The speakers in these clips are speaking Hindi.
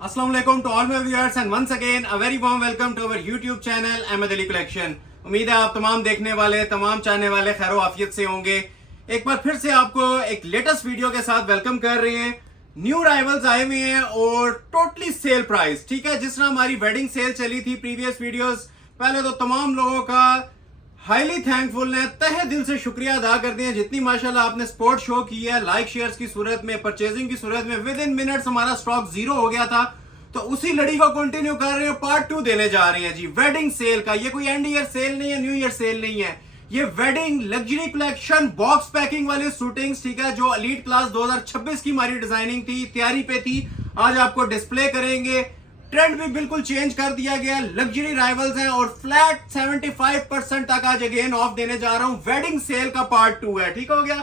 Assalamu alaikum to all my viewers and once again a very warm welcome to our YouTube channel Ahmed Ali Collection। उम्मीद है आप तमाम देखने वाले तमाम चाहने वाले खैर आफियत से होंगे। एक बार फिर से आपको एक लेटेस्ट वीडियो के साथ वेलकम कर रहे हैं। न्यू राइवल्स आए हुए हैं और टोटली सेल प्राइस, ठीक है। जिस तरह हमारी वेडिंग सेल चली थी प्रीवियस वीडियोस, पहले तो तमाम लोगों का हाईली थैंकफुल है, तहे दिल से शुक्रिया अदा करते हैं जितनी माशाल्लाह आपने सपोर्ट शो की है। लाइक शेयर्स की सूरत में, परचेजिंग की सूरत में विद इन मिनट्स हमारा स्टॉक जीरो हो गया था, तो उसी लड़ी को कंटिन्यू कर रहे हैं। पार्ट 2 देने जा रहे हैं जी वेडिंग सेल का। ये कोई एंड ईयर सेल नहीं है, न्यू ईयर सेल नहीं है, ये wedding luxury collection box packing वाली शूटिंग्स, ठीक है, जो एलीट क्लास 2026 की हमारी डिजाइनिंग थी, तैयारी पे थी, आज आपको डिस्प्ले करेंगे। ट्रेंड भी बिल्कुल चेंज कर दिया गया, लग्जरी राइवल्स हैं और फ्लैट 75% तक आज अगेन ऑफ देने जा रहा हूं। वेडिंग सेल का पार्ट 2 है, ठीक हो गया,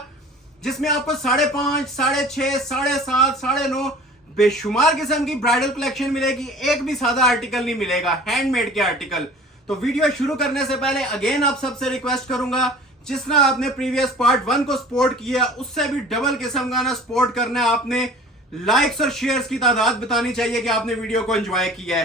जिसमें आपको 5.5, 6.5, 7.5, 9.5 बेशुमार किस्म की ब्राइडल कलेक्शन मिलेगी। एक भी सादा आर्टिकल नहीं मिलेगा, हैंडमेड के आर्टिकल। तो वीडियो शुरू करने से पहले अगेन आप सबसे रिक्वेस्ट करूंगा, जिस तरह आपने प्रीवियस पार्ट 1 को सपोर्ट किया उससे भी डबल किस्म का ना सपोर्ट करना है। आपने लाइक्स और शेयर्स की तादाद बतानी चाहिए कि आपने वीडियो को एंजॉय किया है।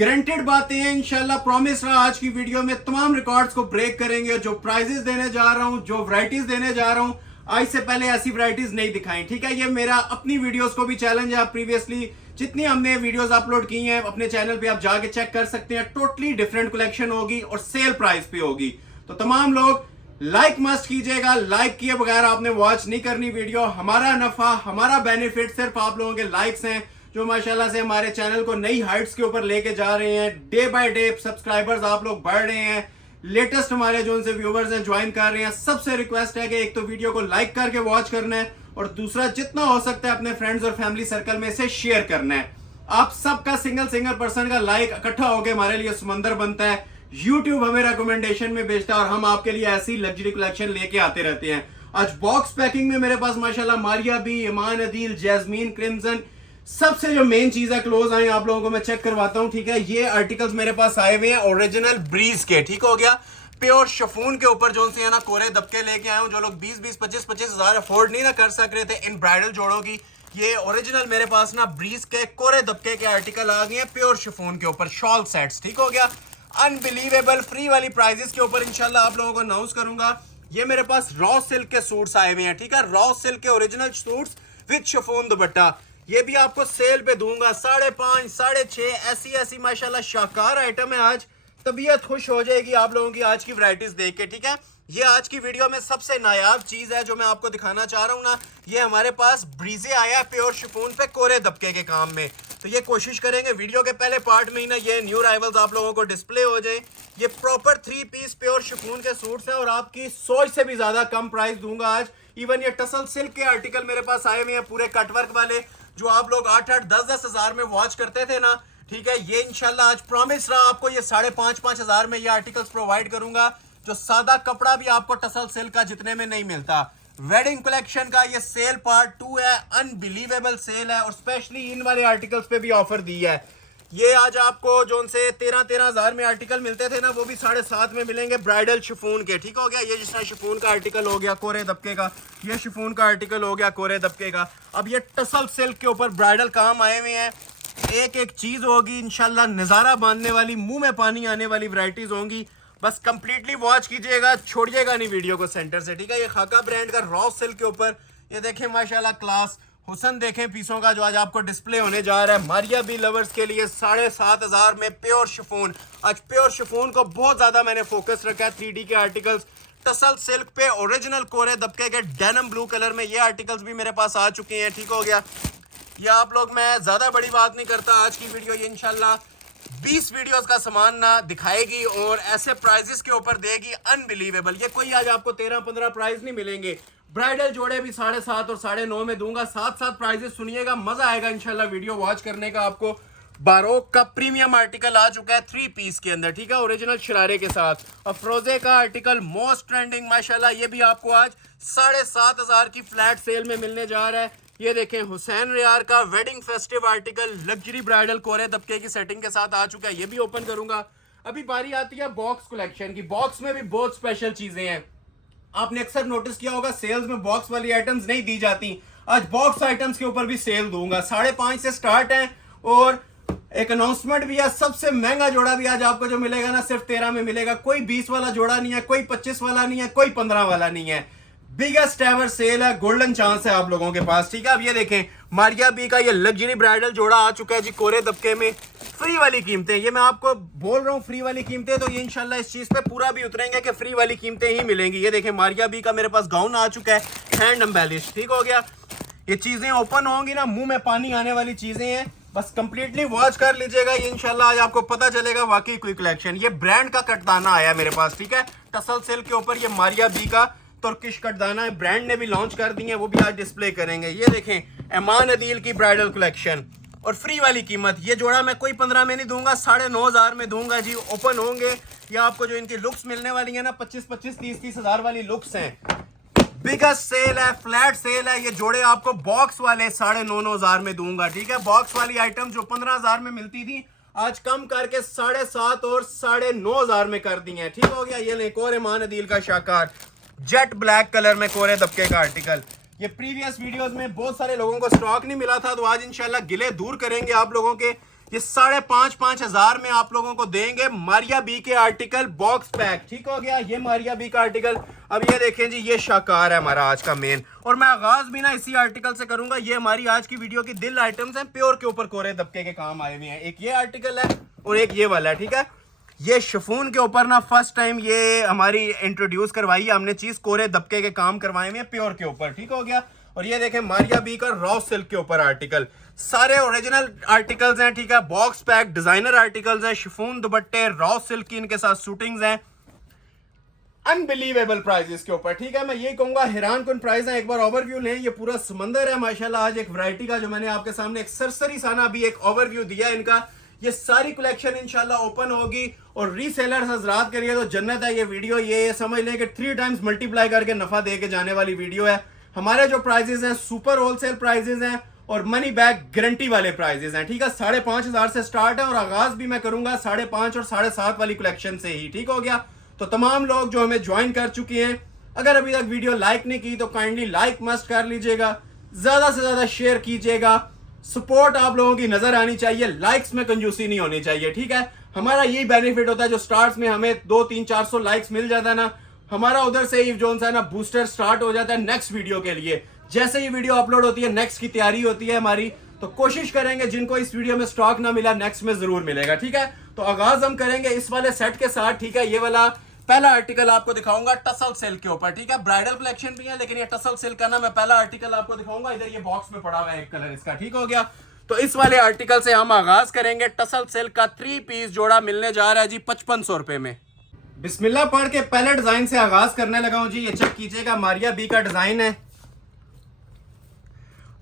गारंटेड बातें हैं इंशाल्लाह, प्रॉमिस रहा आज की वीडियो में तमाम रिकॉर्ड्स को ब्रेक करेंगे। जो प्राइजेस देने जा रहा हूं, जो वैरायटीज देने जा रहा हूं, आज से पहले ऐसी वैरायटीज नहीं दिखाई, ठीक है। ये मेरा अपनी वीडियोस को भी चैलेंज है। आप प्रीवियसली जितनी हमने वीडियोस अपलोड की हैं अपने चैनल पे आप जाके चेक कर सकते हैं। टोटली डिफरेंट कलेक्शन होगी और सेल प्राइस पे होगी। तो तमाम लोग लाइक मस्ट कीजिएगा, लाइक किए बगैर आपने वॉच नहीं करनी वीडियो। हमारा नफा, हमारा बेनिफिट सिर्फ आप लोगों के लाइक्स हैं, जो माशाल्लाह से हमारे चैनल को नई हाइट्स के ऊपर लेके जा रहे हैं। डे बाय डे सब्सक्राइबर्स आप लोग बढ़ रहे हैं, लेटेस्ट हमारे जो उनसे व्यूवर्स हैं ज्वाइन कर रहे हैं। सबसे रिक्वेस्ट है कि एक तो वीडियो को लाइक करके वॉच करना है और दूसरा जितना हो सकता है अपने फ्रेंड्स और फैमिली सर्कल में से शेयर करना है। आप सबका सिंगल पर्सन का लाइक इकट्ठा होकर हमारे लिए समंदर बनता है। YouTube हमें रिकमेंडेशन में भेजता है और हम आपके लिए ऐसी लग्जरी कलेक्शन लेके आते रहते हैं। आज बॉक्स पैकिंग में मेरे पास माशाल्लाह मारिया बी, ईमान अदील, जैस्मीन, क्रिम्सन, सबसे जो मेन चीज है क्लोज आए आप लोगों को मैं चेक करवाता हूं, ठीक है। ये आर्टिकल्स मेरे पास आए हुए हैं ओरिजिनल ब्रीज के, ठीक हो गया, प्योर शिफॉन के ऊपर जो से है ना कोरे दबके लेके आए हूं। जो लोग 20-20, 25-25 हजार अफोर्ड नहीं ना कर सक रहे थे इन ब्राइडल जोड़ों की, ये ओरिजिनल मेरे पास ना ब्रीज के कोरे दबके के आर्टिकल आ गए हैं प्योर शिफॉन के ऊपर, शॉल सेट्स, ठीक हो गया। अनबिलीवेबल फ्री वाली प्राइजेस के ऊपर इंशाल्लाह आप लोगों को अनाउंस करूंगा। ये मेरे पास रॉ सिल्क के सूट्स आए हुए हैं, ठीक है, रॉ सिल्क के ओरिजिनल सूट्स विद शिफॉन दुपट्टा। ये भी आपको सेल पे दूंगा 5.5, 6.5, ऐसी माशाल्लाह शानदार आइटम है। आज तबीयत खुश हो जाएगी आप लोगों की आज की वैरायटीज देख के, ठीक है। ये आज की वीडियो में सबसे नायाब चीज है जो मैं आपको दिखाना चाह रहा हूँ ना, ये हमारे पास ब्रीजे आया प्योर शिफॉन पे कोरे दबके के काम में। तो ये कोशिश करेंगे वीडियो के पहले पार्ट में ही ना ये न्यू राइवल्स आप लोगों को डिस्प्ले हो जाए। ये प्रॉपर 3 पीस प्योर शिफॉन के सूट्स हैं और आपकी सोच से भी ज्यादा कम प्राइस दूंगा आज। इवन ये टसल सिल्क के आर्टिकल मेरे पास आए हुए हैं पूरे कटवर्क वाले, जो आप लोग 8-8, 10-10 हजार में वॉच करते थे ना, ठीक है। ये इंशाल्लाह आज प्रॉमिस रहा आपको ये 5.5 हजार में ये आर्टिकल्स प्रोवाइड करूंगा, जो सादा कपड़ा भी आपको टसल सिल्क का जितने में नहीं मिलता। वेडिंग कलेक्शन का ये सेल पार्ट 2 है, अनबिलीवेबल सेल है और स्पेशली इन वाले आर्टिकल्स पे भी ऑफर दी है। ये आज आपको जो उनसे 13-13 हजार में आर्टिकल मिलते थे ना, वो भी 7.5 में मिलेंगे ब्राइडल शिफॉन के, ठीक हो गया। ये जिस तरह शिफॉन का आर्टिकल हो गया कोरे दबके का, ये शिफॉन का आर्टिकल हो गया कोरे दबके का। अब ये टसल सिल्क के ऊपर ब्राइडल काम आए हुए हैं। एक एक चीज होगी इंशाल्लाह नजारा बांधने वाली, मुंह में पानी आने वाली वैरायटीज होंगी। बस कंप्लीटली वॉच कीजिएगा, छोड़िएगा नहीं वीडियो को सेंटर से, ठीक है। ये खाका ब्रांड का रॉ सिल्क के ऊपर ये देखें माशाल्लाह क्लास, हुसन देखें पीसों का जो आज आपको डिस्प्ले होने जा रहा है। मारिया बी लवर्स के लिए 7.5 में प्योर शिफॉन। आज प्योर शिफॉन को बहुत ज्यादा मैंने फोकस रखा है। 3D के आर्टिकल्स टसल सिल्क पे ओरिजिनल कोरे दबके के डेनिम ब्लू कलर में ये आर्टिकल्स भी मेरे पास आ चुके हैं, ठीक हो गया। ये आप लोग, मैं ज्यादा बड़ी बात नहीं करता, आज की वीडियो ये इंशाल्लाह 20 वीडियोस का सामान ना दिखाएगी और ऐसे प्राइजेस के ऊपर देगी अनबिलीवेबल। ये कोई आज आपको 13-15 प्राइस नहीं मिलेंगे। ब्राइडल जोड़े भी 7.5 और 9.5 में दूंगा। साथ प्राइजेस सुनिएगा, मजा आएगा इंशाल्लाह वीडियो वॉच करने का। आपको बारोक का प्रीमियम आर्टिकल आ चुका है 3 पीस के अंदर, ठीक है, ओरिजिनल शरारे के साथ। और फ्रोजे का आर्टिकल मोस्ट ट्रेंडिंग माशाल्लाह, ये भी आपको आज 7.5 हजार की फ्लैट सेल में मिलने जा रहा है। ये देखें हुसैन रियार का wedding festive article luxury bridal कोरे दबके की सेटिंग के साथ आ चुका है, ये भी ओपन करूंगा। अभी बारी आती है बॉक्स कलेक्शन की। बॉक्स में भी बहुत स्पेशल चीजें हैं। आपने अक्सर नोटिस किया होगा सेल्स में बॉक्स वाली आइटम्स नहीं दी जाती। आज बॉक्स आइटम्स के ऊपर भी सेल दूंगा। 5.5 से स्टार्ट है और एक अनाउंसमेंट भी है, सबसे महंगा जोड़ा भी आज आपको जो मिलेगा ना सिर्फ 13 में मिलेगा। कोई 20 वाला जोड़ा नहीं है, कोई 25 वाला नहीं है, कोई 15 वाला नहीं है। बिगेस्ट एवर सेल है, गोल्डन चांस है आप लोगों के पास, ठीक है। अब ये देखें मारिया बी का ये लग्जरी ब्राइडल जोड़ा आ चुका है जी कोरे दबके में। फ्री वाली कीमतें, ये मैं आपको बोल रहा हूँ फ्री वाली कीमतें, तो ये इंशाल्लाह इस चीज पे पूरा भी उतरेंगे कि फ्री वाली कीमतें ही मिलेंगी। ये देखें मारिया बी का मेरे पास गाउन आ चुका है, हैंड एम्बेलिश, ठीक हो गया। ये चीजें ओपन होंगी ना, मुंह में पानी आने वाली चीजें हैं, बस कंप्लीटली वॉच कर लीजिएगा। ये इंशाल्लाह आज आपको पता चलेगा वाकई कोई कलेक्शन। ये ब्रांड का कटदाना आया मेरे पास, ठीक है, टसल सिल्क के ऊपर। ये मारिया बी का तुर्किश कटदाना है, ब्रांड ने भी लॉन्च कर दी है, वो भी आज डिस्प्ले करेंगे। ये देखें एमान अदील की ब्राइडल कलेक्शन और फ्री वाली कीमत। ये जोड़ा मैं कोई 15 में नहीं दूंगा, 9,500 में दूंगा जी। ओपन होंगे ये आपको जो इनकी लुक्स मिलने वाली है ना 25-25, 30-30 हजार वाली लुक्स हैं। बिगेस्ट सेल है, फ्लैट सेल है। ये जोड़े आपको बॉक्स वाले 9,500 में दूंगा, ठीक है। बॉक्स वाली आइटम जो 15,000 में मिलती थी आज कम करके 7,500 और 9,500 में कर दी है, ठीक हो गया। ये ले कोरे मान अदील का शाकार जेट ब्लैक कलर में कोरे दबके का आर्टिकल। ये प्रीवियस वीडियोस में बहुत सारे लोगों को स्टॉक नहीं मिला था, तो आज इंशाल्लाह गिले दूर करेंगे आप लोगों के। ये 5,500 में आप लोगों को देंगे मारिया बी के आर्टिकल बॉक्स पैक, ठीक हो गया। ये मारिया बी का आर्टिकल। अब ये देखें जी, ये शाकार है हमारा आज का मेन, और मैं आगाज भी ना इसी आर्टिकल से करूंगा। ये हमारी आज की वीडियो की दिल आइटम्स हैं, प्योर के ऊपर कोरे दबके के काम आए हुए हैं। एक ये आर्टिकल है और एक ये वाला है, ठीक है। ये शिफॉन के ऊपर ना फर्स्ट टाइम ये हमारी इंट्रोड्यूस करवाई है हमने चीज, कोरे दबके के काम करवाए हुए हैं प्योर के ऊपर, ठीक हो गया। और ये देखें मारिया बी का रॉ सिल्क के ऊपर आर्टिकल, सारे ओरिजिनल आर्टिकल्स हैं, ठीक है। बॉक्स पैक डिजाइनर आर्टिकल्स हैं, शिफॉन दुपट्टे, रॉ सिल्क की इनके साथ शूटिंग्स हैं, अनबिलीवेबल प्राइजेस के ऊपर, ठीक है। मैं ये कहूंगा हैरान कुन प्राइस है। एक बार ओवरव्यू लें, ये पूरा समंदर है माशाल्लाह आज एक वैरायटी का, जो मैंने आपके सामने एक सरसरी साना भी एक ओवरव्यू दिया इनका। ये सारी कलेक्शन इंशाल्लाह ओपन होगी और रीसेलर्स हजरात के लिए तो जन्नत है ये वीडियो। ये समझ लें कि 3 टाइम्स मल्टीप्लाई करके नफा दे के जाने वाली वीडियो है। हमारे जो प्राइजेस हैं सुपर होलसेल प्राइजेस हैं और मनी बैक गारंटी वाले प्राइजेस हैं, ठीक है। 5,500 से स्टार्ट है और आगाज भी मैं करूंगा 5.5 और 7.5 वाली कलेक्शन से ही, ठीक हो गया। तो तमाम लोग जो हमें ज्वाइन कर चुके हैं, अगर अभी तक वीडियो लाइक नहीं की तो काइंडली लाइक मस्ट कर लीजिएगा, ज्यादा से ज्यादा शेयर कीजिएगा। सपोर्ट आप लोगों की नजर आनी चाहिए, लाइक्स में कंजूसी नहीं होनी चाहिए, ठीक है। हमारा यही बेनिफिट होता है, जो स्टार्ट्स में हमें 200-300-400 लाइक्स मिल जाता है ना, हमारा उधर से ही जो है ना बूस्टर स्टार्ट हो जाता है नेक्स्ट वीडियो के लिए। जैसे ही वीडियो अपलोड होती है नेक्स्ट की तैयारी होती है हमारी, तो कोशिश करेंगे जिनको इस वीडियो में स्टॉक ना मिला नेक्स्ट में जरूर मिलेगा, ठीक है। तो आगाज हम करेंगे इस वाले सेट के साथ, ठीक है। ये वाला पहला आर्टिकल आपको दिखाऊंगा टसल सिल्क के ऊपर, ठीक है। ब्राइडल कलेक्शन भी है लेकिन ये टसल सिल्क का ना मैं पहला आर्टिकल आपको दिखाऊंगा। इधर ये बॉक्स में पड़ा हुआ है एक कलर इसका, ठीक हो गया। तो इस वाले आर्टिकल से हम आगाज करेंगे। टसल सिल्क का 3 पीस जोड़ा मिलने जा रहा है जी 5500 रुपए में। बिस्मिल्लाह पढ़ के पहले डिजाइन से आगाज करने लगा हूं जी। ये चेक कीजिएगा, मारिया बी का डिजाइन है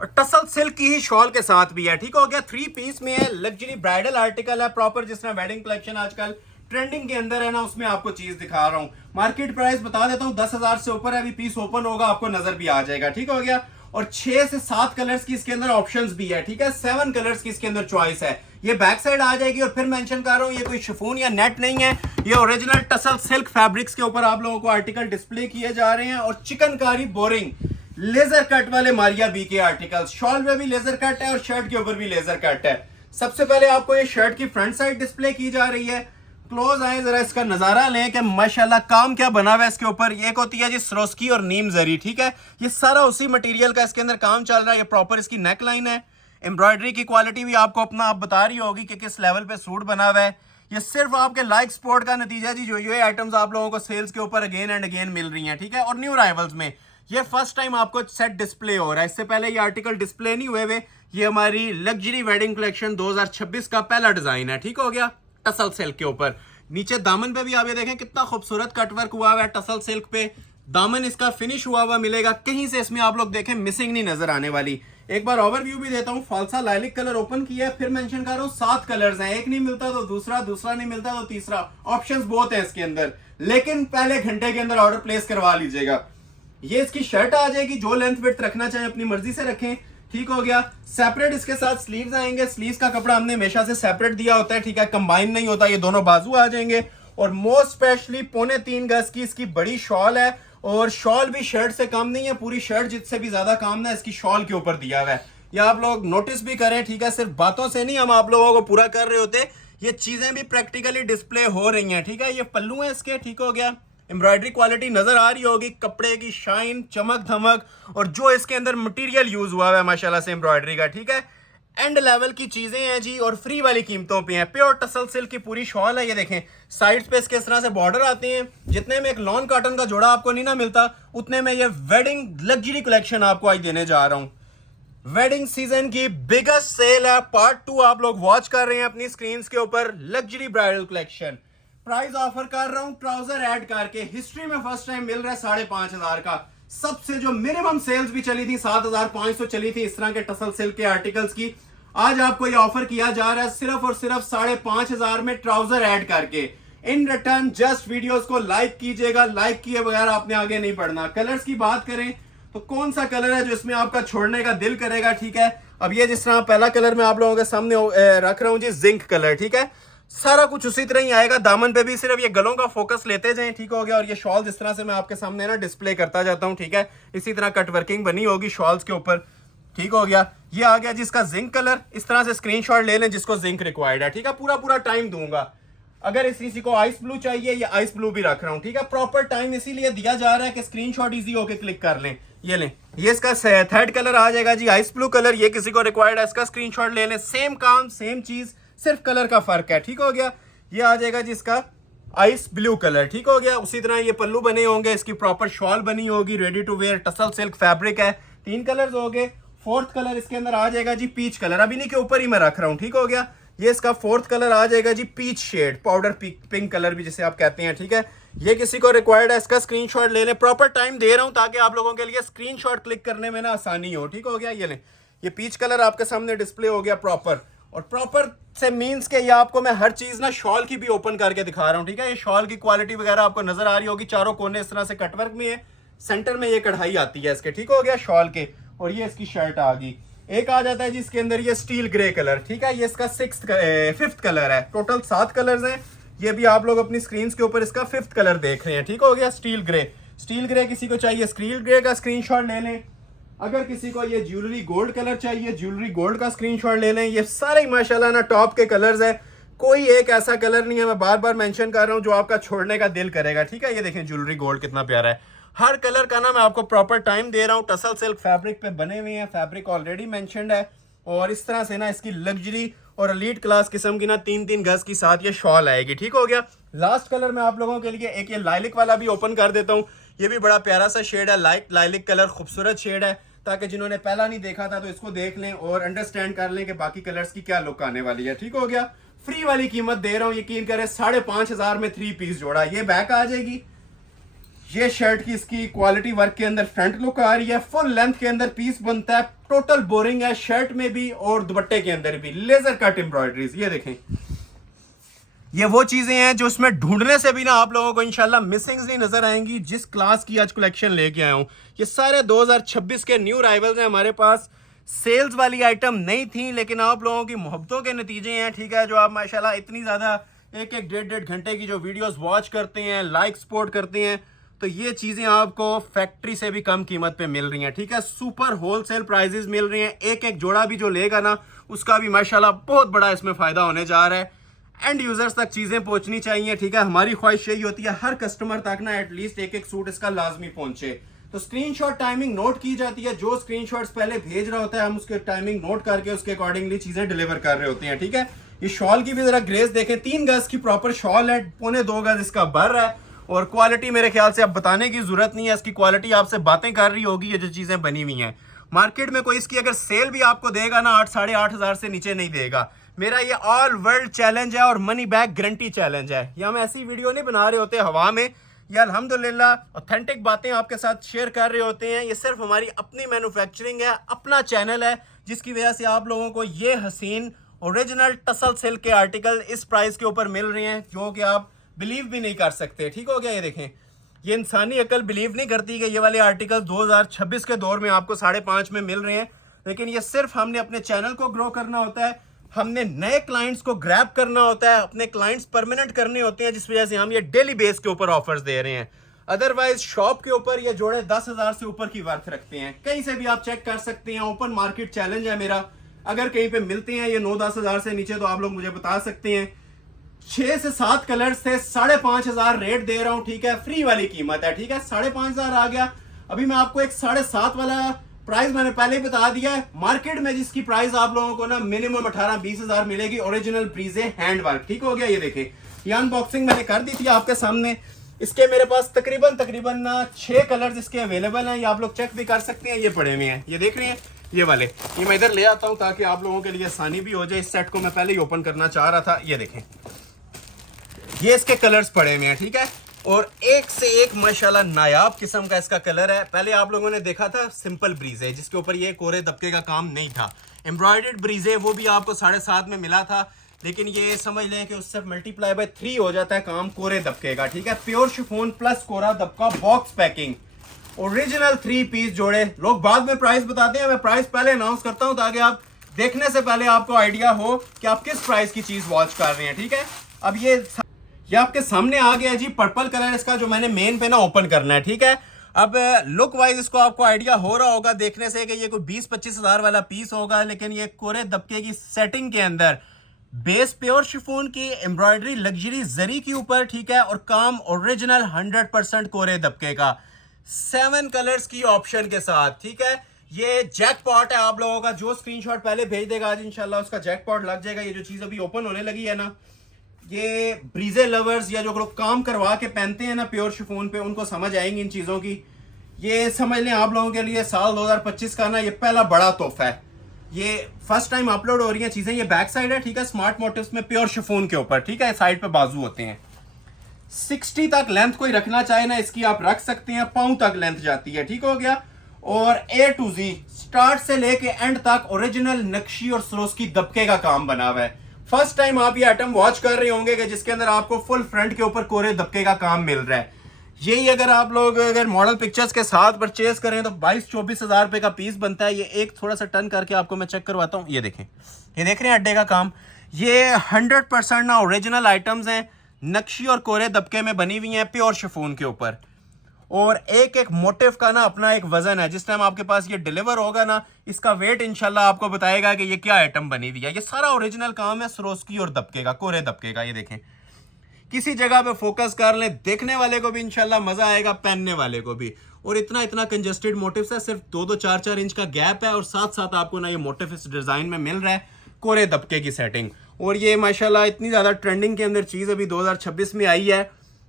और टसल सिल्क की ही शॉल के साथ भी है, ठीक हो गया। 3 पीस में है, लग्जरी ब्राइडल आर्टिकल है प्रॉपर, जिस तरह वेडिंग कलेक्शन आजकल ट्रेंडिंग के अंदर है ना, उसमें आपको चीज दिखा रहा हूं। मार्केट प्राइस बता देता हूं 10,000 से ऊपर है। अभी पीस ओपन होगा आपको नजर भी आ जाएगा, ठीक हो गया। और 6 से 7 कलर्स की इसके अंदर ऑप्शंस भी है, ठीक है। 7 कलर्स की इसके अंदर चॉइस है। ये बैक साइड आ जाएगी और फिर मेंशन कर रहा हूं ये कोई शिफॉन या नेट नहीं है, ये ओरिजिनल टसल सिल्क फैब्रिक्स के ऊपर आप लोगों को आर्टिकल डिस्प्ले किए जा रहे हैं। और चिकनकारी बोरिंग लेजर कट वाले मारिया बी के आर्टिकल्स, शॉल में भी लेजर कट है और शर्ट के ऊपर भी लेजर कट है। सबसे पहले आपको ये शर्ट की फ्रंट साइड डिस्प्ले की जा रही है। क्लोज आए जरा इसका नजारा लें कि माशाल्लाह काम क्या बना हुआ है इसके ऊपर। एक होती है जी सरोस्की और नीम जरी, ठीक है। ये सारा उसी मटेरियल का इसके अंदर काम चल रहा है। ये प्रॉपर इसकी नेक लाइन है। एम्ब्रॉयडरी की क्वालिटी भी आपको अपना आप बता रही होगी कि किस लेवल पे सूट बना हुआ है। ये सिर्फ आपके लाइक सपोर्ट का नतीजा जी, जो ये आइटम्स आप लोगों को सेल्स के ऊपर अगेन एंड अगेन मिल रही हैं, ठीक है। और न्यू अराइवल्स में ये फर्स्ट टाइम आपको सेट डिस्प्ले हो रहा है। इससे पहले ये आर्टिकल डिस्प्ले नहीं हुए हुए। ये हमारी लग्जरी वेडिंग कलेक्शन 2026 का पहला डिजाइन है, ठीक हो गया। टसल सिल्क के ऊपर नीचे दामन पे भी आप ये देखें कितना खूबसूरत कटवर्क हुआ हुआ है। टसल सिल्क पे दामन इसका फिनिश हुआ हुआ मिलेगा, कहीं से इसमें आप लोग देखें मिसिंग नहीं नजर आने वाली। एक बार ओवरव्यू भी देता हूं। फालसा लाइलिक कलर ओपन किया है, फिर मेंशन कर रहा हूं 7 कलर्स हैं। एक नहीं मिलता तो दूसरा, दूसरा नहीं मिलता तो तीसरा, ऑप्शंस बहुत है इसके अंदर। लेकिन पहले घंटे के अंदर ऑर्डर प्लेस करवा लीजिएगा। ये इसकी शर्ट आ जाएगी, जो लेंथ विड्थ रखना चाहे अपनी मर्जी से रखें, ठीक हो गया। सेपरेट इसके साथ स्लीव्स आएंगे। स्लीव्स का कपड़ा हमने हमेशा से सेपरेट दिया होता है, ठीक है, कंबाइन नहीं होता। ये दोनों बाजू आ जाएंगे। और मोस्ट स्पेशली 3.25 गज की इसकी बड़ी शॉल है। और शॉल भी शर्ट से कम नहीं है, पूरी शर्ट जिससे भी ज्यादा काम ना इसकी शॉल के ऊपर दिया हुआ है। ये आप लोग नोटिस भी करें, ठीक है। सिर्फ बातों से नहीं हम आप लोगों को पूरा कर रहे होते, ये चीजें भी प्रैक्टिकली डिस्प्ले हो रही हैं, ठीक है। ये पल्लू है इसके, ठीक हो गया। एम्ब्रॉयडरी क्वालिटी नजर आ रही होगी, कपड़े की शाइन, चमक धमक, और जो इसके अंदर मटेरियल यूज हुआ है माशाल्लाह से एम्ब्रॉयडरी का, ठीक है। एंड लेवल की चीजें हैं जी, और फ्री वाली कीमतों पे हैं। प्योर टसल सिल्क की पूरी शॉल है, ये देखें। साइड पे इसके इस तरह से बॉर्डर आते हैं। जितने में एक लॉन कॉटन का जोड़ा आपको नहीं ना मिलता, उतने में ये वेडिंग लग्जरी कलेक्शन आपको आज देने जा रहा हूं। वेडिंग सीजन की बिगेस्ट सेल है, पार्ट 2 आप लोग वॉच कर रहे हैं अपनी स्क्रीन के ऊपर। Luxury bridal collection, price offer कर रहा हूं ट्राउजर ऐड करके। हिस्ट्री में फर्स्ट टाइम मिल रहा है 5,500 का। सबसे जो मिनिमम सेल्स भी चली थी 7,500 चली थी इस तरह के टसल सिल्क के आर्टिकल्स की, आज आपको ये ऑफर किया जा रहा है सिर्फ और सिर्फ 5,500 में ट्राउजर ऐड करके। इन रिटर्न जस्ट वीडियोस को लाइक कीजिएगा, लाइक किए बगैर आपने आगे नहीं बढ़ना। कलर्स की बात करें तो कौन सा कलर है जो इसमें आपका छोड़ने का दिल करेगा, ठीक है। अब ये जिस तरह पहला कलर मैं आप लोगों के सामने रख रहा हूं जी, जिंक कलर, ठीक है। सारा कुछ उसी तरह ही आएगा, दामन पे भी सिर्फ ये गलों का फोकस लेते जाएं, ठीक हो गया। और ये शॉल जिस तरह से मैं आपके सामने ना डिस्प्ले करता जाता हूं, ठीक है, इसी तरह कट वर्किंग बनी होगी शॉल्स के ऊपर, ठीक हो गया। ये आ गया जिसका जिंक कलर, इस तरह से स्क्रीनशॉट ले लें जिसको जिंक रिक्वायर्ड है, ठीक है। पूरा टाइम दूंगा। अगर किसी को आइस ब्लू चाहिए, ये आइस ब्लू भी रख रहा हूं, ठीक है। प्रॉपर टाइम इसीलिए दिया जा रहा है कि स्क्रीनशॉट इजी होके क्लिक कर लें। ये लें, ये इसका थर्ड कलर आ जाएगा जी, आइस ब्लू कलर। ये किसी को रिक्वायर्ड है, इसका स्क्रीनशॉट ले लें। सेम काम सेम चीज, सिर्फ कलर का फर्क है, ठीक हो गया। ये आ जाएगा जिसका आइस ब्लू कलर, ठीक हो गया। उसी तरह ये पल्लू बने होंगे, इसकी प्रॉपर शॉल बनी होगी, ready to wear tussle silk fabric है। 3 कलर्स हो गए। फोर्थ कलर इसके अंदर आ जाएगा जी पीच कलर, अभी नहीं के ऊपर ही मैं रख रहा हूं, ठीक हो गया। ये इसका फोर्थ कलर आ जाएगा जी peach shade, powder pink colour भी जिसे आप कहते हैं, ठीक है। ये किसी को रिक्वायर्ड है, इसका स्क्रीनशॉट ले लें। प्रॉपर टाइम दे रहा हूं ताकि आप लोगों के लिए स्क्रीनशॉट क्लिक करने में ना आसानी हो, ठीक हो गया। ये लें, ये पीच कलर आपके सामने डिस्प्ले हो गया प्रॉपर। और प्रॉपर से मीन्स के ये आपको मैं हर चीज ना शॉल की भी ओपन करके दिखा रहा हूं, ठीक है। ये शॉल की क्वालिटी वगैरह आपको नजर आ रही होगी, चारों कोने इस तरह से कटवर्क में है, सेंटर में ये कढ़ाई आती है इसके, ठीक हो गया शॉल के। और ये इसकी शर्ट आ गई। एक आ जाता है जिसके अंदर ये स्टील ग्रे कलर, ठीक है। ये इसका 5th कलर है। टोटल 7 कलर्स हैं। ये भी आप लोग अपनी स्क्रीन के ऊपर इसका 5th कलर देख रहे हैं, ठीक हो गया। स्टील ग्रे, स्टील ग्रे किसी को चाहिए स्टील ग्रे का स्क्रीनशॉट ले लें। अगर किसी को ये ज्वेलरी गोल्ड कलर चाहिए, ज्वेलरी गोल्ड का स्क्रीनशॉट ले लें। ये सारे माशाल्लाह ना टॉप के कलर्स है, कोई एक ऐसा कलर नहीं है, मैं बार बार मेंशन कर रहा हूं, जो आपका छोड़ने का दिल करेगा, ठीक है। ये देखें ज्वेलरी गोल्ड कितना प्यारा है। हर कलर का ना मैं आपको प्रॉपर टाइम दे रहा हूँ। टसल सिल्क फैब्रिक पे बने हुए हैं, फैब्रिक ऑलरेडी मेंशन्ड है। और इस तरह से ना इसकी लग्जरी और एलीट क्लास किस्म की ना 3-3 गज की साथ ये शॉल आएगी, ठीक हो गया। लास्ट कलर मैं आप लोगों के लिए एक ये लाइलिक वाला भी ओपन कर देता हूँ। ये भी बड़ा प्यारा सा शेड है, लाइट लाइलिक कलर, खूबसूरत शेड है, ताकि जिन्होंने पहला नहीं देखा था तो इसको देख लें और अंडरस्टैंड कर लें कि बाकी कलर्स की क्या लुक आने वाली है, ठीक हो गया। फ्री वाली कीमत दे रहा हूँ, यकीन करें 5,500 में 3 पीस जोड़ा। ये बैक आ जाएगी। ये शर्ट की इसकी क्वालिटी वर्क के अंदर फ्रंट लुक आ रही है, फुल लेंथ के अंदर पीस बनता है, टोटल बोरिंग है शर्ट में भी और दुपट्टे के अंदर भी, लेजर कट एम्ब्रॉयडरीज। ये देखें, ये वो चीजें हैं जो उसमें ढूंढने से भी ना आप लोगों को इंशाल्लाह मिसिंग्स नहीं नजर आएंगी। जिस क्लास की आज कलेक्शन लेके आया हूं, ये सारे 2026 के न्यू राइवल्स हैं हमारे पास। सेल्स वाली आइटम नहीं थी, लेकिन आप लोगों की मोहब्बतों के नतीजे हैं, ठीक है। जो आप माशाल्लाह इतनी ज्यादा 1-1, 1.5 घंटे की जो वीडियोस वॉच करते हैं, लाइक सपोर्ट करते हैं, तो ये चीजें आपको फैक्ट्री से भी कम कीमत पे मिल रही हैं, ठीक है। सुपर होलसेल प्राइजेस मिल रही हैं। एक जोड़ा भी जो लेगा ना, उसका भी माशाल्लाह बहुत बड़ा इसमें फायदा होने जा रहा है। एंड यूजर्स तक चीजें पहुंचनी चाहिए, ठीक है। हमारी ख्वाहिश यही होती है हर कस्टमर तक ना एटलीस्ट एक सूट इसका लाजमी पहुंचे। तो स्क्रीनशॉट टाइमिंग नोट की जाती है, जो स्क्रीनशॉट्स पहले भेज रहा होता है हम उसके टाइमिंग नोट करके उसके अकॉर्डिंगली चीजें डिलीवर कर रहे होते हैं, ठीक है। ये शॉल की भी जरा ग्रेस देखें, 3 गज की प्रॉपर शॉल है, 2.25 गज इसका बर है। और क्वालिटी मेरे ख्याल से अब बताने की जरूरत नहीं है, इसकी क्वालिटी आपसे बातें कर रही होगी। ये जो चीजें बनी हुई हैं मार्केट में, कोई इसकी अगर सेल भी आपको देगा ना 8-8.5 से नीचे नहीं देगा। मेरा ये ऑल वर्ल्ड चैलेंज है और मनी बैक गारंटी चैलेंज है। ये हम ऐसी वीडियो नहीं बना रहे होते हवा में, ये अल्हम्दुलिल्लाह ऑथेंटिक बातें आपके साथ शेयर कर रहे होते हैं। ये सिर्फ हमारी अपनी मैन्युफैक्चरिंग है, अपना चैनल है, जिसकी वजह से आप लोगों को ये हसीन ओरिजिनल टसल सिल्क के आर्टिकल इस प्राइस के ऊपर मिल रहे हैं, जो कि आप बिलीव भी नहीं कर सकते, ठीक हो गया। ये देखें, ये इंसानी अकल बिलीव नहीं करती कि ये वाले आर्टिकल 2026 के दौर में आपको 5.5 में मिल रहे हैं। लेकिन ये सिर्फ हमने अपने चैनल को ग्रो करना होता है, हमने नए क्लाइंट्स को ग्रैब करना होता है, अपने क्लाइंट्स परमानेंट करने होते हैं, जिस वजह से हम ये डेली बेस के ऊपर ऑफर्स दे रहे हैं। अदरवाइज शॉप के ऊपर ये जोड़े 10,000 से ऊपर की वर्थ रखते हैं। कहीं से भी आप चेक कर सकते हैं, ओपन मार्केट चैलेंज है मेरा। अगर कहीं पे मिलते हैं ये 9-10 हजार से नीचे तो आप लोग मुझे बता सकते हैं। 6 से 7 कलर्स थे, 5,500 रेट दे रहा हूं, ठीक है, फ्री वाली कीमत है, ठीक है, 5,500 आ गया। अभी मैं आपको एक 7.5 वाला प्राइस मैंने पहले ही बता दिया है। मार्केट में जिसकी प्राइस आप लोगों को ना मिनिमम 18-20 हजार मिलेगी, ओरिजिनल ब्रीजे हैंड वर्क, ठीक हो गया। ये देखें, ये अनबॉक्सिंग मैंने कर दी थी आपके सामने। इसके मेरे पास तकरीबन ना 6 कलर्स इसके अवेलेबल हैं, ये आप लोग चेक भी कर सकते हैं। ये पड़े हुए हैं, ये देख रहे हैं, ये वाले, ये मैं इधर ले आता हूं ताकि आप लोगों के लिए आसानी भी हो जाए। इस सेट को मैं पहले ही ओपन करना चाह रहा था। ये देखें, ये इसके कलर्स पड़े हुए हैं, ठीक है, और एक से एक माशाल्लाह नायाब किस्म का इसका कलर है। पहले आप लोगों ने देखा था सिंपल ब्रीजे जिसके ऊपर ये कोरे दबके का काम नहीं था। एम्ब्रॉयडर्ड ब्रीजे वो भी आपको 7.5 में मिला था, लेकिन ये समझ लें कि उससे मल्टीप्लाई बाय 3 हो जाता है काम कोरे दबके का, ठीक है। प्योर शिफॉन प्लस कोरा दबका बॉक्स पैकिंग, ओरिजिनल 3 पीस जोड़े। लोग बाद में प्राइस बताते हैं, मैं प्राइस पहले अनाउंस करता हूं ताकि आप देखने से पहले आपको आइडिया हो कि आप किस प्राइस की चीज वॉच कर रहे हैं, ठीक है। अब ये आपके सामने आ गया जी, पर्पल कलर इसका, जो मैंने मेन पे ना ओपन करना है, ठीक है। अब लुक वाइज इसको आपको आइडिया हो रहा होगा देखने से कि ये कोई 20-25 हजार वाला पीस होगा, लेकिन ये कोरे दबके की सेटिंग के अंदर बेस प्योर शिफॉन की, एम्ब्रॉयडरी लग्जरी जरी के ऊपर, ठीक है, और काम ओरिजिनल 100% कोरे दबके का, 7 कलर्स की ऑप्शन के साथ, ठीक है। ये जैकपॉट है आप लोगों का, जो स्क्रीनशॉट पहले भेज देगा आज इंशाल्लाह उसका जैकपॉट लग जाएगा। ये जो चीज अभी ओपन होने लगी है ना, ये ब्रीजे लवर्स या जो लोग काम करवा के पहनते हैं ना प्योर शिफॉन पे, उनको समझ आएंगी इन चीजों की। ये समझ लें आप लोगों के लिए साल 2025 का ना ये पहला बड़ा तोहफा है। ये फर्स्ट टाइम अपलोड हो रही है चीजें। ये बैक साइड है, ठीक है, स्मार्ट मोटिव्स में प्योर शिफॉन के ऊपर, ठीक है, साइड पे बाजू होते हैं। 60 तक लेंथ कोई रखना चाहे ना इसकी आप रख सकते हैं, पाँव तक लेंथ जाती है, ठीक हो गया। और A to Z स्टार्ट से लेके एंड तक ओरिजिनल नक्शी और सरोस्की दबके का काम बना हुआ है। फर्स्ट टाइम आप ये आइटम वॉच कर रहे होंगे कि जिसके अंदर आपको फुल फ्रंट के ऊपर कोरे दबके का काम मिल रहा है। यही अगर आप लोग अगर मॉडल पिक्चर्स के साथ परचेज करें तो 22-24 हजार रुपए का पीस बनता है। ये एक थोड़ा सा टर्न करके आपको मैं चेक करवाता हूँ। ये देखें, ये देख रहे हैं अड्डे का काम। ये 100% ना ओरिजिनल आइटम्स हैं, नक्शी और कोरे दबके में बनी हुई हैं प्योर शिफॉन के ऊपर। और एक एक मोटिव का ना अपना एक वजन है। जिस टाइम आपके पास ये डिलीवर होगा ना, इसका वेट इंशाल्लाह आपको बताएगा कि ये क्या आइटम बनी हुई है। ये सारा ओरिजिनल काम है सरोस्की और दबके का, कोरे दबके का। ये देखें, किसी जगह पे फोकस कर लें, देखने वाले को भी इंशाल्लाह मजा आएगा, पहनने वाले को भी। और इतना इतना कंजस्टेड मोटिव्स है, सिर्फ 2-2, 4-4 इंच का गैप है, और साथ साथ आपको ना ये मोटिव इस डिजाइन में मिल रहा है, कोरे दबके की सेटिंग। और ये माशाल्लाह इतनी ज्यादा ट्रेंडिंग के अंदर चीज अभी 2026 में आई है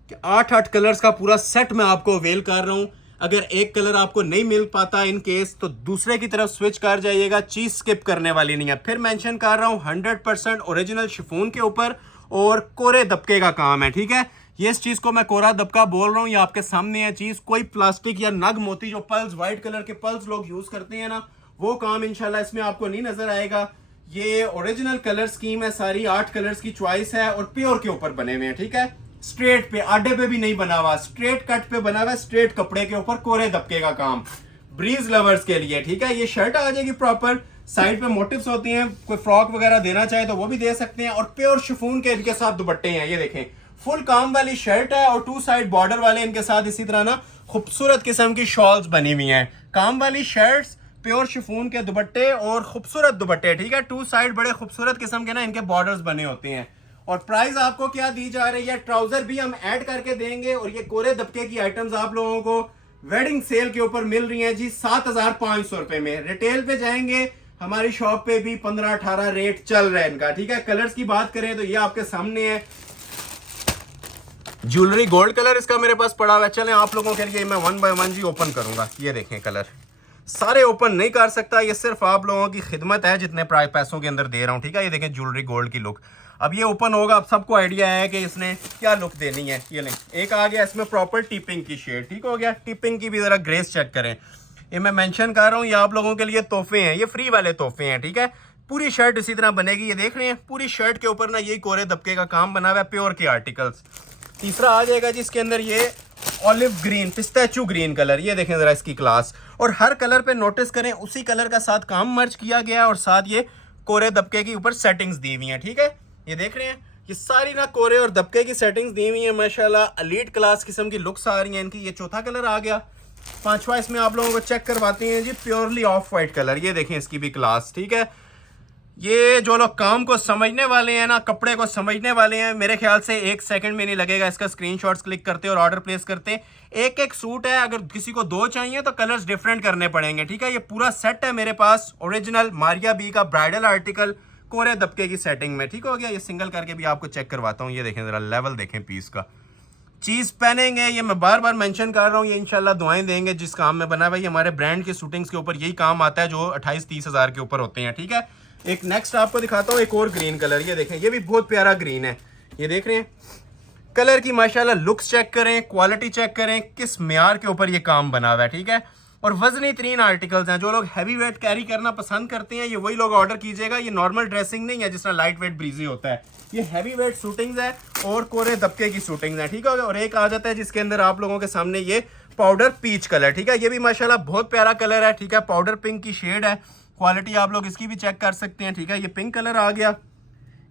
कि 8-8 कलर्स का पूरा सेट मैं आपको अवेल कर रहा हूं। अगर एक कलर आपको नहीं मिल पाता इन केस, तो दूसरे की तरफ स्विच कर जाइएगा, चीज स्किप करने वाली नहीं है। फिर मेंशन कर रहा हूं 100% ओरिजिनल शिफॉन के ऊपर और कोरे दबके का काम है, ठीक है। ये इस चीज को मैं कोरा दबका बोल रहा हूं, ये आपके सामने है चीज। कोई प्लास्टिक या नग मोती जो पल्स, व्हाइट कलर के पल्स लोग यूज करते हैं ना, वो काम इंशाल्लाह इसमें आपको नहीं नजर आएगा। ये ओरिजिनल कलर स्कीम है सारी, 8 कलर्स की चॉइस है और प्योर के ऊपर बने हुए हैं, ठीक है। स्ट्रेट पे, आडे पे भी नहीं बना हुआ, स्ट्रेट कट पे बना हुआ है, स्ट्रेट कपड़े के ऊपर कोरे दबके का काम, ब्रीज लवर्स के लिए, ठीक है। ये शर्ट आ जाएगी प्रॉपर, साइड पे मोटिव्स होती हैं, कोई फ्रॉक वगैरह देना चाहे तो वो भी दे सकते हैं। और प्योर शिफॉन के इनके साथ दुपट्टे हैं, ये देखें, फुल काम वाली शर्ट है और 2 साइड बॉर्डर वाले इनके साथ इसी तरह ना खूबसूरत किस्म की शॉल्स बनी हुई हैं। काम वाली शर्ट्स, प्योर शिफॉन के दुपट्टे और खूबसूरत दुपट्टे, ठीक है। 2 साइड बड़े खूबसूरत किस्म के ना इनके बॉर्डर्स बने होते हैं। और प्राइस आपको क्या दी जा रही है, ट्राउजर भी हम ऐड करके देंगे। और ये कोरे दबके की आइटम्स आप लोगों को वेडिंग सेल के ऊपर मिल रही हैं जी 7,500 रुपए में। रिटेल पे जाएंगे, हमारी शॉप पे भी 15-18 रेट चल रहा है इनका, ठीक है। कलर्स की बात करें तो ये आपके सामने है, ज्वेलरी गोल्ड कलर इसका मेरे पास पड़ा हुआ है। चलें आप लोगों के लिए मैं 1 बाय 1 जी ओपन करूंगा। ये देखें, कलर सारे ओपन नहीं कर सकता, ये सिर्फ आप लोगों की खिदमत है जितने पैसों के अंदर दे रहा हूँ, ठीक है। ये देखें ज्वेलरी गोल्ड की लुक। अब ये ओपन होगा, अब सबको आइडिया है कि इसने क्या लुक देनी है। ये लें, एक आ गया इसमें प्रॉपर टिपिंग की शेड, ठीक हो गया। टिपिंग की भी जरा ग्रेस चेक करें। ये मैं मेंशन कर रहा हूँ, ये आप लोगों के लिए तोहफे हैं, ये फ्री वाले तोहफे हैं, ठीक है। पूरी शर्ट इसी तरह बनेगी, ये देख रहे हैं, पूरी शर्ट के ऊपर ना यही कोरे दबके का काम बना हुआ है, प्योर के आर्टिकल्स। तीसरा आ जाएगा जिसके अंदर ये ऑलिव ग्रीन, पिस्ताचू ग्रीन कलर, ये देखें जरा इसकी क्लास। और हर कलर पे नोटिस करें उसी कलर का साथ काम मर्ज किया गया और साथ ये कोरे दबके के ऊपर सेटिंग्स दी हुई हैं, ठीक है। ये देख रहे हैं, ये सारी ना कोरे और दबके की सेटिंग्स दी हुई है माशाल्लाह, एलीट क्लास किस्म की लुक्स आ रही हैं इनकी। ये चौथा कलर आ गया। पांचवा इसमें आप लोगों को चेक करवाते हैं जी, प्योरली ऑफ वाइट कलर। ये देखें इसकी भी क्लास, ठीक है। ये जो लोग काम को समझने वाले हैं ना, कपड़े को समझने वाले हैं, मेरे ख्याल से 1 सेकंड भी नहीं लगेगा, इसका स्क्रीनशॉट्स क्लिक करते और ऑर्डर प्लेस करते। एक एक सूट है, अगर किसी को 2 चाहिए तो कलर्स डिफरेंट करने पड़ेंगे, ठीक है। ये पूरा सेट है मेरे पास, ओरिजिनल मारिया बी का ब्राइडल आर्टिकल कोरे दबके की सेटिंग में, ठीक हो गया। ये सिंगल करके भी आपको चेक करवाता हूँ। ये देखें जरा, लेवल देखें पीस का। चीज़ पहनेंगे, ये मैं बार बार मेंशन कर रहा हूँ, ये इंशाल्लाह दुआएं देंगे जिस काम में बना भाई। हमारे ब्रांड की शूटिंग्स के ऊपर यही काम आता है जो 28-30 हज़ार के ऊपर होते हैं, ठीक है। एक नेक्स्ट आपको दिखाता हूँ, एक और ग्रीन कलर। ये देखें, ये भी बहुत प्यारा ग्रीन है। ये देख रहे हैं कलर की माशाल्लाह लुक्स चेक करें, क्वालिटी चेक करें, किस मेयार के ऊपर ये काम बना हुआ है, ठीक है। और वजनी तरीन आर्टिकल्स हैं। जो लोग हैवी वेट कैरी करना पसंद करते हैं, ये वही लोग ऑर्डर कीजिएगा। ये नॉर्मल ड्रेसिंग नहीं है जिस तरह लाइट वेट ब्रीजी होता है, ये हैवी वेट शूटिंग्स है और कोरे दबके की शूटिंग्स है, ठीक है। और एक आ जाता है जिसके अंदर आप लोगों के सामने ये पाउडर पीच कलर, ठीक है। ये भी माशाल्लाह बहुत प्यारा कलर है, ठीक है। पाउडर पिंक की शेड है, क्वालिटी आप लोग इसकी भी चेक कर सकते हैं, ठीक है। ये पिंक कलर आ गया,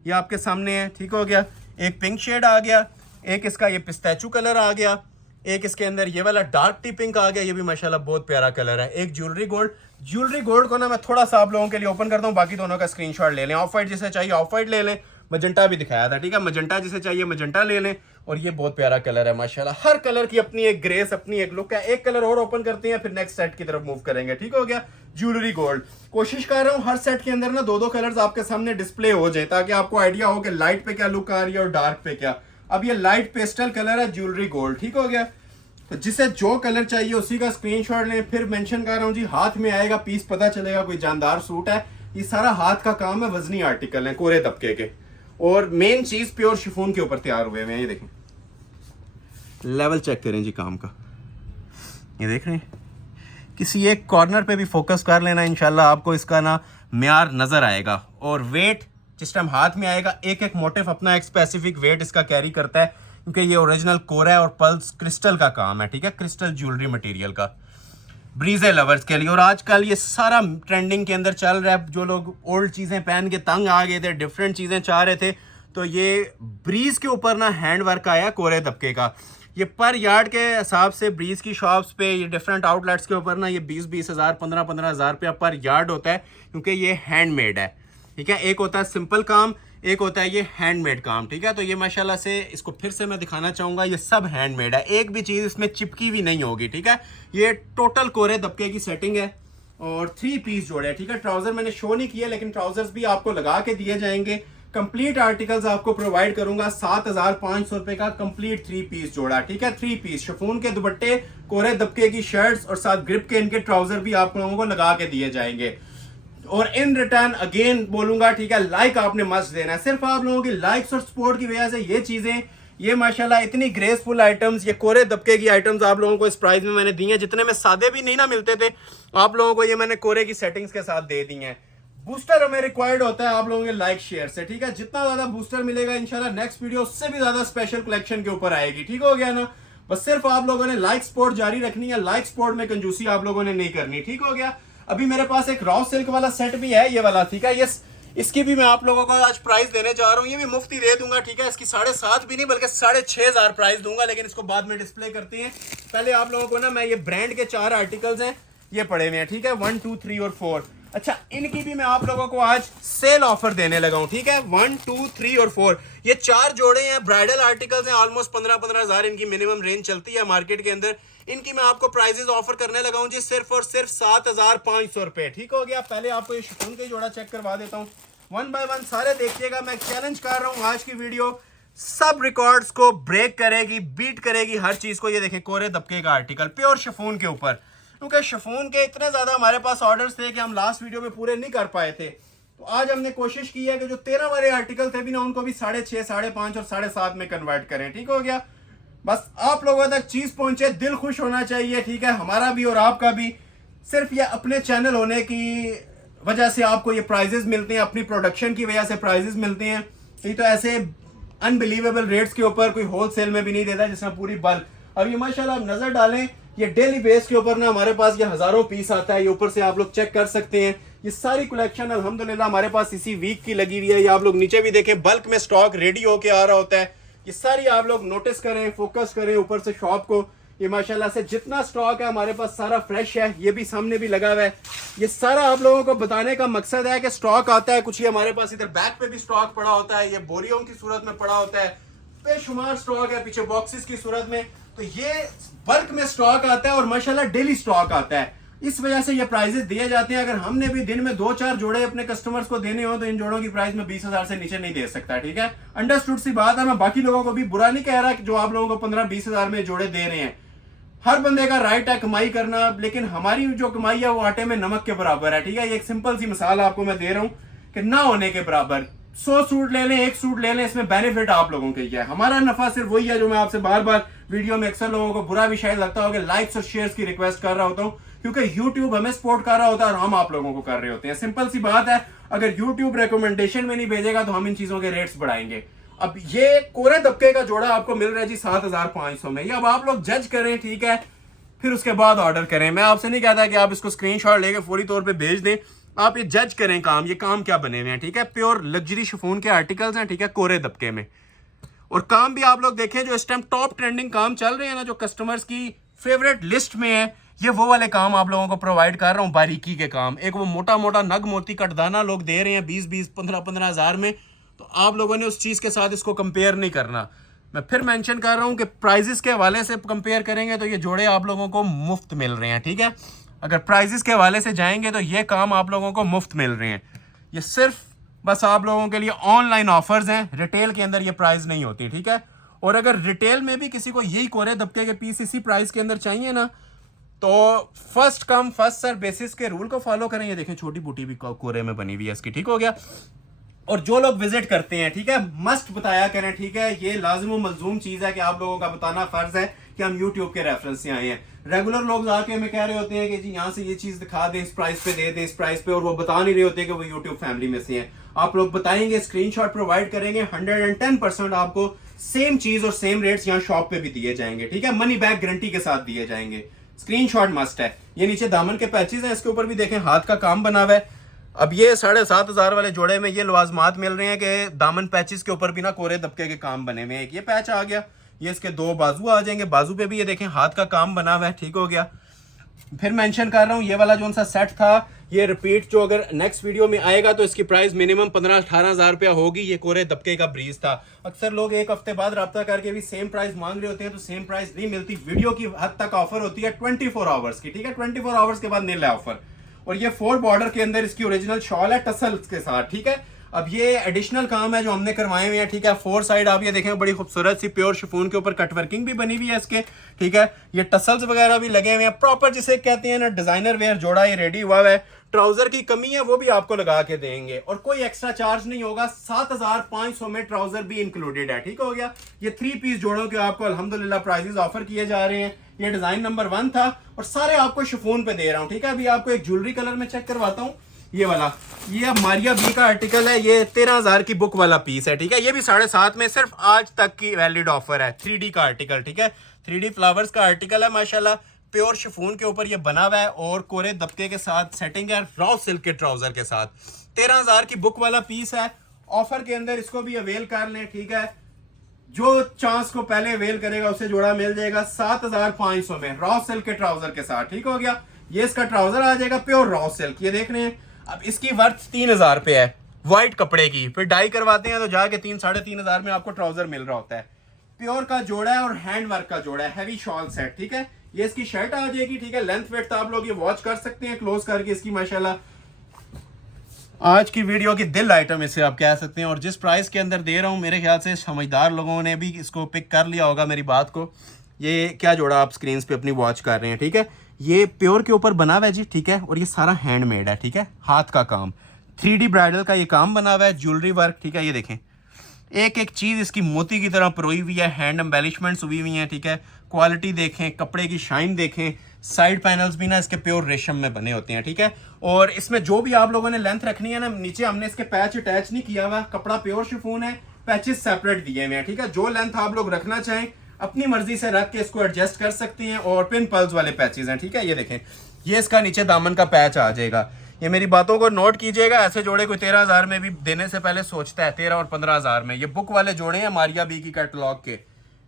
ये आपके सामने है, ठीक हो गया। एक पिंक शेड आ गया, एक इसका ये पिस्ताचू कलर आ गया, एक इसके अंदर ये वाला डार्क टी पिंक आ गया। ये भी माशाल्लाह बहुत प्यारा कलर है। एक ज्वेलरी गोल्ड को ना मैं थोड़ा सा आप लोगों के लिए ओपन करता हूँ, बाकी दोनों का स्क्रीनशॉट ले लें। ऑफ वाइट जिसे चाहिए ऑफ वाइट ले लें, मजेंटा भी दिखाया था, ठीक है। मजेंटा जिसे चाहिए मजेंटा ले लें। और ये बहुत प्यारा कलर है माशाल्लाह, हर कलर की अपनी एक ग्रेस, अपनी एक लुक है। एक कलर और ओपन करते हैं, फिर नेक्स्ट सेट की तरफ मूव करेंगे, ठीक हो गया। ज्वेलरी गोल्ड कोशिश कर रहा हूँ हर सेट के अंदर ना 2-2 कलर्स आपके सामने डिस्प्ले हो जाए, ताकि आपको आइडिया हो कि लाइट पे क्या लुक आ रही है और डार्क पे क्या। अब ये लाइट पेस्टल कलर है ज्वेलरी गोल्ड, ठीक हो गया। तो जिसे जो कलर चाहिए उसी का स्क्रीनशॉट लें। फिर मेंशन कर रहा हूँ जी, हाथ में आएगा पीस, पता चलेगा कोई जानदार सूट है। ये सारा हाथ का काम है, वजनी आर्टिकल है कोरे दबके के, और मेन चीज प्योर शिफॉन के ऊपर तैयार हुए हैं। ये देखें, लेवल चेक करें जी काम का। ये देख रहे हैं, किसी एक कॉर्नर पे भी फोकस कर लेना, इंशाल्लाह आपको इसका ना म्यार नजर आएगा। और वेट जिस टाइम हाथ में आएगा, एक एक मोटिव अपना एक स्पेसिफिक वेट इसका कैरी करता है, क्योंकि ये ओरिजिनल कोरा है और पल्स क्रिस्टल का काम है, ठीक है। क्रिस्टल ज्वेलरी मटेरियल का, ब्रीजे लवर्स के लिए। और आजकल ये सारा ट्रेंडिंग के अंदर चल रहा है। जो लोग ओल्ड चीज़ें पहन के तंग आ गए थे, डिफरेंट चीज़ें चाह रहे थे, तो ये ब्रीज के ऊपर ना हैंड वर्क आया कोरे दबके का। ये पर यार्ड के हिसाब से ब्रीज की शॉप्स पे, ये डिफरेंट आउटलेट्स के ऊपर ना ये 20-20 हज़ार 15-15 हज़ार रुपया पर यार्ड होता है, क्योंकि ये हैंडमेड है, ठीक है। एक होता है सिंपल काम, एक होता है ये हैंडमेड काम, ठीक है। तो ये माशाल्लाह से इसको फिर से मैं दिखाना चाहूँगा, ये सब हैंडमेड है, एक भी चीज़ इसमें चिपकी हुई नहीं होगी, ठीक है। ये टोटल कोरे दबके की सेटिंग है और 3 पीस जोड़े, ठीक है। ट्राउजर मैंने शो नहीं किया, लेकिन ट्राउजर्स भी आपको लगा के दिए जाएंगे। कंप्लीट आर्टिकल्स आपको प्रोवाइड करूंगा 7,500 रुपए का कंप्लीट 3 पीस जोड़ा, ठीक है। 3 पीस शिफॉन के दुपट्टे, कोरे दबके की शर्ट्स और साथ ग्रिप के इनके ट्राउजर भी आप लोगों को लगा के दिए जाएंगे। और इन रिटर्न अगेन बोलूंगा, ठीक है, लाइक आपने मस्ट देना है। सिर्फ आप लोगों की लाइक्स और सपोर्ट की वजह से ये चीजें, ये माशाल्लाह इतनी ग्रेसफुल आइटम्स, ये कोरे दबके की आइटम्स आप लोगों को इस प्राइस में मैंने दी हैं, जितने में सादे भी नहीं ना मिलते थे, आप लोगों को ये मैंने कोरे की सेटिंग्स के साथ दे दी हैं। बूस्टर हमें रिक्वायर्ड होता है आप लोगों के लाइक शेयर से, ठीक है। जितना ज्यादा बूस्टर मिलेगा इंशाल्लाह नेक्स्ट वीडियो उससे भी ज्यादा स्पेशल कलेक्शन के ऊपर आएगी, ठीक हो गया ना। बस सिर्फ आप लोगों ने लाइक सपोर्ट जारी रखनी है, लाइक सपोर्ट में कंजूसी आप लोगों ने नहीं करनी, ठीक हो गया। अभी मेरे पास एक रॉ सिल्क वाला सेट भी है, ये वाला, ठीक है। यस, इसकी भी मैं आप लोगों को आज प्राइस देने जा रहा हूँ, ये भी मुफ्ती दे दूंगा, ठीक है। इसकी 7.5 भी नहीं बल्कि 6,500 प्राइस दूंगा, लेकिन इसको बाद में डिस्प्ले करते हैं। पहले आप लोगों को ना मैं ये ब्रांड के 4 आर्टिकल्स हैं, ये पड़े हुए हैं, ठीक है, 1, 2, 3 और 4। अच्छा, इनकी भी मैं आप लोगों को आज सेल ऑफर देने लगा हूं, ठीक है। 1, 2, 3 और 4 ये 4 जोड़े हैं, ब्राइडल आर्टिकल्स हैं। ऑलमोस्ट 15-15 हज़ार इनकी मिनिमम रेंज चलती है मार्केट के अंदर। इनकी मैं आपको प्राइजेस ऑफर करने लगा हूं जी, सिर्फ और सिर्फ 7,500 रुपए, ठीक हो गया। पहले आपको ये शिफॉन का जोड़ा चेक करवा देता हूँ, 1 बाय 1 सारे देखिएगा। मैं चैलेंज कर रहा हूँ, आज की वीडियो सब रिकॉर्ड्स को ब्रेक करेगी, बीट करेगी हर चीज को। ये देखें, कोरे दबके का आर्टिकल प्योर शिफॉन के ऊपर, क्योंकि शिफॉन के इतने ज्यादा हमारे पास ऑर्डर्स थे कि हम लास्ट वीडियो में पूरे नहीं कर पाए थे। तो आज हमने कोशिश की है कि जो 13 वाले आर्टिकल थे भी ना, उनको भी 6.5, 5.5 और 7.5 में कन्वर्ट करें, ठीक हो गया। बस आप लोगों तक चीज पहुंचे, दिल खुश होना चाहिए, ठीक है, हमारा भी और आपका भी। सिर्फ ये अपने चैनल होने की वजह से आपको ये प्राइजेस मिलते हैं, अपनी प्रोडक्शन की वजह से प्राइजेस मिलते हैं। नहीं तो ऐसे अनबिलीवेबल रेट्स के ऊपर कोई होलसेल में भी नहीं देता, जिसमें पूरी बल्क। अब ये माशाल्लाह आप नजर डालें ये डेली बेस के ऊपर ना हमारे पास ये हजारों पीस आता है, ये ऊपर से आप लोग चेक कर सकते हैं। ये सारी कलेक्शन अल्हम्दुलिल्लाह हमारे पास इसी वीक की लगी हुई है। ये आप लोग नीचे भी देखें, बल्क में स्टॉक रेडी होके आ रहा होता है। ये सारी आप लोग नोटिस करें, फोकस करें ऊपर से शॉप को। ये माशाल्लाह से जितना स्टॉक है हमारे पास सारा फ्रेश है। ये भी सामने भी लगा हुआ है। ये सारा आप लोगों को बताने का मकसद है कि स्टॉक आता है कुछ, ये हमारे पास इधर बैक पे भी स्टॉक पड़ा होता है, ये बोरियों की सूरत में पड़ा होता है, बेशुमार स्टॉक है पीछे बॉक्सेस की सूरत में। तो ये बल्क में स्टॉक आता है और माशाल्लाह डेली स्टॉक आता है। इस वजह से ये प्राइजेस दिए जाते हैं। अगर हमने भी दिन में 2-4 जोड़े अपने कस्टमर्स को देने हो तो इन जोड़ों की प्राइस में 20,000 से नीचे नहीं दे सकता, ठीक है। अंडरस्टूड सी बात है। मैं बाकी लोगों को भी बुरा नहीं कह रहा कि जो आप लोगों को 15-20,000 में जोड़े दे रहे हैं। हर बंदे का राइट है कमाई करना, लेकिन हमारी जो कमाई है वो आटे में नमक के बराबर है, ठीक है। ये एक सिंपल सी मिसाल आपको मैं दे रहा हूं कि ना होने के बराबर। 100 सूट ले लें, 1 सूट ले लें, इसमें बेनिफिट आप लोगों के ही है। हमारा नफा सिर्फ वही है जो मैं आपसे बार बार वीडियो में अक्सर लोगों को बुरा भी शायद लगता होगा, लाइक्स और शेयर्स की रिक्वेस्ट कर रहा होता हूं, क्योंकि यूट्यूब हमें सपोर्ट कर रहा होता है और हम आप लोगों को कर रहे होते हैं। सिंपल सी बात है, अगर यूट्यूब रिकमेंडेशन में नहीं भेजेगा तो हम इन चीजों के रेट्स बढ़ाएंगे। अब ये कोरे दबके का जोड़ा आपको मिल रहा है जी 7,500 में। ये अब आप लोग जज करें, ठीक है, फिर उसके बाद ऑर्डर करें। मैं आपसे नहीं कहता कि आप इसको स्क्रीनशॉट लेके फौरी तौर पे भेज दें। आप ये जज करें काम, ये काम क्या बने हुए हैं, ठीक है। प्योर लग्जरी शिफॉन के आर्टिकल्स हैं, ठीक है, कोरे दबके में। और काम भी आप लोग देखें जो इस टाइम टॉप ट्रेंडिंग काम चल रहे हैं ना, जो कस्टमर्स की फेवरेट लिस्ट में है, ये वो वाले काम आप लोगों को प्रोवाइड कर रहा हूँ, बारीकी के काम। एक वो मोटा मोटा नग मोती कटदाना लोग दे रहे हैं 20-20, 15-15 हज़ार में, तो आप लोगों ने उस चीज़ के साथ इसको कंपेयर नहीं करना। मैं फिर मेंशन कर रहा हूँ कि प्राइजेस के हवाले से कंपेयर करेंगे तो ये जोड़े आप लोगों को मुफ्त मिल रहे हैं, ठीक है। अगर प्राइजेस के हवाले से जाएंगे तो ये काम आप लोगों को मुफ्त मिल रहे हैं। ये सिर्फ बस आप लोगों के लिए ऑनलाइन ऑफर्स हैं, रिटेल के अंदर ये प्राइस नहीं होती, ठीक है। और अगर रिटेल में भी किसी को यही कोरे दबके के पीस इसी प्राइस के अंदर चाहिए ना, तो first come first serve basis के रूल को फॉलो करें। ये देखें छोटी बूटी भी कोरे में बनी हुई है इसकी, ठीक हो गया। और जो लोग विजिट करते हैं, ठीक है, मस्ट बताया करें, ठीक है। ये लाजिम व मलजूम चीज है कि आप लोगों का बताना फर्ज है कि हम यूट्यूब के रेफरेंस से आए हैं। रेगुलर लोग आके हमें कह रहे होते हैं कि जी यहाँ से ये चीज दिखा दें, इस प्राइस पे दे दें, इस प्राइस पे, और वो बता नहीं रहे होते कि वो यूट्यूब फैमिली में से हैं। आप लोग बताएंगे, स्क्रीनशॉट प्रोवाइड करेंगे, 110% आपको सेम चीज और सेम रेट्स यहाँ शॉप पे भी दिए जाएंगे, ठीक है। मनी बैक गारंटी के साथ दिए जाएंगे। स्क्रीनशॉट मस्ट है। ये नीचे दामन के पैचेस हैं, इसके ऊपर भी देखें हाथ का काम बना हुआ है। अब ये 7,500 वाले जोड़े में ये लवाजमात मिल रहे हैं कि दामन पैचेस के ऊपर भी ना कोरे दबके के काम बने हुए हैं। एक ये पैच आ गया, ये इसके 2 बाजू आ जाएंगे, बाजू पे भी ये देखें हाथ का काम बना हुआ है, ठीक हो गया। फिर मेंशन कर रहा हूँ, ये वाला जो सा सेट था, ये रिपीट जो अगर नेक्स्ट वीडियो में आएगा तो इसकी प्राइस मिनिमम 15-18 हज़ार रुपया होगी। ये कोरे दबके का ब्रीज था। अक्सर लोग एक हफ्ते बाद रब्ता करके भी सेम प्राइस मांग रहे होते हैं, तो सेम प्राइस नहीं मिलती। वीडियो की हद तक ऑफर होती है 24 आवर्स की, ठीक है। 24 आवर्स के बाद नील है ऑफर। और ये 4 बॉर्डर के अंदर इसकी ओरिजिनल शॉल है टसल्स के साथ, ठीक है। अब ये एडिशनल काम है जो हमने करवाए हुए हैं, ठीक है। 4 साइड आप ये देखें बड़ी खूबसूरत सी प्योर शिफॉन के ऊपर कटवर्किंग भी बनी हुई है इसके, ठीक है। ये टसल्स वगैरह भी लगे हुए हैं, प्रॉपर जिसे कहते हैं ना डिजाइनर वेयर जोड़ा ये रेडी हुआ है। ट्राउजर की कमी है वो भी आपको लगा के देंगे और कोई एक्स्ट्रा चार्ज नहीं होगा। 7,500 में ट्राउजर भी इंक्लूडेड है, ठीक हो गया। ये 3 पीस जोड़ों के आपको अल्हम्दुलिल्लाह प्राइजेस ऑफर किए जा रहे हैं। ये डिजाइन नंबर 1 था और सारे आपको शिफॉन पे दे रहा हूँ, ठीक है। अभी आपको एक ज्वेलरी कलर में चेक करवाता हूँ। ये वाला, ये मारिया बी का आर्टिकल है, ये 13,000 की बुक वाला पीस है, ठीक है। ये भी 7.5 में सिर्फ आज तक की वैलिड ऑफर है। 3D का आर्टिकल, ठीक है, 3D फ्लावर्स का आर्टिकल है माशाल्लाह। प्योर शिफॉन के ऊपर ये बना हुआ है और कोरे दबके के साथ सेटिंग है, रॉ सिल्क के ट्राउजर के साथ। 13,000 की बुक वाला पीस है। ऑफर के अंदर इसको भी अवेल कर लें, ठीक है। जो चांस को पहले अवेल करेगा उसे जोड़ा मिल जाएगा 7,500 में रॉ सिल्क के ट्राउजर के साथ, ठीक हो गया। ये इसका ट्राउजर आ जाएगा प्योर रॉ सिल्क, ये देख रहे हैं। अब इसकी वर्थ 3,000 रुपये है व्हाइट कपड़े की। फिर डाई करवाते हैं तो जाके 3-3.5 हज़ार में आपको ट्राउजर मिल रहा होता है। प्योर का जोड़ा है और हैंड वर्क का जोड़ा है, हैवी शॉल सेट, ठीक है। ये इसकी शर्ट आ जाएगी, ठीक है। लेंथ वेट आप लोग ये वॉच कर सकते हैं क्लोज करके इसकी। माशाल्लाह आज की वीडियो की दिल आइटम इसे आप कह सकते हैं। और जिस प्राइस के अंदर दे रहा हूँ मेरे ख्याल से समझदार लोगों ने भी इसको पिक कर लिया होगा मेरी बात को। ये क्या जोड़ा आप स्क्रीन पे अपनी वॉच कर रहे हैं, ठीक है। ये प्योर के ऊपर बना हुआ है जी, ठीक है। और ये सारा हैंडमेड है, ठीक है, हाथ का काम। 3D ब्राइडल का ये काम बना हुआ है, ज्वेलरी वर्क, ठीक है। ये देखें एक एक चीज इसकी मोती की तरह परोई हुई है, हैंड एम्बेलिशमेंट्स हुई हुई हैं, ठीक है। क्वालिटी देखें, कपड़े की शाइन देखें। साइड पैनल्स भी ना इसके प्योर रेशम में बने होते हैं, ठीक है। और इसमें जो भी आप लोगों ने लेंथ रखनी है ना, नीचे हमने इसके पैच अटैच नहीं किया हुआ, कपड़ा प्योर शिफॉन है, पैचेस सेपरेट दिए हुए हैं, ठीक है। जो लेंथ आप लोग रखना चाहें अपनी मर्जी से रख के इसको एडजस्ट कर सकते हैं। और पिन पल्स वाले पैचेस हैं, ठीक है। ये देखें, ये इसका नीचे दामन का पैच आ जाएगा। ये मेरी बातों को नोट कीजिएगा, ऐसे जोड़े कोई 13,000 में भी देने से पहले सोचता है, 13 और 15,000 में। ये बुक वाले जोड़े हैं मारिया बी की कैटलॉग के।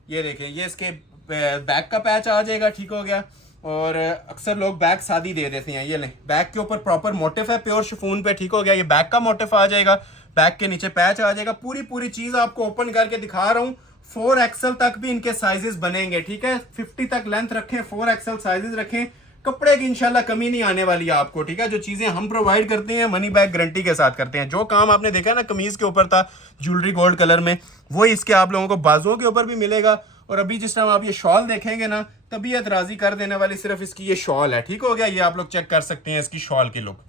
ये देखें, ये इसके बैक का पैच आ जाएगा, ठीक हो गया। और अक्सर लोग बैक सादी दे देते हैं। ये लें, बैक के ऊपर प्रॉपर मोटिफ है प्योर शिफॉन पे, ठीक हो गया। ये बैक का मोटिफ आ जाएगा, बैक के नीचे पैच आ जाएगा। पूरी चीज आपको ओपन करके दिखा रहा हूँ। 4XL तक भी इनके साइजेस बनेंगे, ठीक है। 50 तक लेंथ रखें, 4XL साइजेस रखें। कपड़े की इंशाल्लाह कमी नहीं आने वाली है आपको, ठीक है। जो चीजें हम प्रोवाइड करते हैं मनी बैक गारंटी के साथ करते हैं। जो काम आपने देखा ना कमीज के ऊपर था ज्वेलरी गोल्ड कलर में, वही इसके आप लोगों को बाजुओं के ऊपर भी मिलेगा। और अभी जिस टाइम आप ये शॉल देखेंगे ना, तबीयत राजी कर देने वाली सिर्फ इसकी ये शॉल है, ठीक हो गया। ये आप लोग चेक कर सकते हैं इसकी शॉल की लुक।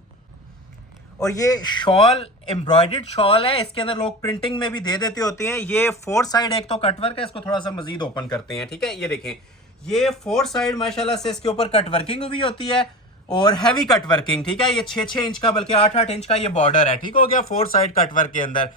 और ये शॉल एम्ब्रॉयडर्ड शॉल है, इसके अंदर लोग प्रिंटिंग में भी दे देते होते हैं। ये 4 साइड एक तो कटवर्क है, इसको थोड़ा सा मजीद ओपन करते हैं, ठीक है। ये देखें, ये 4 साइड माशाल्लाह से इसके ऊपर कटवर्किंग भी होती है और हैवी कटवर्किंग, ठीक है। ये 6-6 इंच का बल्कि 8-8 इंच का ये बॉर्डर है, ठीक हो गया। 4 साइड कटवर्क के अंदर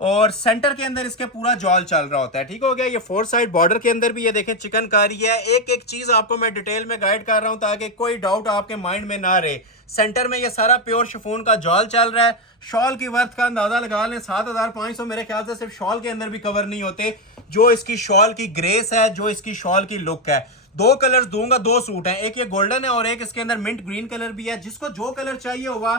और सेंटर के अंदर इसके पूरा जॉल चल रहा होता है, ठीक हो गया। ये 4 साइड बॉर्डर के अंदर भी ये देखें चिकनकारी है। एक एक चीज आपको मैं डिटेल में गाइड कर रहा हूं ताकि कोई डाउट आपके माइंड में ना रहे। सेंटर में ये सारा प्योर शिफॉन का जॉल चल रहा है। शॉल की वर्थ का अंदाजा लगा लें 7,500 मेरे ख्याल से सिर्फ शॉल के अंदर भी कवर नहीं होते। जो इसकी शॉल की ग्रेस है, जो इसकी शॉल की लुक है। 2 कलर्स दूंगा, 2 सूट हैं, एक ये गोल्डन है और एक इसके अंदर मिंट ग्रीन कलर भी है। जिसको जो कलर चाहिए होगा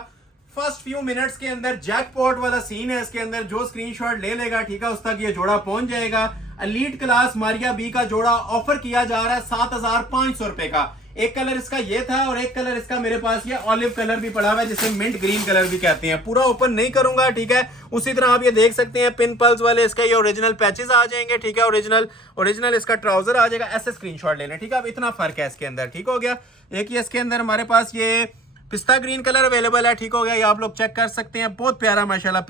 फर्स्ट फ्यू मिनट्स के अंदर जैकपॉट वाला सीन है इसके अंदर, जो स्क्रीनशॉट ले लेगा, ठीक है, उस तक ये जोड़ा पहुंच जाएगा। एलीट क्लास मारिया बी का जोड़ा ऑफर किया जा रहा है 7,500 रुपए का। एक कलर इसका ये था और एक कलर इसका मेरे पास ये ऑलिव कलर भी पड़ा हुआ है, जिसे मिंट ग्रीन कलर भी कहते हैं। पूरा ओपन नहीं करूंगा, ठीक है। उसी तरह आप ये देख सकते हैं पिन पल्स वाले इसके ये ओरिजिनल पैचेस आ जाएंगे, ठीक है। ओरिजिनल इसका ट्राउजर आ जाएगा। ऐसे स्क्रीनशॉट लेना, ठीक है। अब इतना फर्क है इसके अंदर, ठीक हो गया। एक ये इसके अंदर हमारे पास ये पिस्ता ग्रीन कलर अवेलेबल है, ठीक हो गया। ये आप लोग चेक कर सकते हैं, बहुत प्यारा माशाल्लाह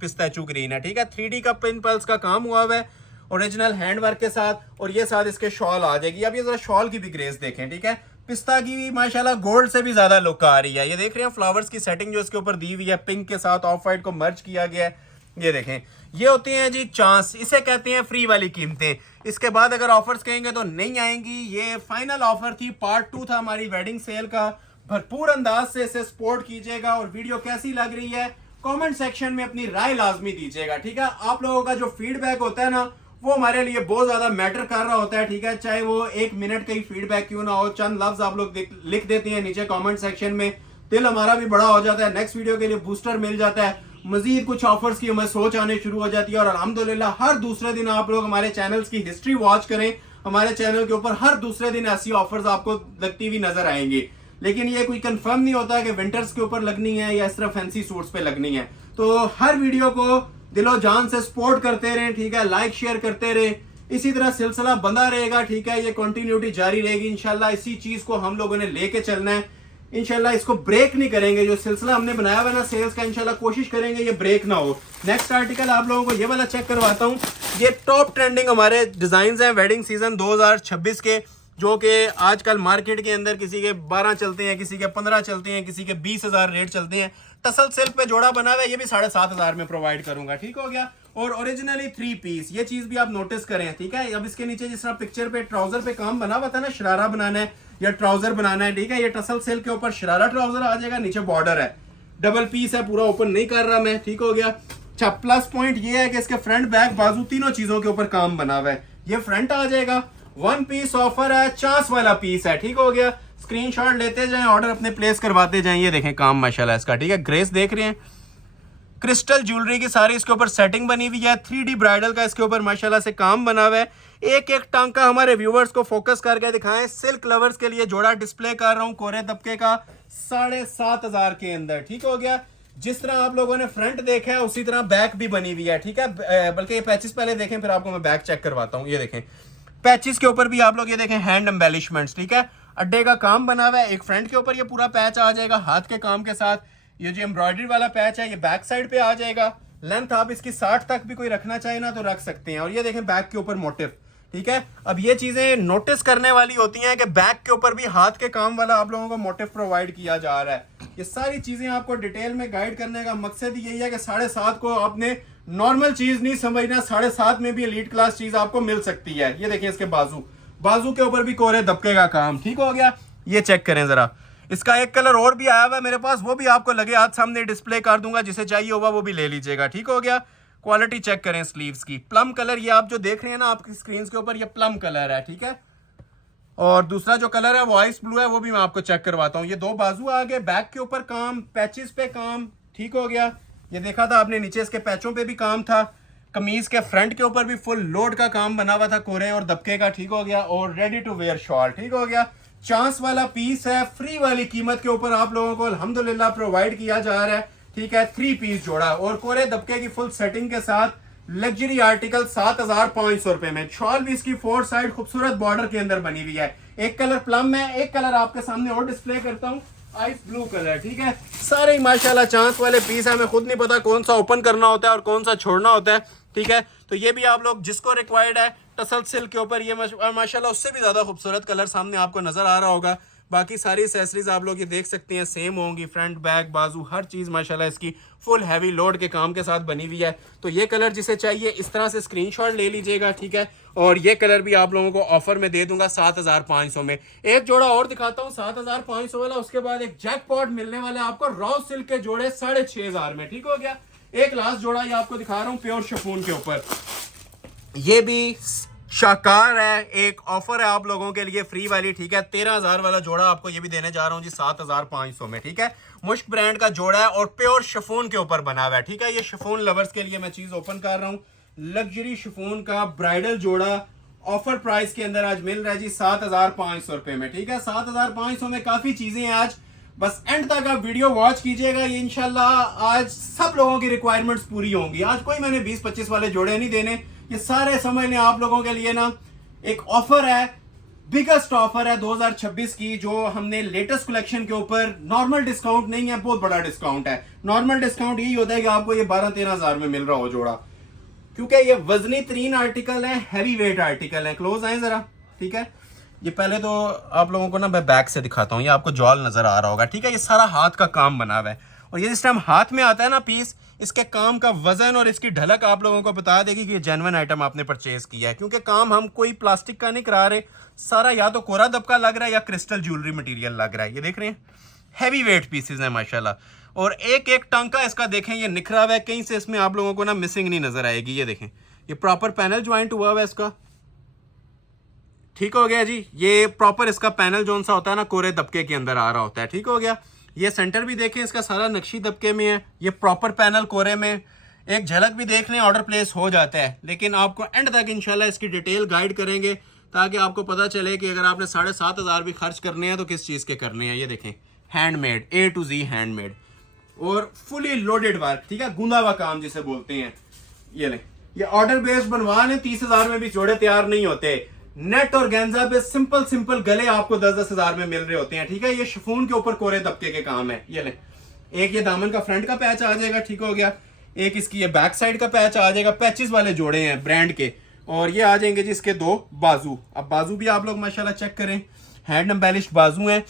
पिस्ताचू ग्रीन है, ठीक है। 3D का पिन पल्स का काम हुआ हुआ है ओरिजिनल हैंड वर्क के साथ। और ये साथ इसके शॉल आ जाएगी। अब ये जरा शॉल की भी ग्रेस देखें, ठीक है। पिस्ता की भी माशाल्लाह गोल्ड से भी ज्यादा लुक आ रही है। ये देख रहे हैं फ्लावर्स की सेटिंग जो इसके ऊपर दी हुई है, पिंक के साथ ऑफ वाइट को मर्ज किया गया है। ये देखें, ये होती हैं जी चांस, इसे कहते हैं फ्री वाली कीमतें। इसके बाद अगर ऑफर्स कहेंगे तो नहीं आएंगी। ये फाइनल ऑफर थी, पार्ट 2 था हमारी वेडिंग सेल का। भरपूर अंदाज से इसे सपोर्ट कीजिएगा और वीडियो कैसी लग रही है कमेंट सेक्शन में अपनी राय लाजमी दीजिएगा, ठीक है। आप लोगों का जो फीडबैक होता है ना, वो हमारे लिए बहुत ज्यादा मैटर कर रहा होता है, ठीक है। चाहे वो 1 मिनट का ही फीडबैक क्यों ना हो, चंद लफ्ज आप लोग लिख देते हैं नीचे कमेंट सेक्शन में, दिल हमारा भी बड़ा हो जाता है। नेक्स्ट वीडियो के लिए बूस्टर मिल जाता है, मजीद कुछ ऑफर्स की हमें सोच आने शुरू हो जाती है। और अल्हम्दुलिल्लाह हर दूसरे दिन आप लोग हमारे चैनल्स की हिस्ट्री वॉच करें, हमारे चैनल के ऊपर हर दूसरे दिन ऐसी ऑफर्स आपको लगती हुई नजर आएंगी। लेकिन ये कोई कंफर्म नहीं होता कि विंटर्स के ऊपर लगनी है या इस तरह फैंसी सूट्स पे लगनी है। तो हर वीडियो को दिलो जान से सपोर्ट करते रहें, ठीक है। लाइक शेयर करते रहें, इसी तरह सिलसिला बंधा रहेगा, ठीक है। ये कंटिन्यूटी जारी रहेगी इंशाल्लाह। इसी चीज को हम लोगों ने लेके चलना है इंशाल्लाह। इसको ब्रेक नहीं करेंगे। जो सिलसिला हमने बनाया हुआ ना सेल्स का, इंशाल्लाह कोशिश करेंगे ये ब्रेक ना हो। नेक्स्ट आर्टिकल आप लोगों को ये वाला चेक करवाता हूँ। ये टॉप ट्रेंडिंग हमारे डिजाइन हैं वेडिंग सीजन 2026 के, जो कि आजकल मार्केट के अंदर किसी के 12 चलते हैं, किसी के 15 चलते हैं, किसी के 20,000 रेट चलते हैं। टसल सिल्क पे जोड़ा बना हुआ है, ये भी 7,500 में प्रोवाइड करूंगा, ठीक हो गया। और ओरिजिनली 3 पीस, ये चीज भी आप नोटिस करें, ठीक है। अब इसके नीचे जिस तरह पिक्चर पे ट्राउजर पे काम बना हुआ था ना, शरारा बनाना है या ट्राउजर बनाना है, ठीक है। ये टसल सिल्क के ऊपर शरारा ट्राउजर आ जाएगा, नीचे बॉर्डर है, डबल पीस है, पूरा ओपन नहीं कर रहा मैं, ठीक हो गया। अच्छा, प्लस पॉइंट ये है कि इसके फ्रंट बैक बाजू तीनों चीजों के ऊपर काम बना हुआ है। ये फ्रंट आ जाएगा, 1 पीस ऑफर है, चांस वाला पीस है, ठीक हो गया। स्क्रीनशॉट लेते जाएं, ऑर्डर अपने प्लेस करवाते जाएं। ये देखें काम माशाल्लाह इसका, ठीक है। ग्रेस देख रहे हैं, क्रिस्टल ज्वेलरी की सारी इसके ऊपर सेटिंग बनी हुई है। 3D ब्राइडल का इसके ऊपर माशाल्लाह से काम बना हुआ है। एक एक टांका हमारे व्यूवर्स को फोकस करके दिखाएं। सिल्क लवर्स के लिए जोड़ा डिस्प्ले कर रहा हूं कोरे तबके का 7,500 के अंदर, ठीक हो गया। जिस तरह आप लोगों ने फ्रंट देखा है उसी तरह बैक भी बनी हुई है, ठीक है। बल्कि ये पैचेस पहले देखें, फिर आपको मैं बैक चेक करवाता हूँ। ये देखें पैचेस के ऊपर भी आप लोग ये देखें हैंड एम्बेलिशमेंट्स, ठीक है। अड्डे का काम बना हुआ है। एक फ्रंट के ऊपर ये पूरा पैच आ जाएगा हाथ के काम के साथ। ये जो एम्ब्रॉयडरी वाला पैच है ये बैक साइड पे आ जाएगा। लेंथ आप इसकी 60 तक भी कोई रखना चाहे ना तो रख सकते हैं। और ये देखें बैक के ऊपर मोटिव, ठीक है। अब ये चीजें नोटिस करने वाली होती हैं कि बैक के ऊपर भी हाथ के काम वाला आप लोगों को मोटिव प्रोवाइड किया जा रहा है। ये सारी चीजें आपको डिटेल में गाइड करने का मकसद यही है कि 7.5 को आपने नॉर्मल चीज नहीं समझना, 7.5 में भी एलीट क्लास चीज आपको मिल सकती है। ये देखिए इसके बाजू, बाजू के ऊपर भी कोरे दबके का काम, ठीक हो गया। ये चेक करें जरा, इसका एक कलर और भी आया हुआ है मेरे पास, वो भी आपको लगे हाथ सामने डिस्प्ले कर दूंगा, जिसे चाहिए होगा वो भी ले लीजिएगा, ठीक हो गया। क्वालिटी चेक करें स्लीव्स की, प्लम कलर, ये आप जो देख रहे हैं ना आपकी स्क्रीन के ऊपर, ये प्लम कलर है, ठीक है। और दूसरा जो कलर है वो आइस ब्लू है, वो भी मैं आपको चेक करवाता हूँ। ये 2 बाजू आ गए, बैक के ऊपर काम, पैचेस पे काम, ठीक हो गया। ये देखा था आपने, नीचे इसके पैचों पे भी काम था। कमीज के फ्रंट के ऊपर भी फुल लोड का काम बना हुआ था कोरे और दबके का, ठीक हो गया। और रेडी टू वेयर शॉल, ठीक हो गया। चांस वाला पीस है, फ्री वाली कीमत के ऊपर आप लोगों को अल्हम्दुलिल्लाह प्रोवाइड किया जा रहा है, ठीक है। 3 पीस जोड़ा और कोरे दबके की फुल सेटिंग के साथ लग्जरी आर्टिकल 7,500 रुपए में। शॉल भी इसकी 4 साइड खूबसूरत बॉर्डर के अंदर बनी हुई है। एक कलर प्लम है, एक कलर आपके सामने और डिस्प्ले करता हूँ, आइस ब्लू कलर, ठीक है। सारे ही माशाल्लाह चांस वाले पीस है, हमें खुद नहीं पता कौन सा ओपन करना होता है और कौन सा छोड़ना होता है, ठीक है। तो ये भी आप लोग जिसको रिक्वायर्ड है, टसल सिल्क के ऊपर ये माशाल्लाह उससे भी ज्यादा खूबसूरत कलर सामने आपको नजर आ रहा होगा। बाकी सारी एक्सेसरीज आप लोग ये देख सकते हैं सेम होंगी, फ्रंट बैक बाजू हर चीज़ माशाल्लाह इसकी फुल हैवी लोड के काम के साथ बनी हुई है। तो ये कलर जिसे चाहिए इस तरह से स्क्रीनशॉट ले लीजिएगा, ठीक है। और ये कलर भी आप लोगों को ऑफर में दे दूंगा 7,500 में। एक जोड़ा और दिखाता हूँ 7,500 वाला, उसके बाद एक जैकपॉट मिलने वाला है आपको रॉ सिल्क के जोड़े 6,500 में, ठीक हो गया। एक लास्ट जोड़ा ये आपको दिखा रहा हूँ प्योर शिफॉन के ऊपर, ये भी शाकार है, एक ऑफर है आप लोगों के लिए फ्री वाली, ठीक है। 13,000 वाला जोड़ा आपको ये भी देने जा रहा हूँ जी 7,500 में, ठीक है। मुश्क ब्रांड का जोड़ा है और प्योर शिफॉन के ऊपर बना हुआ है, ठीक है। ये शिफॉन लवर्स के लिए मैं चीज ओपन कर रहा हूँ। लग्जरी शिफॉन का ब्राइडल जोड़ा ऑफर प्राइस के अंदर आज मिल रहा है जी 7,500 रुपए में, ठीक है। 7,500 में काफी चीजें हैं आज, बस एंड तक आप वीडियो वॉच कीजिएगा। ये इंशाल्लाह आज सब लोगों की रिक्वायरमेंट्स पूरी होंगी। आज कोई मैंने 20-25 वाले जोड़े नहीं देने, ये सारे समझ लें आप लोगों के लिए ना एक ऑफर है, बिगेस्ट ऑफर है 2026 की, जो हमने लेटेस्ट कलेक्शन के ऊपर, नॉर्मल डिस्काउंट नहीं है, बहुत बड़ा डिस्काउंट है। नॉर्मल डिस्काउंट यही होता है कि आपको ये 12-13,000 में मिल रहा हो जोड़ा, क्योंकि ये वजनी तरीन आर्टिकल है, हैवी वेट आर्टिकल है। क्लोज आए जरा, ठीक है। ये पहले तो आप लोगों को ना मैं बैक से दिखाता हूँ, ये आपको जॉल नजर आ रहा होगा, ठीक है। ये सारा हाथ का काम बना हुआ है और ये जिस टाइम हाथ में आता है ना पीस, इसके काम का वजन और इसकी ढलक आप लोगों को बता देगी कि ये जेन्युइन आइटम आपने परचेज किया है, क्योंकि काम हम कोई प्लास्टिक का नहीं करा रहे, सारा या तो कोरा दबका लग रहा है या क्रिस्टल ज्वेलरी मटेरियल लग रहा है। ये देख रहे हैं हैवी वेट पीसेज है माशाल्लाह, और एक एक टांका इसका देखें ये निखरा हुआ है, कहीं से इसमें आप लोगों को ना मिसिंग नहीं नजर आएगी। ये देखें ये प्रॉपर पैनल ज्वाइंट हुआ हुआ है इसका, ठीक हो गया जी। ये प्रॉपर इसका पैनल जो सा होता है ना कोरे दबके के अंदर आ रहा होता है, ठीक हो गया। ये सेंटर भी देखें इसका सारा नक्शी दबके में है, ये प्रॉपर पैनल कोरे में, एक झलक भी देख लें ऑर्डर प्लेस हो जाता है। लेकिन आपको एंड तक इंशाल्लाह इसकी डिटेल गाइड करेंगे ताकि आपको पता चले कि अगर आपने 7,500 भी खर्च करने हैं तो किस चीज़ के करने हैं। ये देखें handmade, A to Z handmade और फुली लोडेड वर्क, ठीक है, गूंदा हुआ काम जिसे बोलते हैं। ये ले, ये ऑर्डर बेस्ड बनवा लें, 30,000 में भी जोड़े तैयार नहीं होते। नेट और गेंजा पे सिंपल सिंपल गले आपको 10-10 में मिल रहे होते हैं, ठीक है। ये शिफॉन के ऊपर कोरे दबके के काम है। ये ले, एक ये दामन का फ्रंट का पैच आ जाएगा, ठीक हो गया। एक इसकी ये बैक साइड का पैच आ जाएगा, पैचेस वाले जोड़े हैं ब्रांड के, और ये आ जाएंगे जी इसके 2 बाजू। अब बाजू भी आप लोग माशाल्लाह चेक करें, हैंड एम्बेलिश्ड बाजू हैं